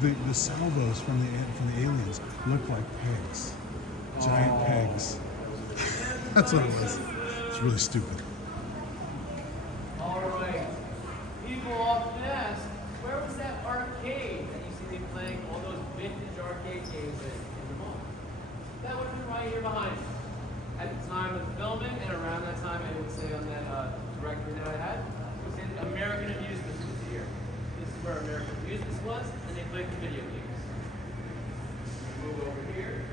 the salvos from the aliens look like pegs, giant pegs. That's what it was. It's really stupid. All right. People often ask, where was that arcade that you see them playing all those vintage arcade games in the mall? That would have been right here behind me. At the time of filming and around that time, I would say on that directory that I had, it would say that American Amusements was here. This is where American Amusements was, and they played the video games. Move over here.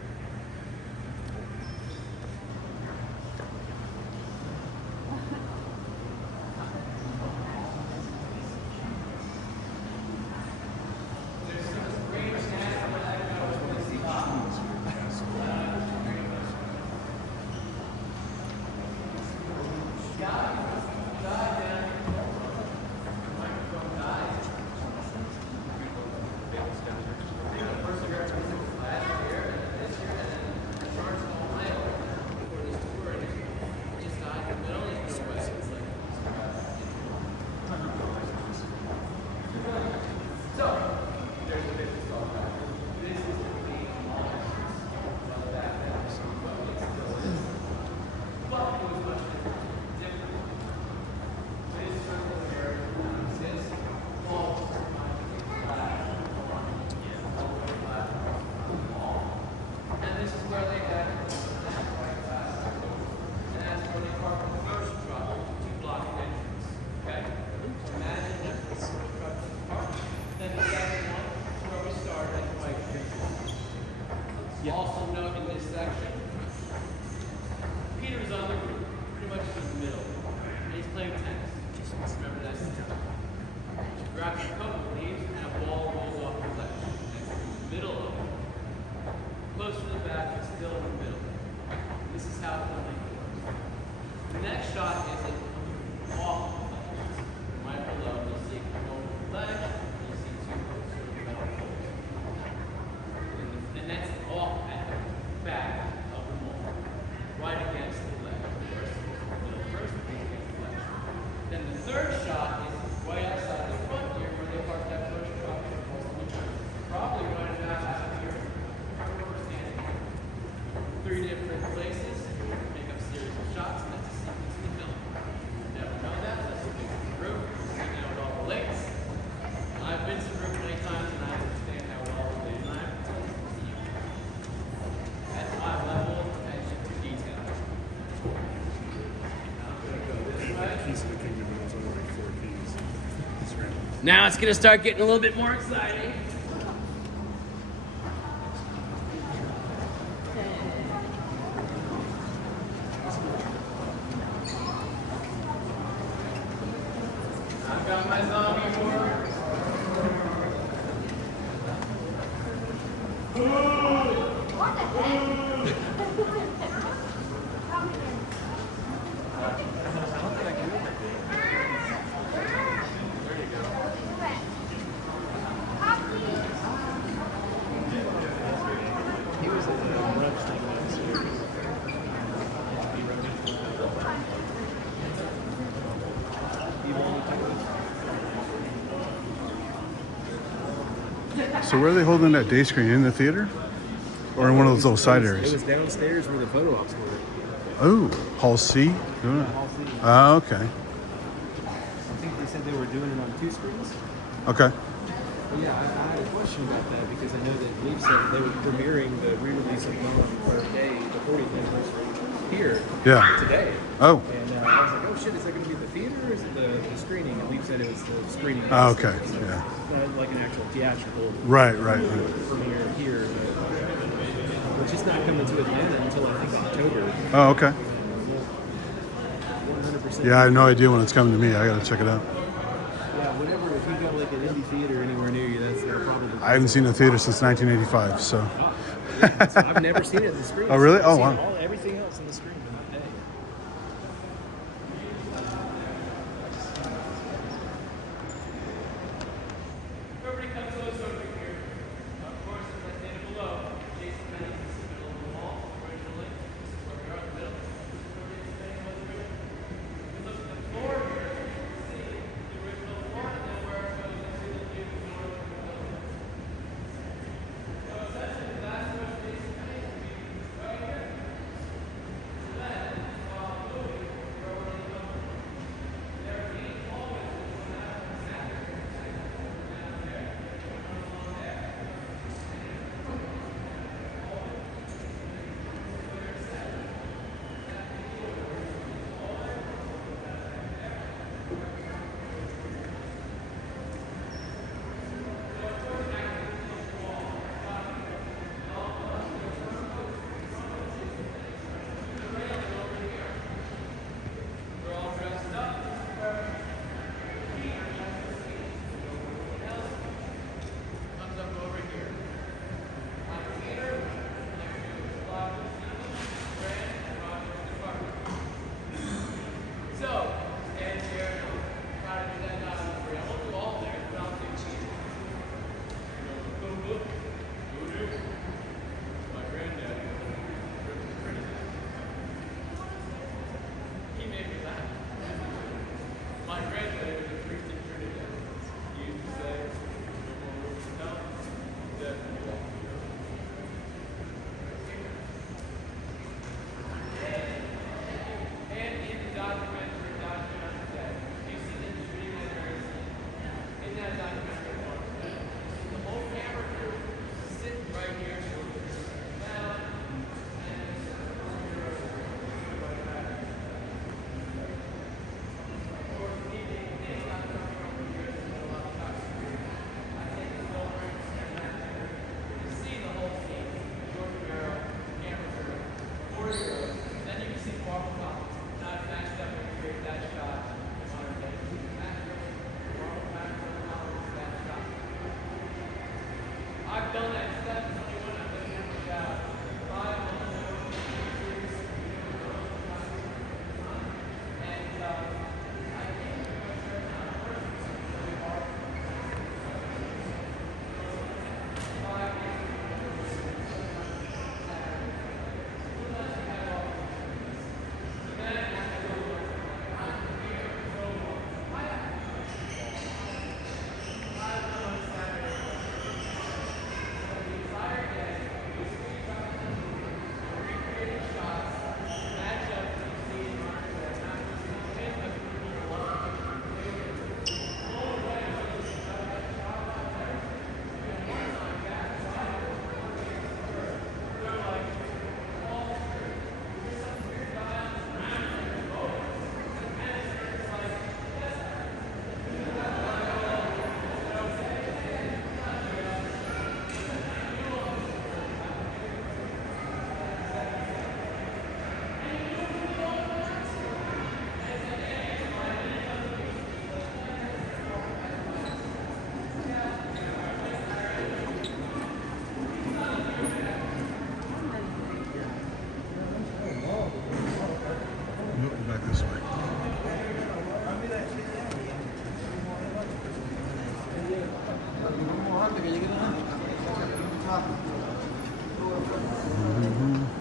Also note in this section, Peter's on the roof, pretty much in the middle. And he's playing tennis. Remember that? Grabs a couple of leaves and a ball rolls off the ledge. It's in the middle of it. Close to the back, but still in the middle. This is how filming works. The next shot is an off the ledge. Right below, you'll see over the ledge, you'll see two sort of metal poles. And that's off at the back of the mold, right against the ledge. First against the ledge. Then the third shot is right outside the front here where they parked that first truck. Probably right about out here. Where we're standing. 3 different places, make up a series of shots, and that's a sequence of the film. You never know that unless you've been to the group, see how it all relates. I've been to the group many times and I understand how it all relates. And I have to tell this to you. At high level, attention to detail. I'm going to go this way. Keys of the kingdom, and it's only like 4 keys. It's random. Now it's going to start getting a little bit more exciting. I've got my zombie warriors. He was at the brunch thing last year. So where are they holding that day screen? In the theater? Or in one of those little side It areas? was downstairs where the photo ops were. Oh, Hall C? Doing it? Hall C. Oh, okay. I think they said they were doing it on 2 screens. Okay. But yeah, I had a question about that because I know that Leaf said they were premiering the re-release of Gone on the Third Day, the 40th anniversary, here Yeah. today. Oh. And I was like, oh shit, is that going to be the theater or is it the screening? And Leaf said it was the screening. Oh, okay. So Yeah. not like an actual theatrical Right. premiere here, which is not coming to Atlanta until I think October. Oh, okay. 100%. Yeah, I have no idea when it's coming to me. I gotta check it out. Yeah, whatever. If you got like an indie theater anywhere near you, that's probably. I haven't seen a theater since 1985, so. Yeah, so I've never seen it in the screen. Oh, really? I've Oh, seen wow. everything else in the screen in that day. Everybody come close over here. Of course, as I stated below, Jason Benning is in the middle of the wall originally. This is where we are in the middle. This is where Jason Benning was originally. If you look at the floor here, you can see the original floor and then where it goes into the new floor of the building. So essentially, the last where Jason Benning is right here. So then,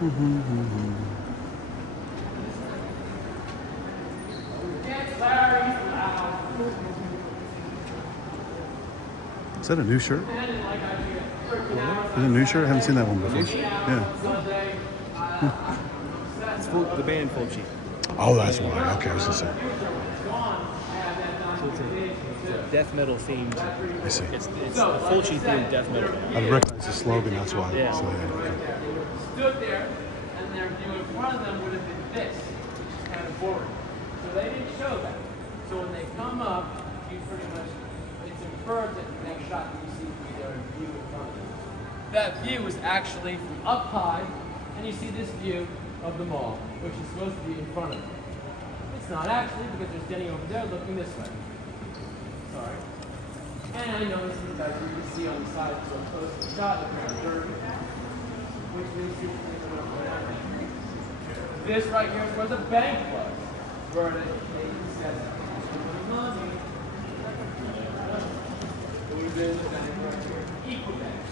Is that a new shirt? Is it a new shirt? I haven't seen that one before. Yeah. It's the band Fulci. Oh, that's why. Okay, I was gonna say. So it's a death metal themed. I see. It's a Fulci themed death metal. I recognize the slogan. That's why. Yeah. So, yeah. Stood there, and their view in front of them would have been this, which is kind of boring. So they didn't show that. So when they come up, you pretty much, it's inferred that the next shot that you see will be their view in front of them. That view is actually from up high, and you see this view of the mall, which is supposed to be in front of them. It's not actually, because they're standing over there looking this way. Sorry. And I noticed that you can see on the side so close to the shot that they're dirty. Which means you can this right here is where the bank was. Where they said money. It would have been the bank right here. Equal bank.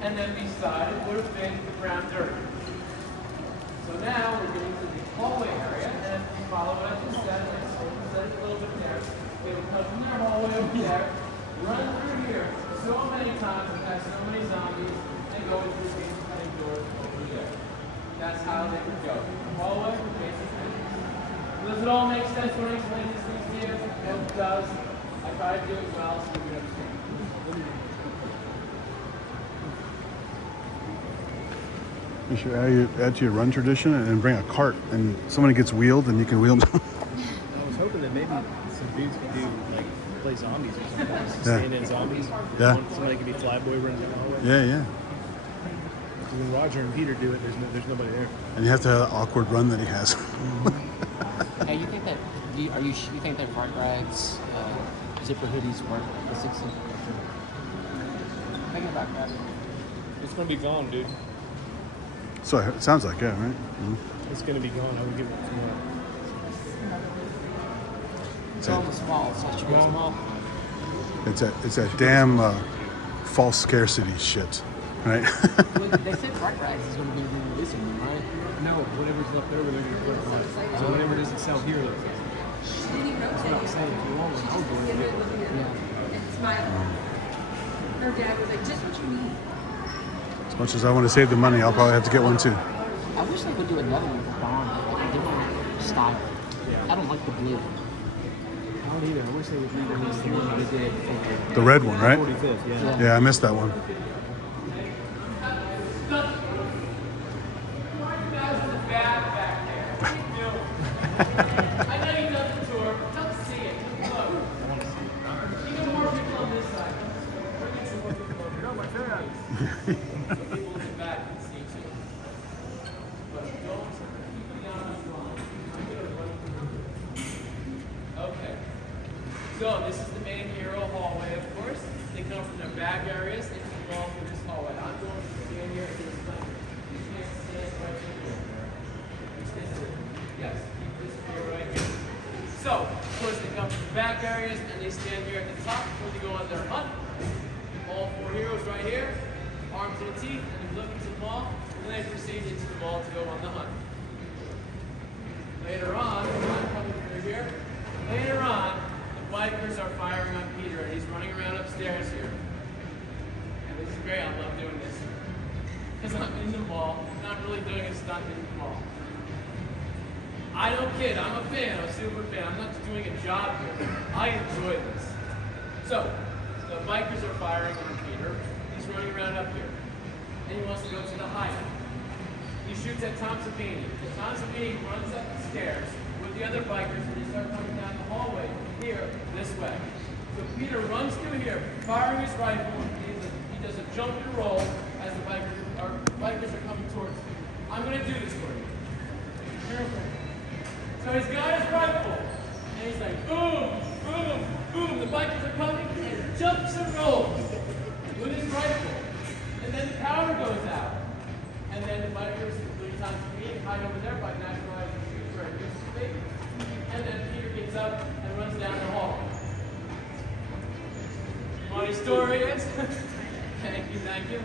And then beside it would have been the brown dirt. So now we're getting to the hallway area, and if you follow what I just said, and I said it a little bit there, they would come from their hallway over there, run through here so many times and pass so many zombies, and go through these cutting doors over there. That's how they would go. Hallway, basic entrance. Does it all make sense when I explain these things to you? It does. I try to do it well so you can understand. You should add to your run tradition and bring a cart, and somebody gets wheeled, and you can wheel them. I was hoping that maybe some dudes could do like play zombies or something. Stand in zombies. Yeah. Somebody could be Flyboy running down the hallway. Yeah. When Roger and Peter do it, there's nobody there. And you have to have that awkward run that he has. Hey, you think that you think that front rags, zipper hoodies work the 16th? Think about that. It's gonna be gone, dude. So it sounds like, yeah, right? It's gonna be gone. I would give it tomorrow. It's almost small. It's such a big small. It's that damn false scarcity shit, right? They said front rags is going to be releasing them, right? No, whatever's left over, they're gonna put it on. So whatever doesn't sell here, that's what I'm saying. If you want one, I'll go and get one. Yeah. And smile. Her dad was like, just what you need. As much as I want to save the money, I'll probably have to get one too. I wish they would do another one with Bond, like a different style. Yeah. I don't like the blue. I don't either. I wish they would re-release the one they did for The red one, right? 45th, yeah. Yeah, I missed that one. I know you've done the tour. Come see it. Come look. You know more people on this side. People in the back can see too. But don't keep beyond this line. Okay. So this is the main hero hallway, of course. They come from their back areas. They come all through this hallway. I'm going to stand here at this time. You can't stand right here. Yes, keep this here right here. So, of course, they come from the back areas and they stand here at the top before they go on their hunt. All four heroes right here, arms to the teeth, and they look into the mall, and they proceed into the mall to go on the hunt. Later on, I'm coming through here. Later on, the bikers are firing on Peter, and he's running around upstairs here. And this is great. I love doing this because I'm in the mall, not really doing a stunt in the mall. I don't kid, I'm a fan, I'm a super fan. I'm not just doing a job here. I enjoy this. So, the bikers are firing on Peter. He's running around up here. And he wants to go to the hideout. He shoots at Tom Savini. Tom Savini runs up the stairs with the other bikers and they start coming down the hallway here, this way. So Peter runs through here, firing his rifle. He does a jump and roll as the bikers are coming towards him. I'm going to do this for you. So he's got his rifle, and he's like, boom, boom, boom. The bikers are coming, and he jumps and rolls with his rifle. And then the power goes out. And then the bikers, including Tom Savini, hide over there by naturalizing shoes where it used to be. And then Peter gets up and runs down the hall. Funny story is, thank you.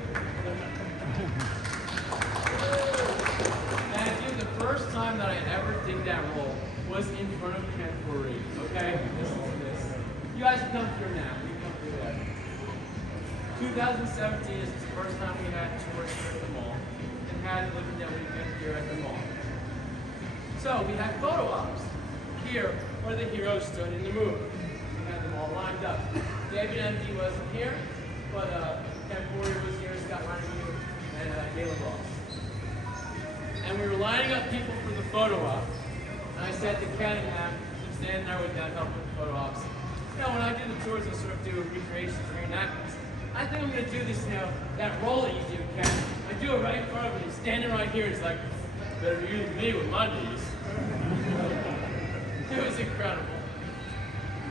time that I ever did that role was in front of Ken Foree. Okay? Listen to this. You guys can come through now. You can come through there. 2017 is the first time we had tours here at the mall and had Living Dead Weekend here at the mall. So we had photo ops here where the heroes stood in the movie. We had them all lined up. David M.D. wasn't here, but Ken Foree was here, Scott Reiner, and Galen Ross. And we were lining up people for the photo op. And I said to Ken and them, I'm standing there with them helping with the photo ops. You know, when I do the tours, I sort of do recreations, reenactments. I think I'm going to do this now, that role that you do, Ken. I do it right in front of him. He's standing right here. He's like, better use me with my knees. It was incredible.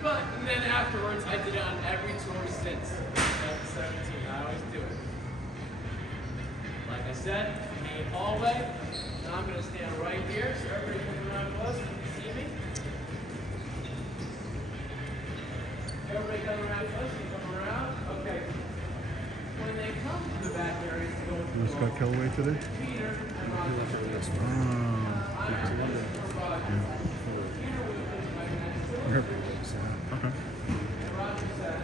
But and then afterwards, I did it on every tour since 2017. I always do it. Like I said, main hallway. Now I'm going to stand right here, so everybody come around close. Can you see me? Everybody come around close. You come around. Okay. When they come to the back areas to go into You Scott Kellaway today? Peter and Roger. Okay.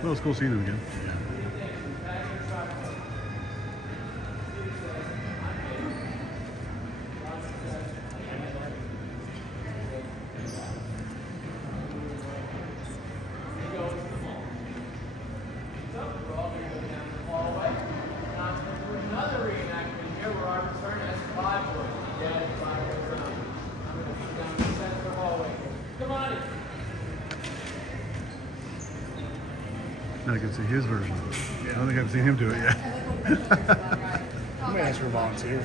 Well, it's cool seeing him again. Now I can see his version. I don't think I've seen him do it yet. I'm gonna ask for a volunteer.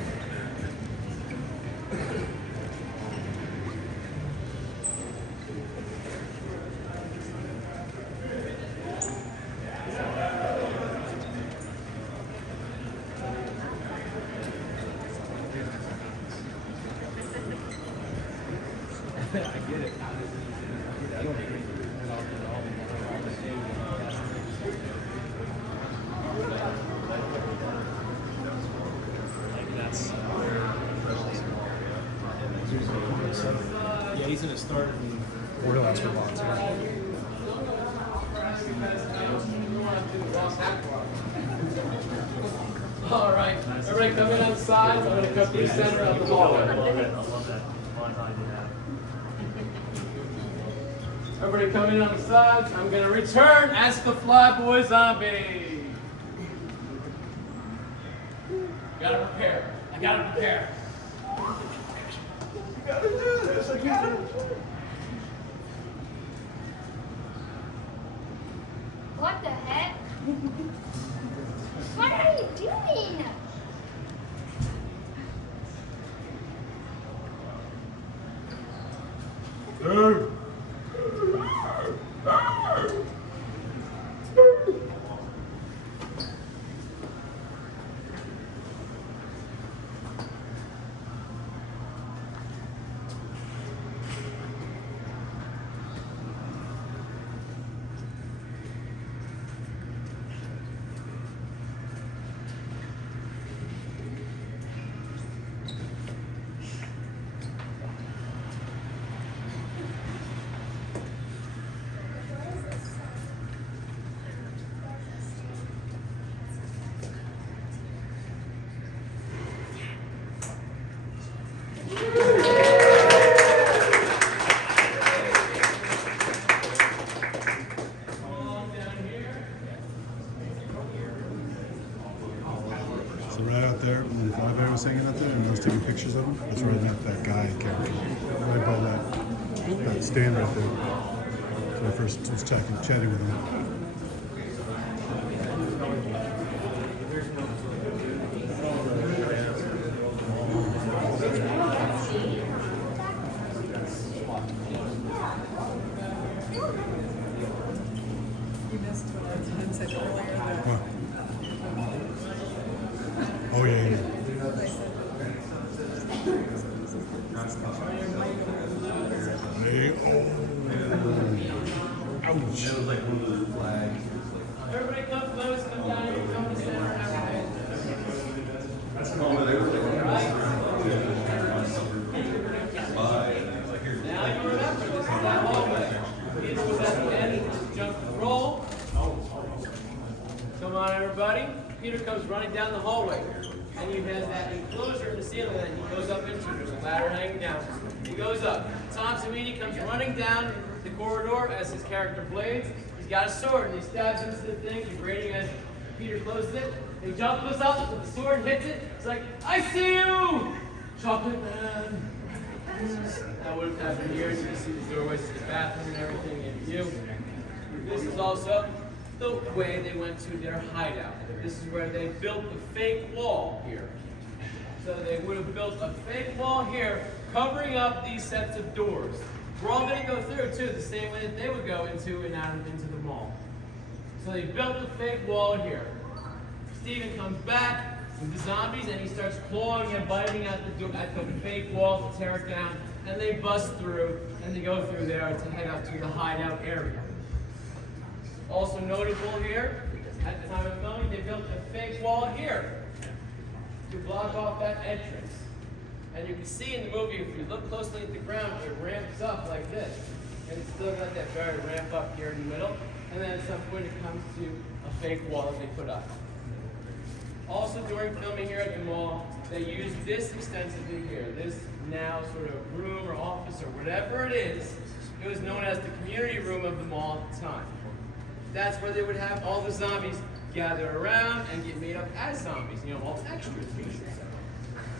Yeah, he's gonna start. We're gonna ask for a volunteer. All right, everybody come in on the sides. I'm going to come through the center of the hallway. Everybody come in on the sides. I'm going to return as the Flyboy Zombie. Gotta prepare. I gotta prepare. You gotta do this. I gotta. What the heck? What are you doing? So right out there, when the Flyboy was hanging out there, and I was taking pictures of him, that's right at that guy character. Right by that stand right there. So I first was chatting with him. You missed what I said earlier. What? Oh yeah, yeah. Hey, oh. Ouch. Everybody come close, come down here, come to the center, and everything. Right? down the hallway. And you have that enclosure in the ceiling that he goes up into. There's a ladder hanging down. He goes up. Tom Savini comes running down the corridor as his character Blades. He's got a sword and he stabs into the thing, vibrating as Peter closes it. He jumps up with the sword and hits it. It's like, I see you! Chocolate Man. That would have happened here. You can see the doorways to the bathroom and everything in view. This is also the way they went to their hideout. This is where they built the fake wall here. So they would have built a fake wall here, covering up these sets of doors. We're all going to go through too, the same way that they would go into and out into the mall. So they built the fake wall here. Steven comes back with the zombies and he starts clawing and biting at the fake wall to tear it down. And they bust through and they go through there to head up to the hideout area. Also notable here, at the time of filming, they built a fake wall here to block off that entrance. And you can see in the movie, if you look closely at the ground, it ramps up like this. And it's still got that very ramp up here in the middle. And then at some point it comes to a fake wall that they put up. Also during filming here at the mall, they used this extensively here. This now sort of room or office or whatever it is. It was known as the community room of the mall at the time. That's where they would have all the zombies gather around and get made up as zombies, you know, all extras.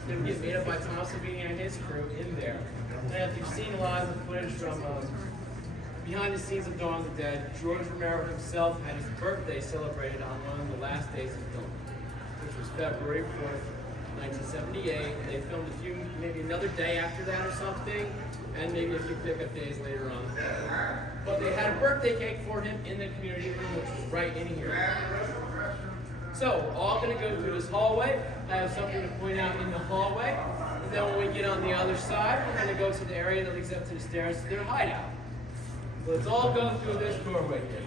They would get made up by Tom Savini and his crew in there. And if you've seen a lot of the footage from behind the scenes of Dawn of the Dead, George Romero himself had his birthday celebrated on one of the last days of filming, which was February 4th, 1978. They filmed a few, maybe another day after that or something, and maybe a few pickup days later on. But they had a birthday cake for him in the community room, which was right in here. So we're all going to go through this hallway. I have something to point out in the hallway. And then when we get on the other side, we're going to go to the area that leads up to the stairs to their hideout. So let's all go through this doorway here.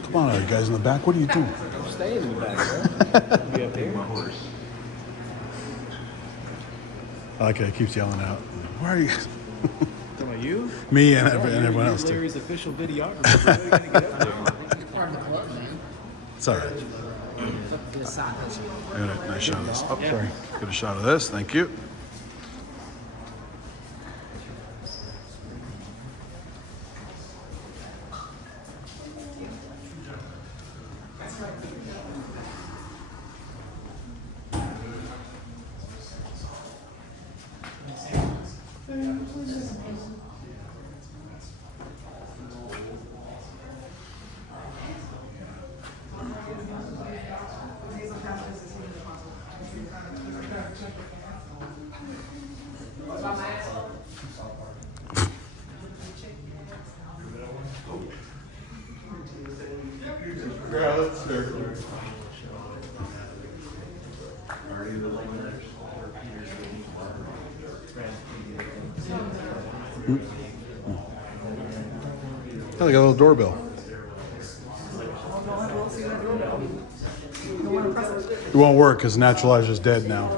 Come on, are you guys in the back? What are you doing? I'm staying in the back, bro. Be up here. Okay, it keeps yelling out. Where are you? Talking about you? Me and everyone else too. Larry's official videographer. We're really gonna get up there. It's part of the club, man. It's all right. It's up to the side. I got a nice shot of this. Oh, sorry. Get a shot of this. Thank you. Oh, they got a little doorbell. It won't work because Naturalizer's dead now.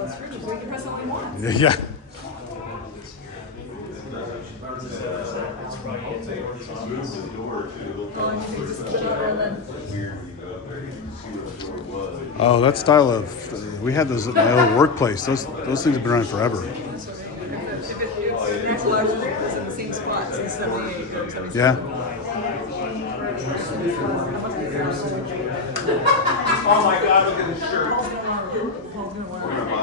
Yeah. Oh, that style of, we had those at my old workplace. Those things have been around forever. Yeah. Oh my God, look at this shirt. Paul's gonna wear it. I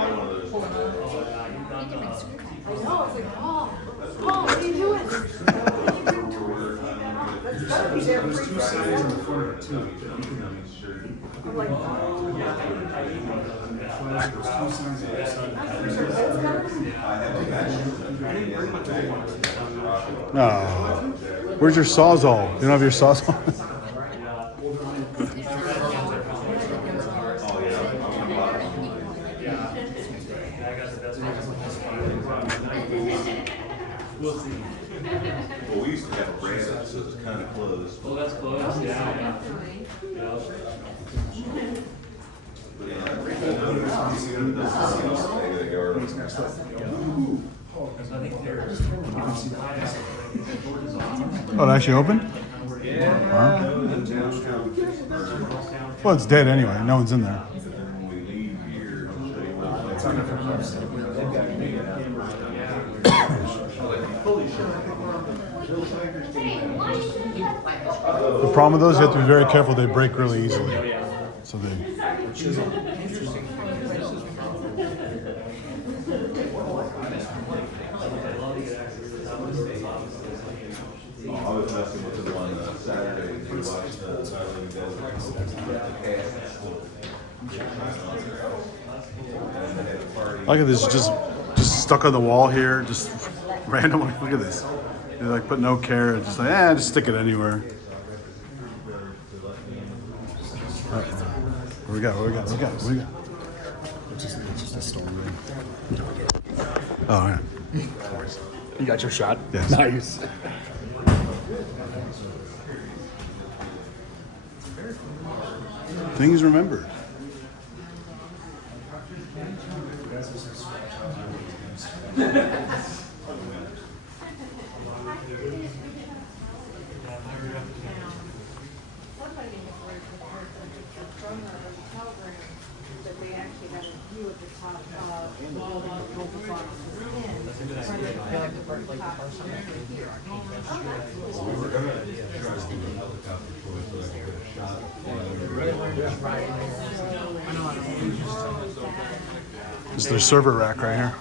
know, it's like, Paul, what are you doing? What are you doing? That's gotta be there There's two signs in the front too. I'm like, There's two signs on the side. No. Where's your sawzall? You don't have your sawzall? Well, we used to have a brand, so it's kind of closed. Well, that's close, yeah. Oh, it actually opened? Wow. Well, it's dead anyway. No one's in there. The problem with those, you have to be very careful. They break really easily. So they. I was messing with the one Saturday. We watched the Look at this, just stuck on the wall here, just randomly. Look at this. They like put no care, just like, just stick it anywhere. What we got? It's just a store room. Oh, yeah. You got your shot? Yes. Nice. Things remembered. This is their server rack right here.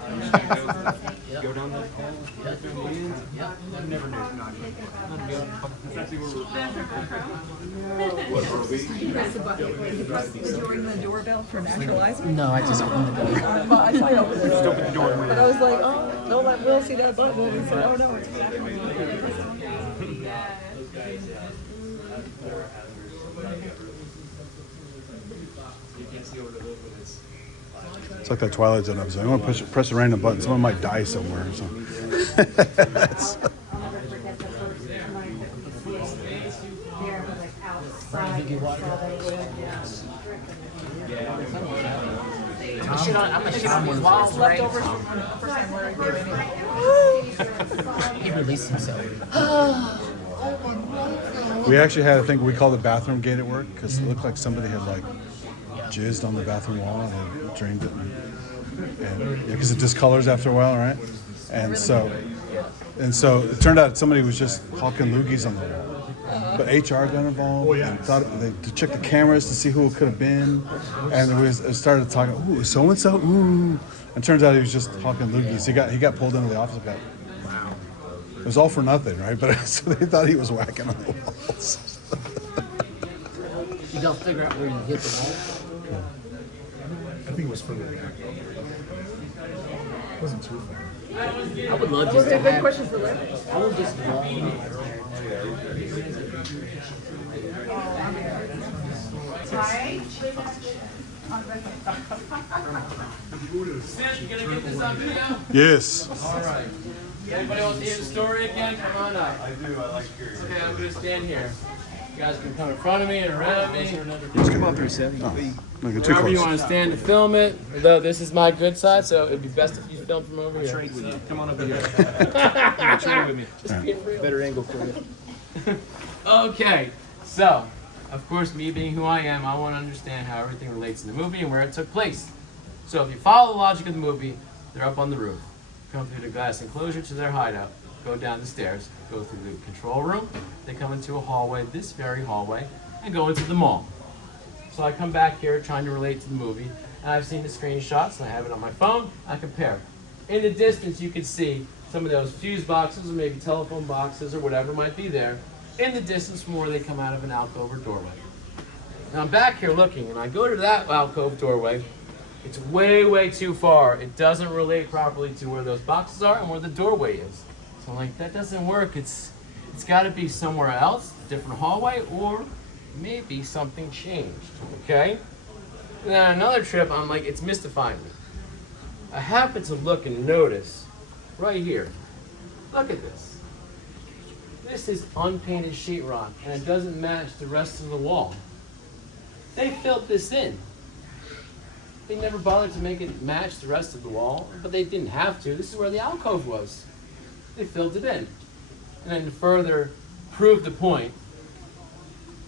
Go down that hall. Never knew. press the button. Did you ring the doorbell for naturalizer? No, I just opened the door. I saw you open the door. But I was like, oh, don't let Will see that button. And he said, oh no, it's It's like that Twilight Zone episode. I'm gonna press a random button. Someone might die somewhere or something. I'm gonna shit on these walls, right? leftovers from the first time Larry did it. He released himself. We actually had a thing we called the bathroom gate at work because it looked like somebody had like jizzed on the bathroom wall and had drained it, and because it discolors after a while, right? And so it turned out somebody was just hawking loogies on the wall. But HR got involved and thought they checked the cameras to see who it could have been, and it started talking. Ooh, so and so. Ooh, and turns out he was just hawking loogies. He got pulled into the office. Wow. It was all for nothing, right? But so they thought he was whacking on the walls. You don't figure out where you hit the wall. I think it was further back. It wasn't too far. I would love just to Good have. question for Larry. I would just love. Sam, you gonna get this on video? Yes. All right. Anybody want to hear the story again? Come on up. I do. I like hearing. Okay, I'm gonna stand here. You guys can come in front of me and around me. Come on through, Seth. Don't get too Wherever you close. want to stand to film it. Although this is my good side, so it'd be best if you film from over here. Trade with you. Come on over here. Trade with me. Just be real. Better angle for you. Okay, so, of course, me being who I am, I want to understand how everything relates in the movie and where it took place. So if you follow the logic of the movie, they're up on the roof. Come through the glass enclosure to their hideout. Go down the stairs. Go through the control room. They come into a hallway, this very hallway, and go into the mall. So I come back here trying to relate to the movie, and I've seen the screenshots, and I have it on my phone. I compare. In the distance, you can see some of those fuse boxes, or maybe telephone boxes, or whatever might be there, in the distance from where they come out of an alcove or doorway. Now I'm back here looking, and I go to that alcove doorway. It's way, way too far. It doesn't relate properly to where those boxes are and where the doorway is. So I'm like, that doesn't work. It's got to be somewhere else, different hallway, or maybe something changed, okay? And then another trip, I'm like, it's mystifying me. I happen to look and notice right here. Look at this. This is unpainted sheetrock, and it doesn't match the rest of the wall. They filled this in. They never bothered to make it match the rest of the wall, but they didn't have to. This is where the alcove was. They filled it in. And then to further prove the point,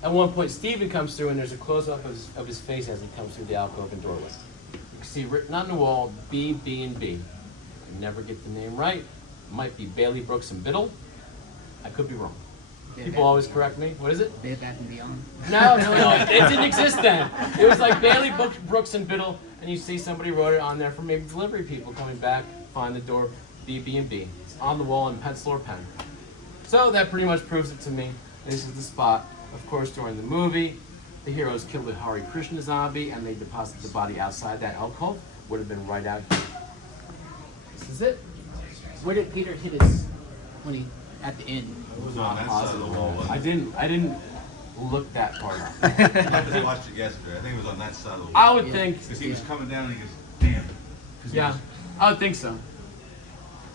at one point Steven comes through and there's a close-up of his face as he comes through the alcove and doorway. You can see written on the wall, B, B, and B. I never get the name right. It might be Bailey, Brooks, and Biddle. I could be wrong. People always correct me. What is it? Bed Bath and Beyond. No, it didn't exist then. It was like Bailey, Brooks, and Biddle, and you see somebody wrote it on there for maybe delivery people coming back, find the door, B, B, and B. It's on the wall in pencil or pen. So that pretty much proves it to me. This is the spot. Of course, during the movie, the heroes killed the Hare Krishna zombie, and they deposited the body outside that alcove. Would have been right out here. This is it. Where did Peter hit his when he at the end? It was on that side of the wall, wasn't it? I didn't look that part up. I just watched it yesterday. I think it was on that side of the wall. I would think. Because he was coming down and he goes, damn. Yeah, I would think so.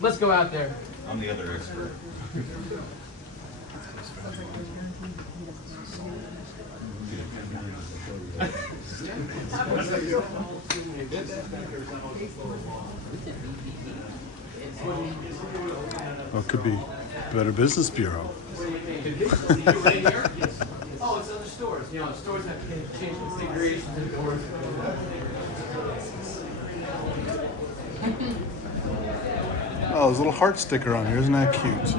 Let's go out there. I'm the other expert. Oh, it could be Better Business Bureau. Oh, it's other stores. You know, stores have to change configurations and doors. Oh, there's a little heart sticker on here. Isn't that cute?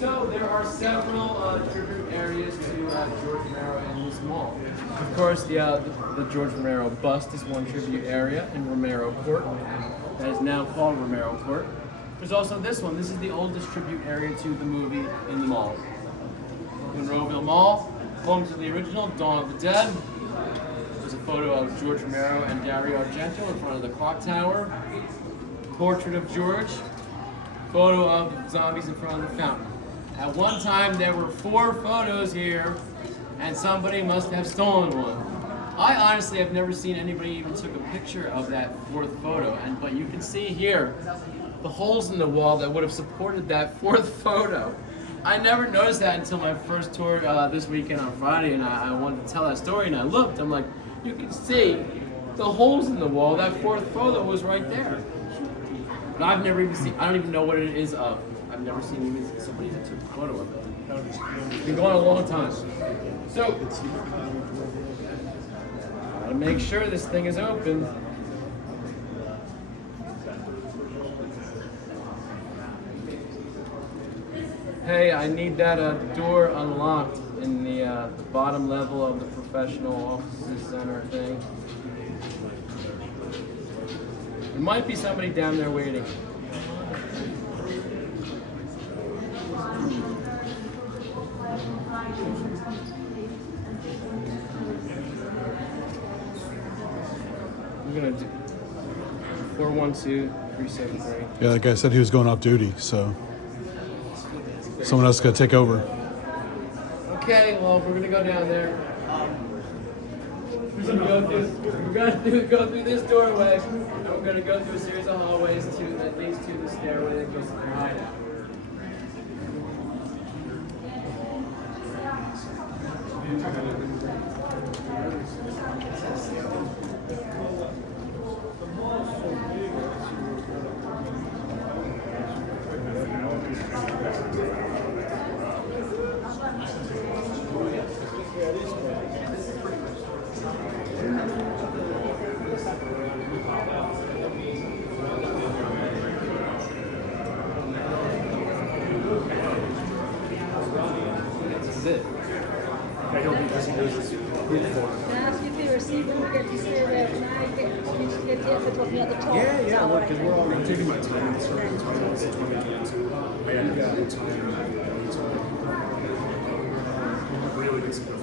So there are several different areas to George Romero in this mall. Of course, the George Romero bust is one tribute area in Romero Court. That is now called Romero Court. There's also this one. This is the oldest tribute area to the movie in the mall. Monroeville Mall, home to the original Dawn of the Dead. There's a photo of George Romero and Dario Argento in front of the clock tower. Portrait of George. Photo of zombies in front of the fountain. At one time, there were 4 photos here, and somebody must have stolen one. I honestly have never seen anybody even took a picture of that 4th photo, but you can see here the holes in the wall that would have supported that 4th photo. I never noticed that until my first tour this weekend on Friday, and I wanted to tell that story, and I looked. I'm like, you can see the holes in the wall. That 4th photo was right there. But I've never even seen, I don't even know what it is of. I've never seen even somebody that took a photo of it. It's been going a long time. So, gotta make sure this thing is open. Hey, I need that door unlocked in the bottom level of the professional offices center thing. There might be somebody down there waiting. We're gonna do 412-373. Yeah, that guy said he was going off duty, so someone else got to take over. Okay, well, we're gonna go down there. We're gonna go through this doorway, and we're gonna go through a series of hallways that leads to the stairway that goes to the hideout. This is it. I don't think this is good for Yeah, look, because we're all I'm taking my time. It's certain times it's when I get to I have no time. Really get some good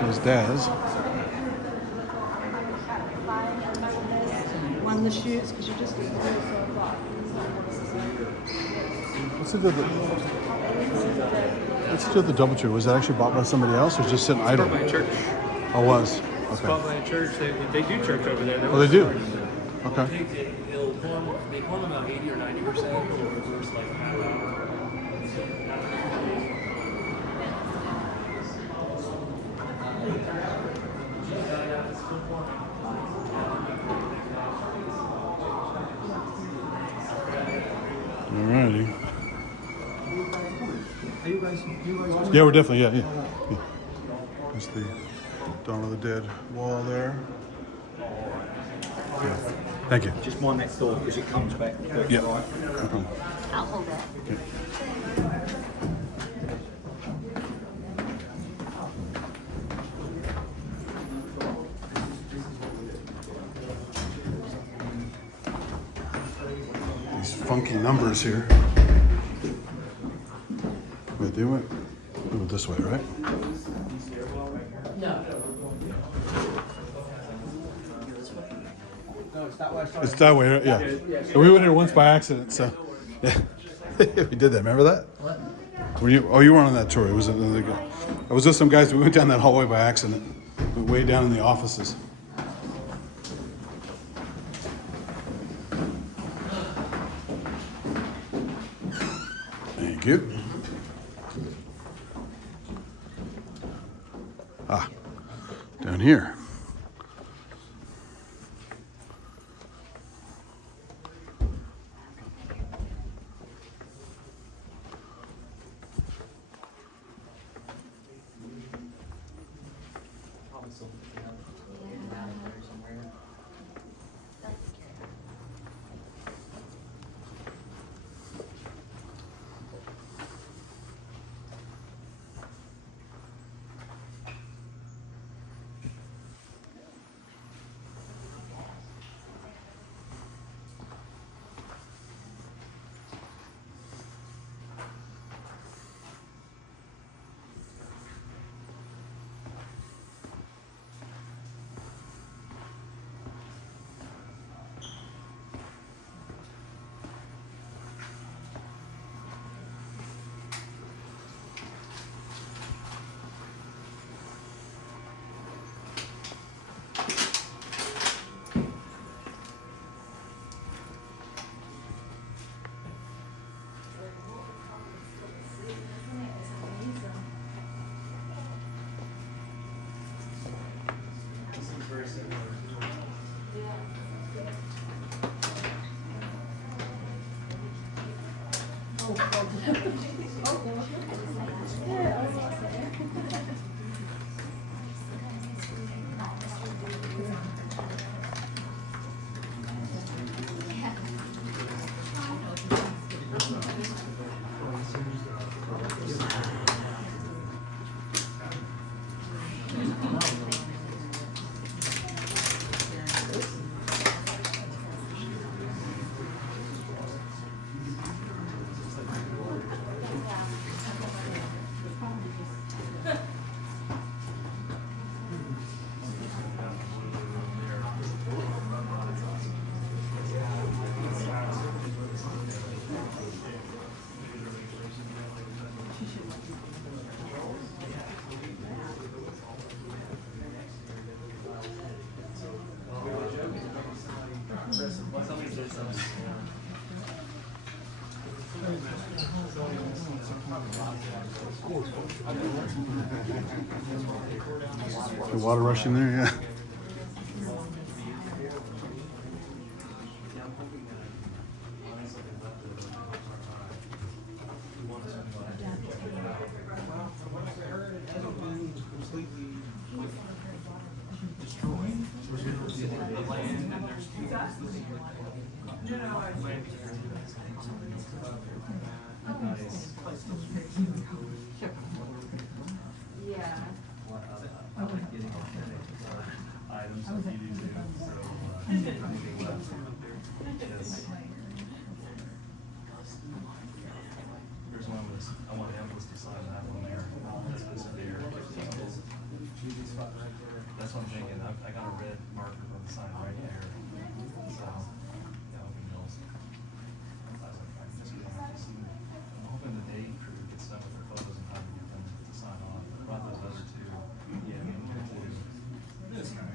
There's Daz. On the shoes, because you just get What's it do with the double tree? Was that actually bought by somebody else or just sitting idle? Bought by a church. Oh, it was. It's Okay. bought by a church. They do church over there. Oh, they do? Okay. They form about 80 or 90%. Alrighty. Yeah, we're definitely, yeah. There's the Dawn of the Dead wall there. Yeah. Thank you. Just one next door because it comes back. Yeah. I'll hold it. Okay. These funky numbers here. Wait, they went this way, right? No. It's that way, right? Yeah. We went here once by accident, so yeah. We did that. Remember that? What? Were you? Oh, you weren't on that tour. It was another guy. I was with some guys. We went down that hallway by accident. We went way down in the offices. Thank you. Ah, down here. The water rushing there, yeah. That's what I'm thinking. I got a red marker on the sign right here. So, yeah, open bills. I was like, I'm just gonna have to see. I'm hoping the day crew gets done with their photos and time to get them to sign off. I brought those other two. Yeah, me too. This guy.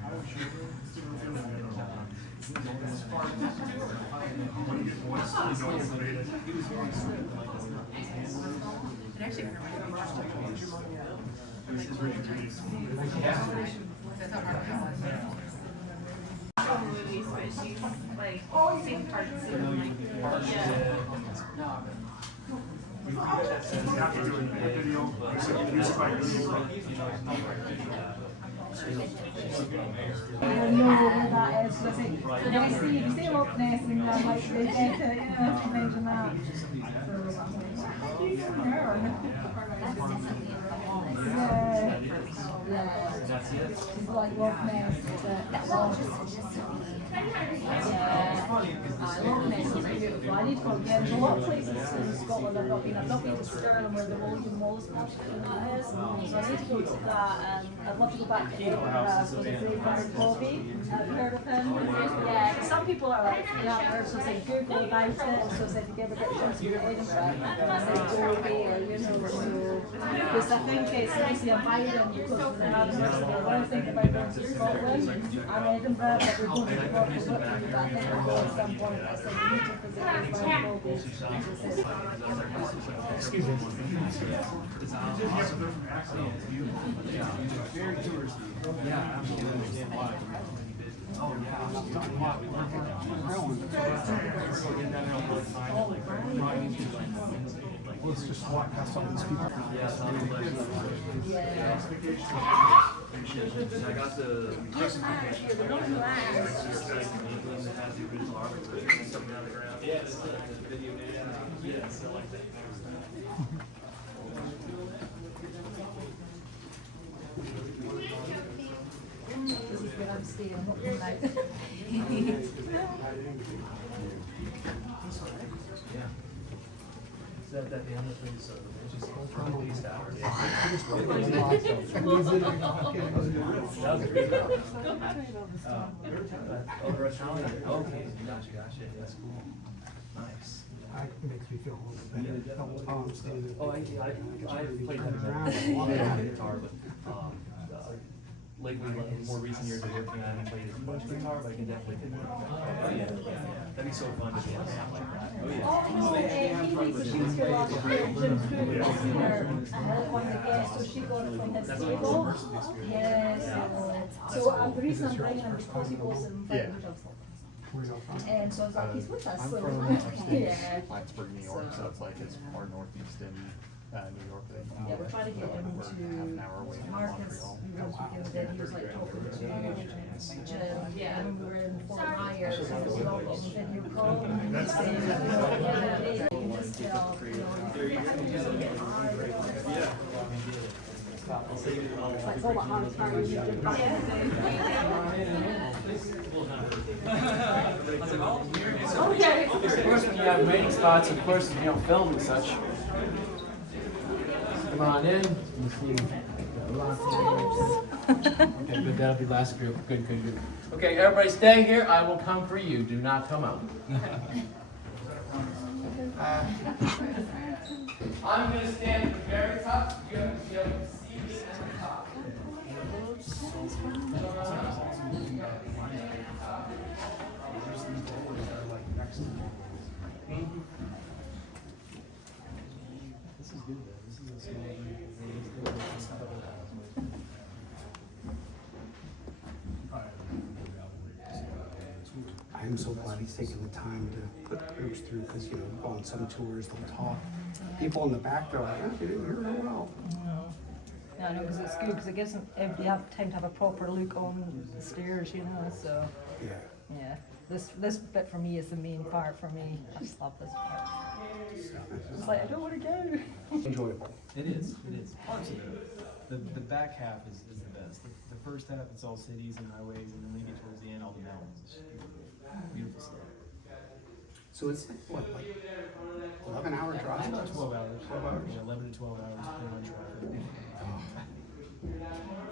It actually movies, but she's like same parts and like I know where that is. Does it? You see Loch Ness and like they get it, you know, to measure that. Yeah. She's like Loch Ness. Loch Ness is beautiful. I need to go again. There's a lot of places in Scotland I've not been. I've not been to Stirling where the Wolves and Moles and that is. So I need to go to that. I'd love to go back to Edinburgh for the Great Barry Bobby. Have you heard of him? Yeah. Some people are like, yeah, so they Google about it. So if you ever get a chance to go to Edinburgh, say go there, you know. So because I think it's obviously a Byron because of the University. One thing about going to Scotland and Edinburgh, but we're going to the work of looking, but I think we'll go at some point. I said we need to visit Great Barry Bobby. Excuse me. Very touristy. Yeah, absolutely. Oh yeah, let's just walk past some of these people. I got the This is where I'm staying, I'm not coming out. Is that the end of things? Just from the east hour. Oh, the restaurant? Okay, gotcha. That's cool. Nice. It makes me feel a little better. Oh, I played that guitar, but lately, in more recent years of working, I haven't played as much guitar, but I can definitely pick it up. Oh yeah, that'd be so fun to be on something like that. Oh yeah. He needs a shoes here last year. Jim Crew was here, one of the guests, so she got it from his table. Yes. So the reason I'm bringing him because he goes and Where's y'all from? And so I was like, he's with us. I'm So from yeah. Plattsburgh, New York, so it's like it's more northeast in New York than Yeah, we're trying to get him we're half an hour away to from Marcus. Montreal. He was together, he was like talking to Jim. Yeah, when we were in Fort Myers, and we all got the video call. And he said, you can just tell, it's like all the hard times you did back Okay. Of course, when you have mating spots, of course, you don't film and such. Come on in. Okay, good. That'll be last group. Good. Okay, everybody stay here. I will come for you. Do not come out. I'm going to stand at the very top. You're going to be able to see me at the top. This is good though. This is a small I'm so glad he's taking the time to put the groups through, because, you know, go on some tours, they'll talk. People in the back, they're like, oh, you didn't hear real well. Yeah, I know, because it's good, because it gives them, you have time to have a proper look on the stairs, you know, so. Yeah, this bit for me is the main part for me. I just love this part. It's like, I don't want to go. Enjoyable. It is. Honestly, the back half is the best. The first half, it's all cities and highways, and then when you get towards the end, all the mountains. It's beautiful stuff. So it's like, what, like 11-hour drive? About 12 hours. 12 hours? Yeah, 11 to 12 hours, depending on traffic.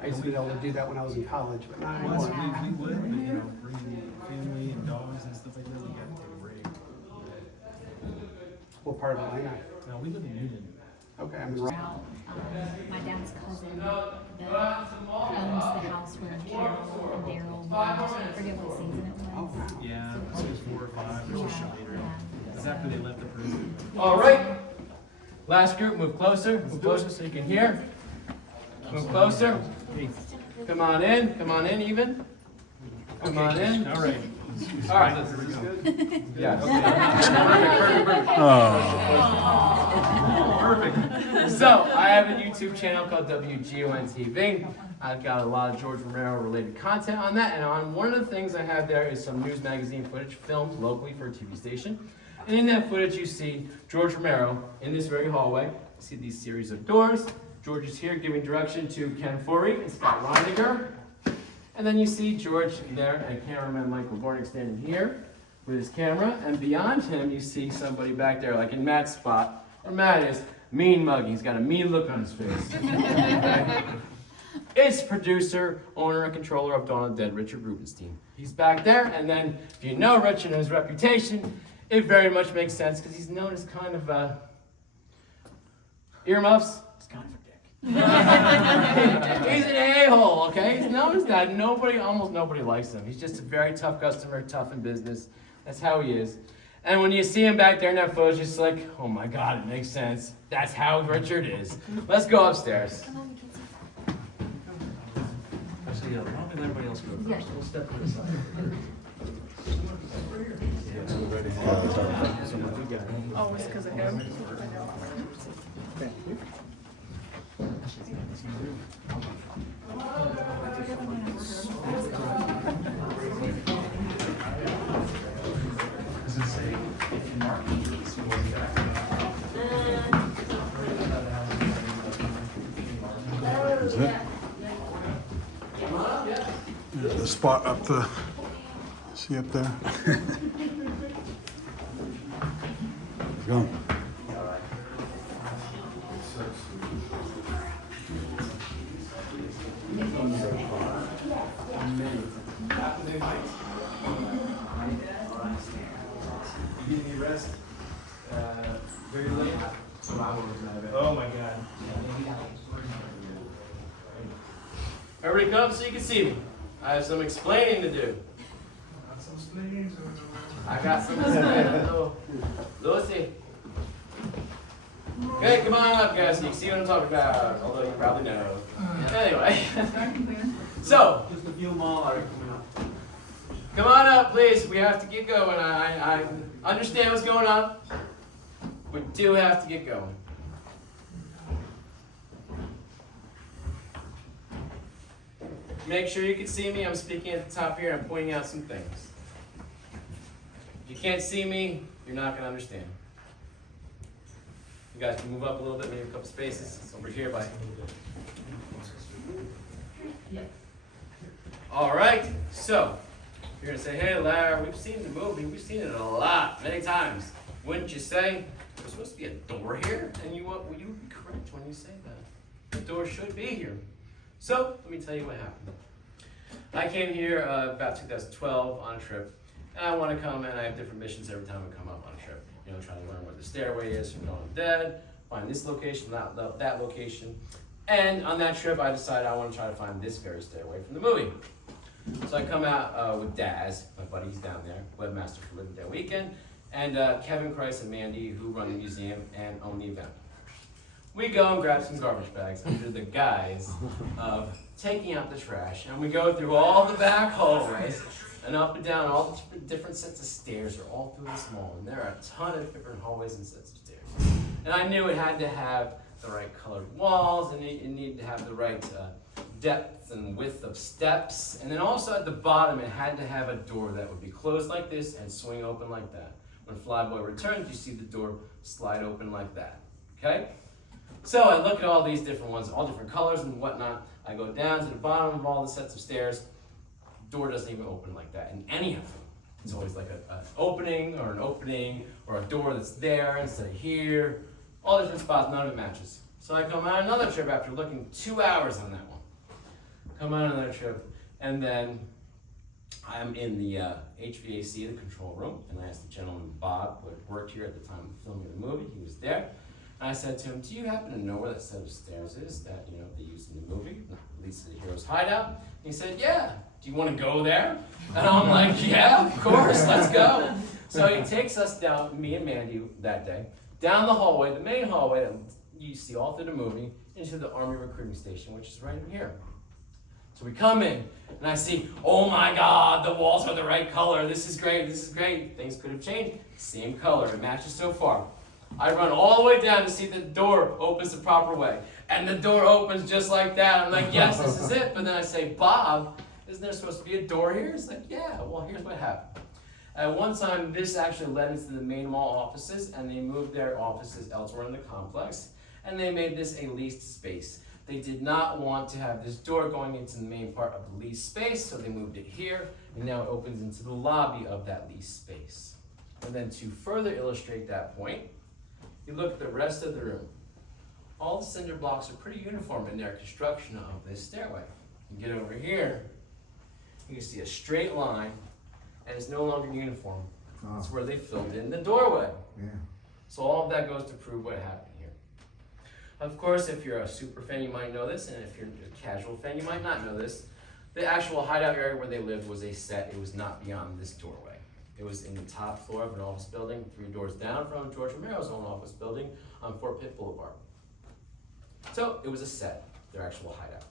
I used to be able to do that when I was in college, but not Well, anymore. we would, but you know, bringing family and dogs and stuff like that, we got to take a break. What part of Atlanta? Now, we live in Newton. Okay, I'm in My dad's cousin that owns the house where Carol and Daryl lived. I forget what season it was. Yeah, it was 4 or 5 or something later. It's after they left the prison. All right. Last group, move closer so you can hear. Move closer. Come on in even. Come on in. All right. All right. Yeah. Perfect. So, I have a YouTube channel called WGON TV. I've got a lot of George Romero related content on that, and on one of the things I have there is some news magazine footage filmed locally for a TV station. And in that footage you see George Romero in this very hallway. You see these series of doors. George is here giving direction to Ken Forey and Scott Reiniger. And then you see George there and cameraman Michael Gornick standing here with his camera. And beyond him you see somebody back there, like in Matt's spot, where Matt is mean mugging. He's got a mean look on his face. It's producer, owner, and controller of Dawn of the Dead, Richard Rubenstein. He's back there, and then if you know Richard and his reputation, it very much makes sense because he's known as kind of earmuffs. He's kind of a dick. He's an a-hole, okay? He's known as that. Almost nobody likes him. He's just a very tough customer, tough in business. That's how he is. And when you see him back there in that photo, it's just like, oh my God, it makes sense. That's how Richard is. Let's go upstairs. Actually, why don't we let everybody else go first? Yeah. We'll step to the side. Oh, it's because of him? Is it? There's a spot up the, see up there? Go. You get any rest? Very late? Oh my God. Everybody come up so you can see me. I have some explaining to do. I got some explaining. Lucy. Okay, come on up, guys, so you can see what I'm talking about. Although you probably know. Anyway. So. Just a few more are coming up. Come on up, please. We have to get going. I understand what's going on. We do have to get going. Make sure you can see me. I'm speaking at the top here. I'm pointing out some things. If you can't see me, you're not going to understand. You guys can move up a little bit, maybe a couple spaces. It's over here by. All right. So you're going to say, hey, Larry, we've seen the movie. We've seen it a lot, many times. Wouldn't you say there's supposed to be a door here? And you would be correct when you say that. The door should be here. So let me tell you what happened. I came here about 2012 on a trip, and I want to come, and I have different missions every time I come up on a trip. You know, trying to learn where the stairway is from Dawn of the Dead, find this location, that location. And on that trip, I decided I want to try to find this very stairway from the movie. So I come out with Daz, my buddy, he's down there, webmaster for Living Dead Weekend, and Kevin Christ and Mandy, who run the museum and own the event. We go and grab some garbage bags under the guise of taking out the trash, and we go through all the back hallways and up and down all the different sets of stairs are all through this mall, and there are a ton of different hallways and sets of stairs. And I knew it had to have the right colored walls, and it needed to have the right depth and width of steps, and then also at the bottom it had to have a door that would be closed like this and swing open like that. When Flyboy returns, you see the door slide open like that. Okay? So I look at all these different ones, all different colors and whatnot. I go down to the bottom of all the sets of stairs. The door doesn't even open like that in any of them. It's always like an opening or a door that's there instead of here. All different spots, none of it matches. So I come on another trip after looking 2 hours on that one. Come on another trip, and then I'm in the HVAC, the control room, and I asked the gentleman, Bob, who had worked here at the time of filming the movie. He was there. And I said to him, do you happen to know where that set of stairs is that, you know, they used in the movie, at least the hero's hideout? And he said, yeah. Do you want to go there? And I'm like, yeah, of course, let's go. So he takes us down, me and Mandy that day, down the hallway, the main hallway that you see all through the movie, into the Army recruiting station, which is right in here. So we come in, and I see, oh my God, the walls are the right color. This is great, this is great. Things could have changed. Same color, it matches so far. I run all the way down to see the door opens the proper way. And the door opens just like that. I'm like, yes, this is it. But then I say, Bob, isn't there supposed to be a door here? It's like, yeah, well, here's what happened. At one time, this actually led into the main mall offices, and they moved their offices elsewhere in the complex, and they made this a leased space. They did not want to have this door going into the main part of the leased space, so they moved it here, and now it opens into the lobby of that leased space. And then to further illustrate that point, you look at the rest of the room. All the cinder blocks are pretty uniform in their construction of this stairway. You get over here, you can see a straight line, and it's no longer uniform. It's where they filled in the doorway. Yeah. So all of that goes to prove what happened here. Of course, if you're a super fan, you might know this, and if you're a casual fan, you might not know this. The actual hideout area where they lived was a set. It was not beyond this doorway. It was in the top floor of an office building, 3 doors down from George Romero's own office building on Fort Pitt Boulevard. So it was a set, their actual hideout.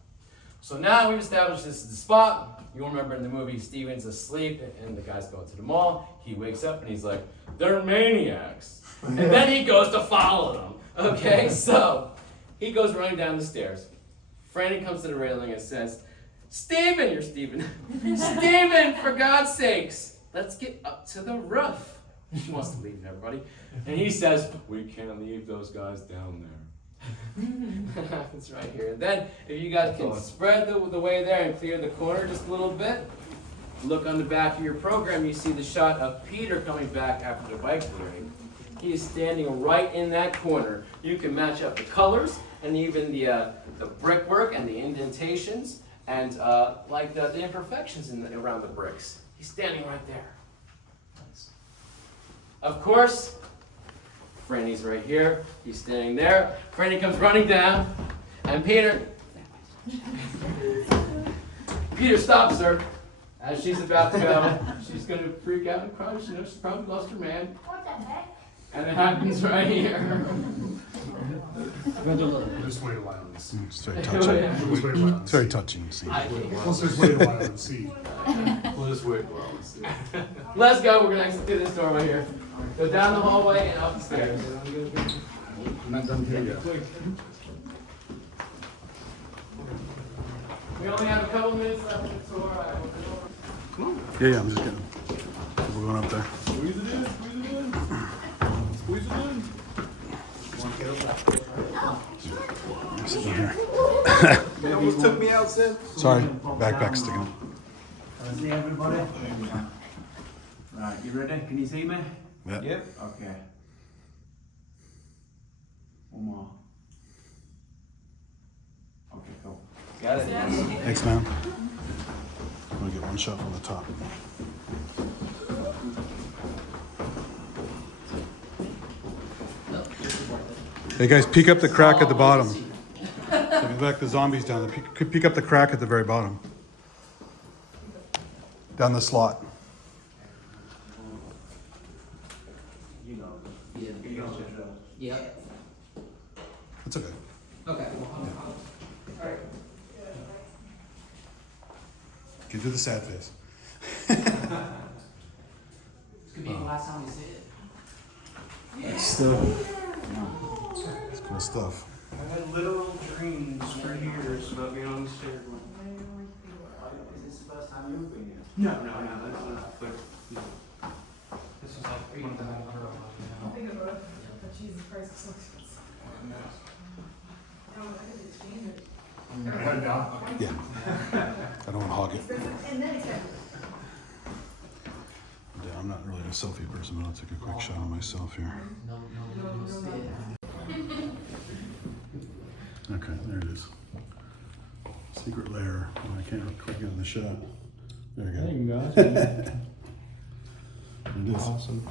So now we've established this is the spot. You'll remember in the movie, Steven's asleep and the guy's going to the mall. He wakes up and he's like, they're maniacs. And then he goes to follow them. Okay, so he goes running down the stairs. Franny comes to the railing and says, Steven, you're Steven. Steven, for God's sakes, let's get up to the roof. She wants to leave everybody. And he says, we can't leave those guys down there. That happens right here. And then, if you guys can spread the way there and clear the corner just a little bit, look on the back of your program, you see the shot of Peter coming back after the bike parade. He is standing right in that corner. You can match up the colors and even the brickwork and the indentations and like the imperfections around the bricks. He's standing right there. Of course, Franny's right here. He's standing there. Franny comes running down, and Peter stops her as she's about to go. She's going to freak out and cry. She knows she's probably lost her man. And it happens right here. Just wait a while and see. It's very touching. Just wait a while. It's very touching scene. Let's just wait a while and see. We'll just wait a while and see. Let's go. We're gonna exit through this doorway here. Go down the hallway and up the stairs. I'm not done here yet. We only have a couple minutes left of the tour. Yeah, I'm just getting. We're going up there. Squeeze it in, squeeze it in. Squeeze it in. Sitting here. It almost took me out, Sid. Sorry, backpack sticking up. See everybody? Right, you ready? Can you see me? Yeah. Yep. Okay. One more. Okay, cool. Got it? Thanks, man. I'm gonna get one shot from the top. Hey guys, peek up the crack at the bottom. So if you back the zombies down, peek up the crack at the very bottom. Down the slot. You know. Yeah. Yep. It's okay. Okay. Get to the sad face. This could be the last time we see it. Still. It's cool stuff. I had literal dreams for years about being on the stairway. Is this the first time you've been here? No, that's not. But this is like one of the Think about it. But Jesus Christ, it's so expensive. Yeah. I don't want to hog it. And then it's Yeah, I'm not really a selfie person, but I'll take a quick shot of myself here. Okay, there it is. Secret lair. Oh, I can't click in the shot. There we go. There you go. There it is. Awesome.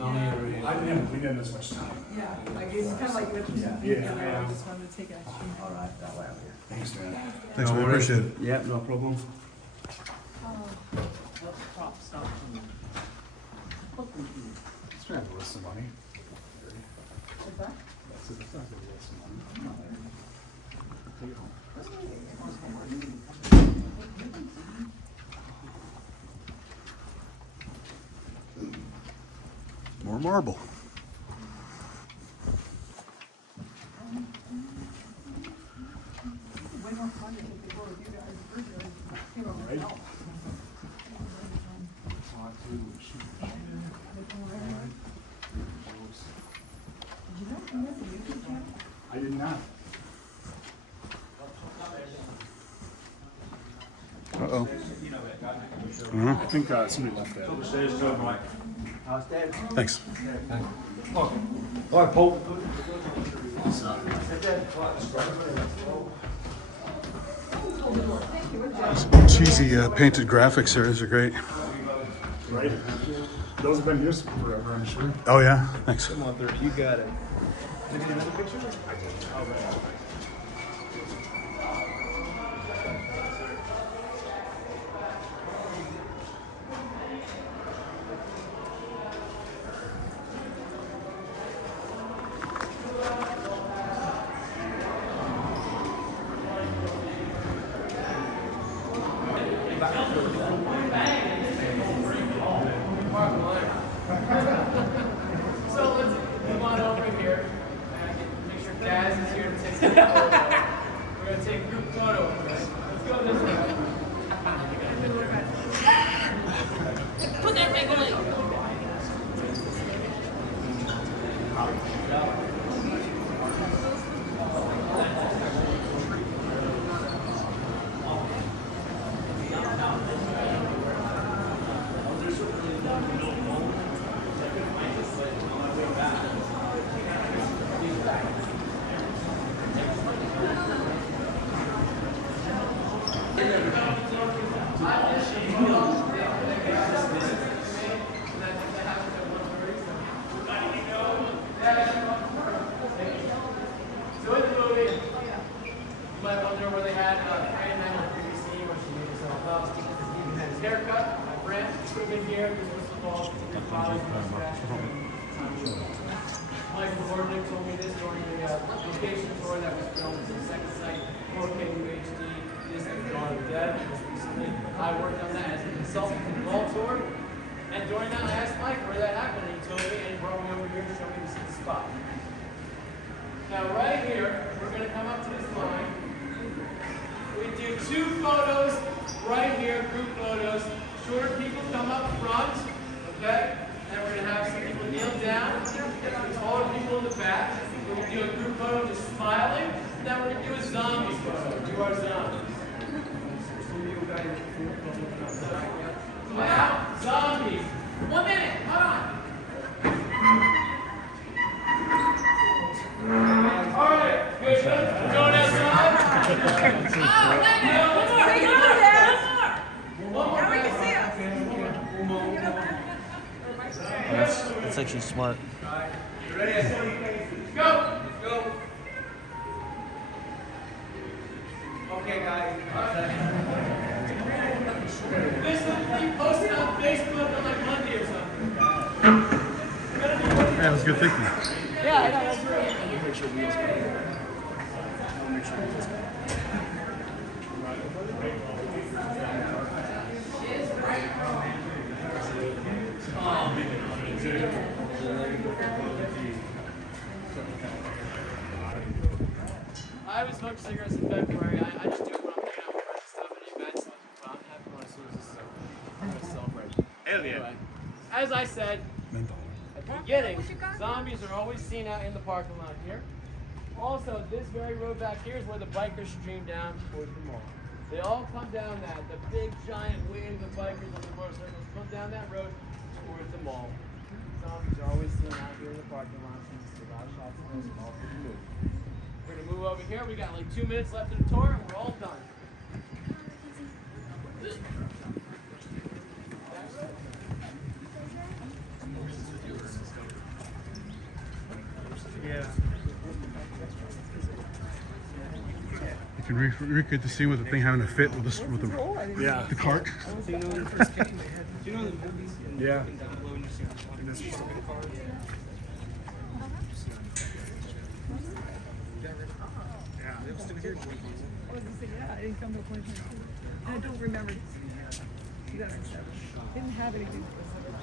We didn't have this much time. Yeah, like it's kind of like with Yeah. I just wanted to take an extra. All right, that way over here. Thanks, man. Thanks, man. Appreciate it. Yeah, no problem. It's gonna have to list some money. What's that? That's it. It's not gonna list some money. Take it home. More marble. Way more fun to take the board with you guys. Right? I did not. Uh-oh. I think somebody left that. Thanks. All right, Paul. Cheesy painted graphics here. These are great. Right? Those have been here forever, I'm sure. Oh, yeah? Thanks. Come on through. You got it. So let's move on over here. Make sure Daz is here to take the photo. We're going to take a group photo. Let's go this way. Put that thing away. So in the movie, you might wonder where they had Fran and the previous scene where she made herself up. Stephen had his haircut. My friend put him in here because it was involved with his father's mustache. Michael Hornick told me this during the location tour that was filmed in the second site, 4K UHD. This is Dawn of the Dead. Just recently, I worked on that as a consultant for the Wall Tour. And during that, I asked Mike where that happened, and he told me, and he brought me over here to show me this spot. Now, right here, we're going to come up to this line. We do 2 photos right here, group photos. Shorter people come up front, okay? And we're going to have some people kneel down. Taller people in the back. We're going to do a group photo just smiling. Then we're going to do a zombie photo. Do our zombies. Now, zombies. 1 minute. Hold on. All right. Good. Going outside. That's actually smart. You ready? Let's go. Let's go. Okay, guys. This will be posted on Facebook on like Monday or something. Yeah, it was good thinking. Yeah, I know. That's right. Make sure wheels go. Make sure wheels go. I haven't smoked cigarettes in February. I just do it when I'm hanging out with friends and stuff at events. Like, I'm happy when I see this, so I'm going to celebrate. Hell yeah. Anyway, as I said at the beginning, zombies are always seen out in the parking lot here. Also, this very road back here is where the bikers stream down towards the mall. They all come down that. The big giant wave of bikers on the motorcycles come down that road towards the mall. Zombies are always seen out here in the parking lot. So you see a lot of shots of those malls. We're going to move over here. We got like 2 minutes left of the tour and we're all done. Yeah. You can recreate the scene with the thing having to fit with the cart. Do you know when you first came, they had, do you know the movies? Yeah. Down below and you see on this car? Yeah, it was still here. I was going to say, yeah, I didn't come to 2022. And I don't remember 2007. Didn't have anything specific.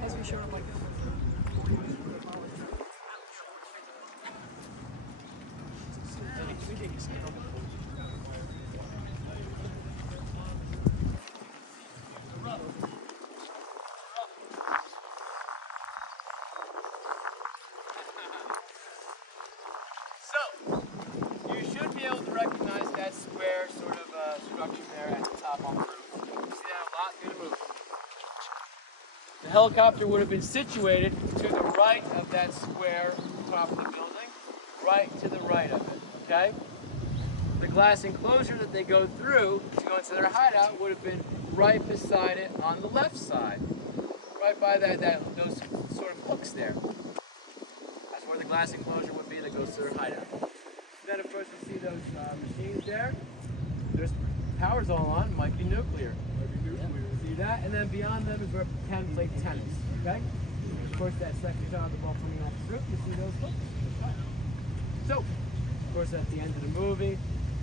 Plus we showed up like this. So, you should be able to recognize that square sort of structure there at the top on the roof. You see that a lot through the movie. The helicopter would have been situated to the right of that square top of the building, right to the right of it, okay? The glass enclosure that they go through to go into their hideout would have been right beside it on the left side, right by those sort of hooks there. That's where the glass enclosure would be that goes to their hideout. Then of course you see those machines there. There's power's all on, might be nuclear. See that? And then beyond them is where Penn played tennis, okay? Of course that second shot of the ball coming off the roof, you see those hooks. So, of course at the end of the movie,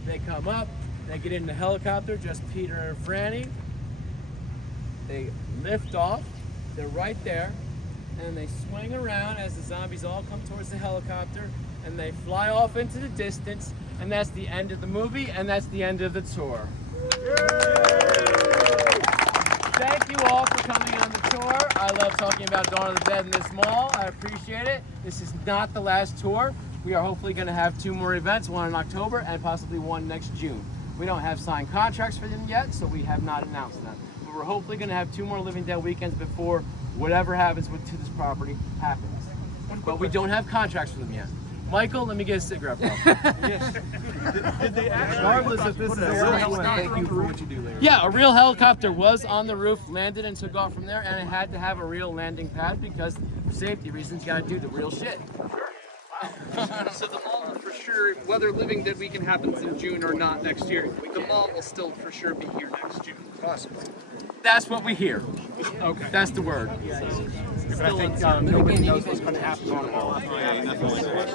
they come up, they get in the helicopter, just Peter and Franny. They lift off, they're right there, and they swing around as the zombies all come towards the helicopter, and they fly off into the distance, and that's the end of the movie, and that's the end of the tour. Thank you all for coming on the tour. I love talking about Dawn of the Dead in this mall. I appreciate it. This is not the last tour. We are hopefully going to have 2 more events, one in October and possibly one next June. We don't have signed contracts for them yet, so we have not announced them. But we're hopefully going to have 2 more Living Dead weekends before whatever happens to this property happens. But we don't have contracts for them yet. Michael, let me get a cigarette, bro. Did they actually, regardless if this is a real helicopter, thank you for what you do, Larry. Yeah, a real helicopter was on the roof, landed and took off from there, and it had to have a real landing pad because for safety reasons, you gotta do the real shit. So the mall will for sure, whether Living Dead Weekend happens in June or not next year, the mall will still for sure be here next June. Possibly. That's what we hear. Okay. That's the word. I think nobody knows what's going to happen on the mall.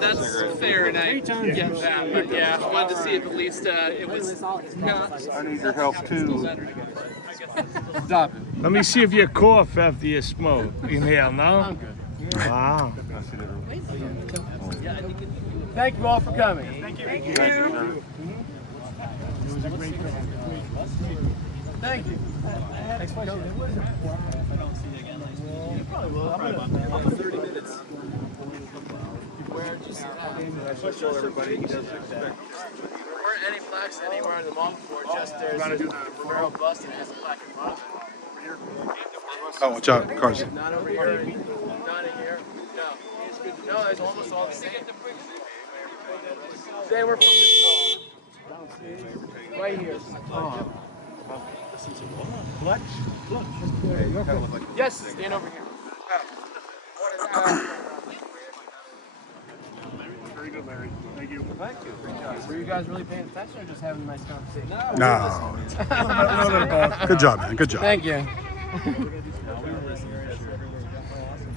That's fair, and I get that. But yeah, I wanted to see if at least it was not. I need your help too. Stop it. Let me see if you cough after you smoke. Inhale, no? I'm good. Wow. Thank you all for coming. Thank you. Thank you. It was a great Thank you. Thanks for coming. You probably will. I'm 30 minutes. Where just I told everybody he doesn't expect. weren't any plaques anywhere in the mall before, just there's a Monroeville bus that has a plaque in front of it. Oh, watch out, cars. Not over here, not in here. No. No, it's almost all the same. They were from this mall. Right here. Clutch? Yes, stand over here. Very good, Larry. Thank you. Thank you. Were you guys really paying attention or just having a nice conversation? No. Good job, man. Good job. Thank you.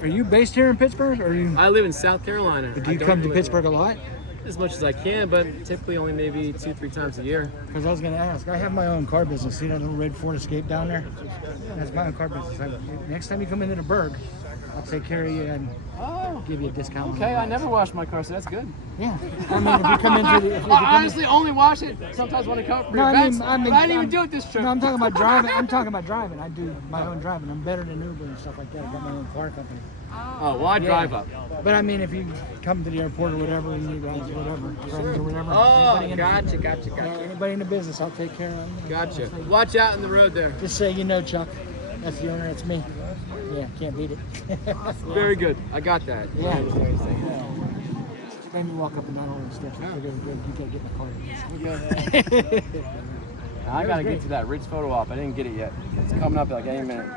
Are you based here in Pittsburgh, or I live in South Carolina. do you come to Pittsburgh a lot? As much as I can, but typically only maybe 2-3 times a year. Because I was going to ask, I have my own car business. See that little red Ford Escape down there? That's my own car business. Next time you come into the Berg, I'll take care of you and give you a discount. Okay, I never wash my car, so that's good. Yeah. I mean, if you come into the... I honestly only wash it sometimes when I come up for events. I didn't even do it this trip. No, I'm talking about driving. I do my own driving. I'm better than Uber and stuff like that. I got my own car company. Oh, well, I drive up. But I mean, if you come to the airport or whatever, you need rides or whatever, friends or whatever. Oh, gotcha. Anybody in the business, I'll take care of them. Gotcha. Watch out in the road there. Just say, you know, Chuck, that's the owner, that's me. Yeah, can't beat it. Very good. I got that. Yeah. Made me walk up and down all the steps. I figured you can't get in the car. I gotta get to that Ridge photo op. I didn't get it yet. It's coming up like any minute.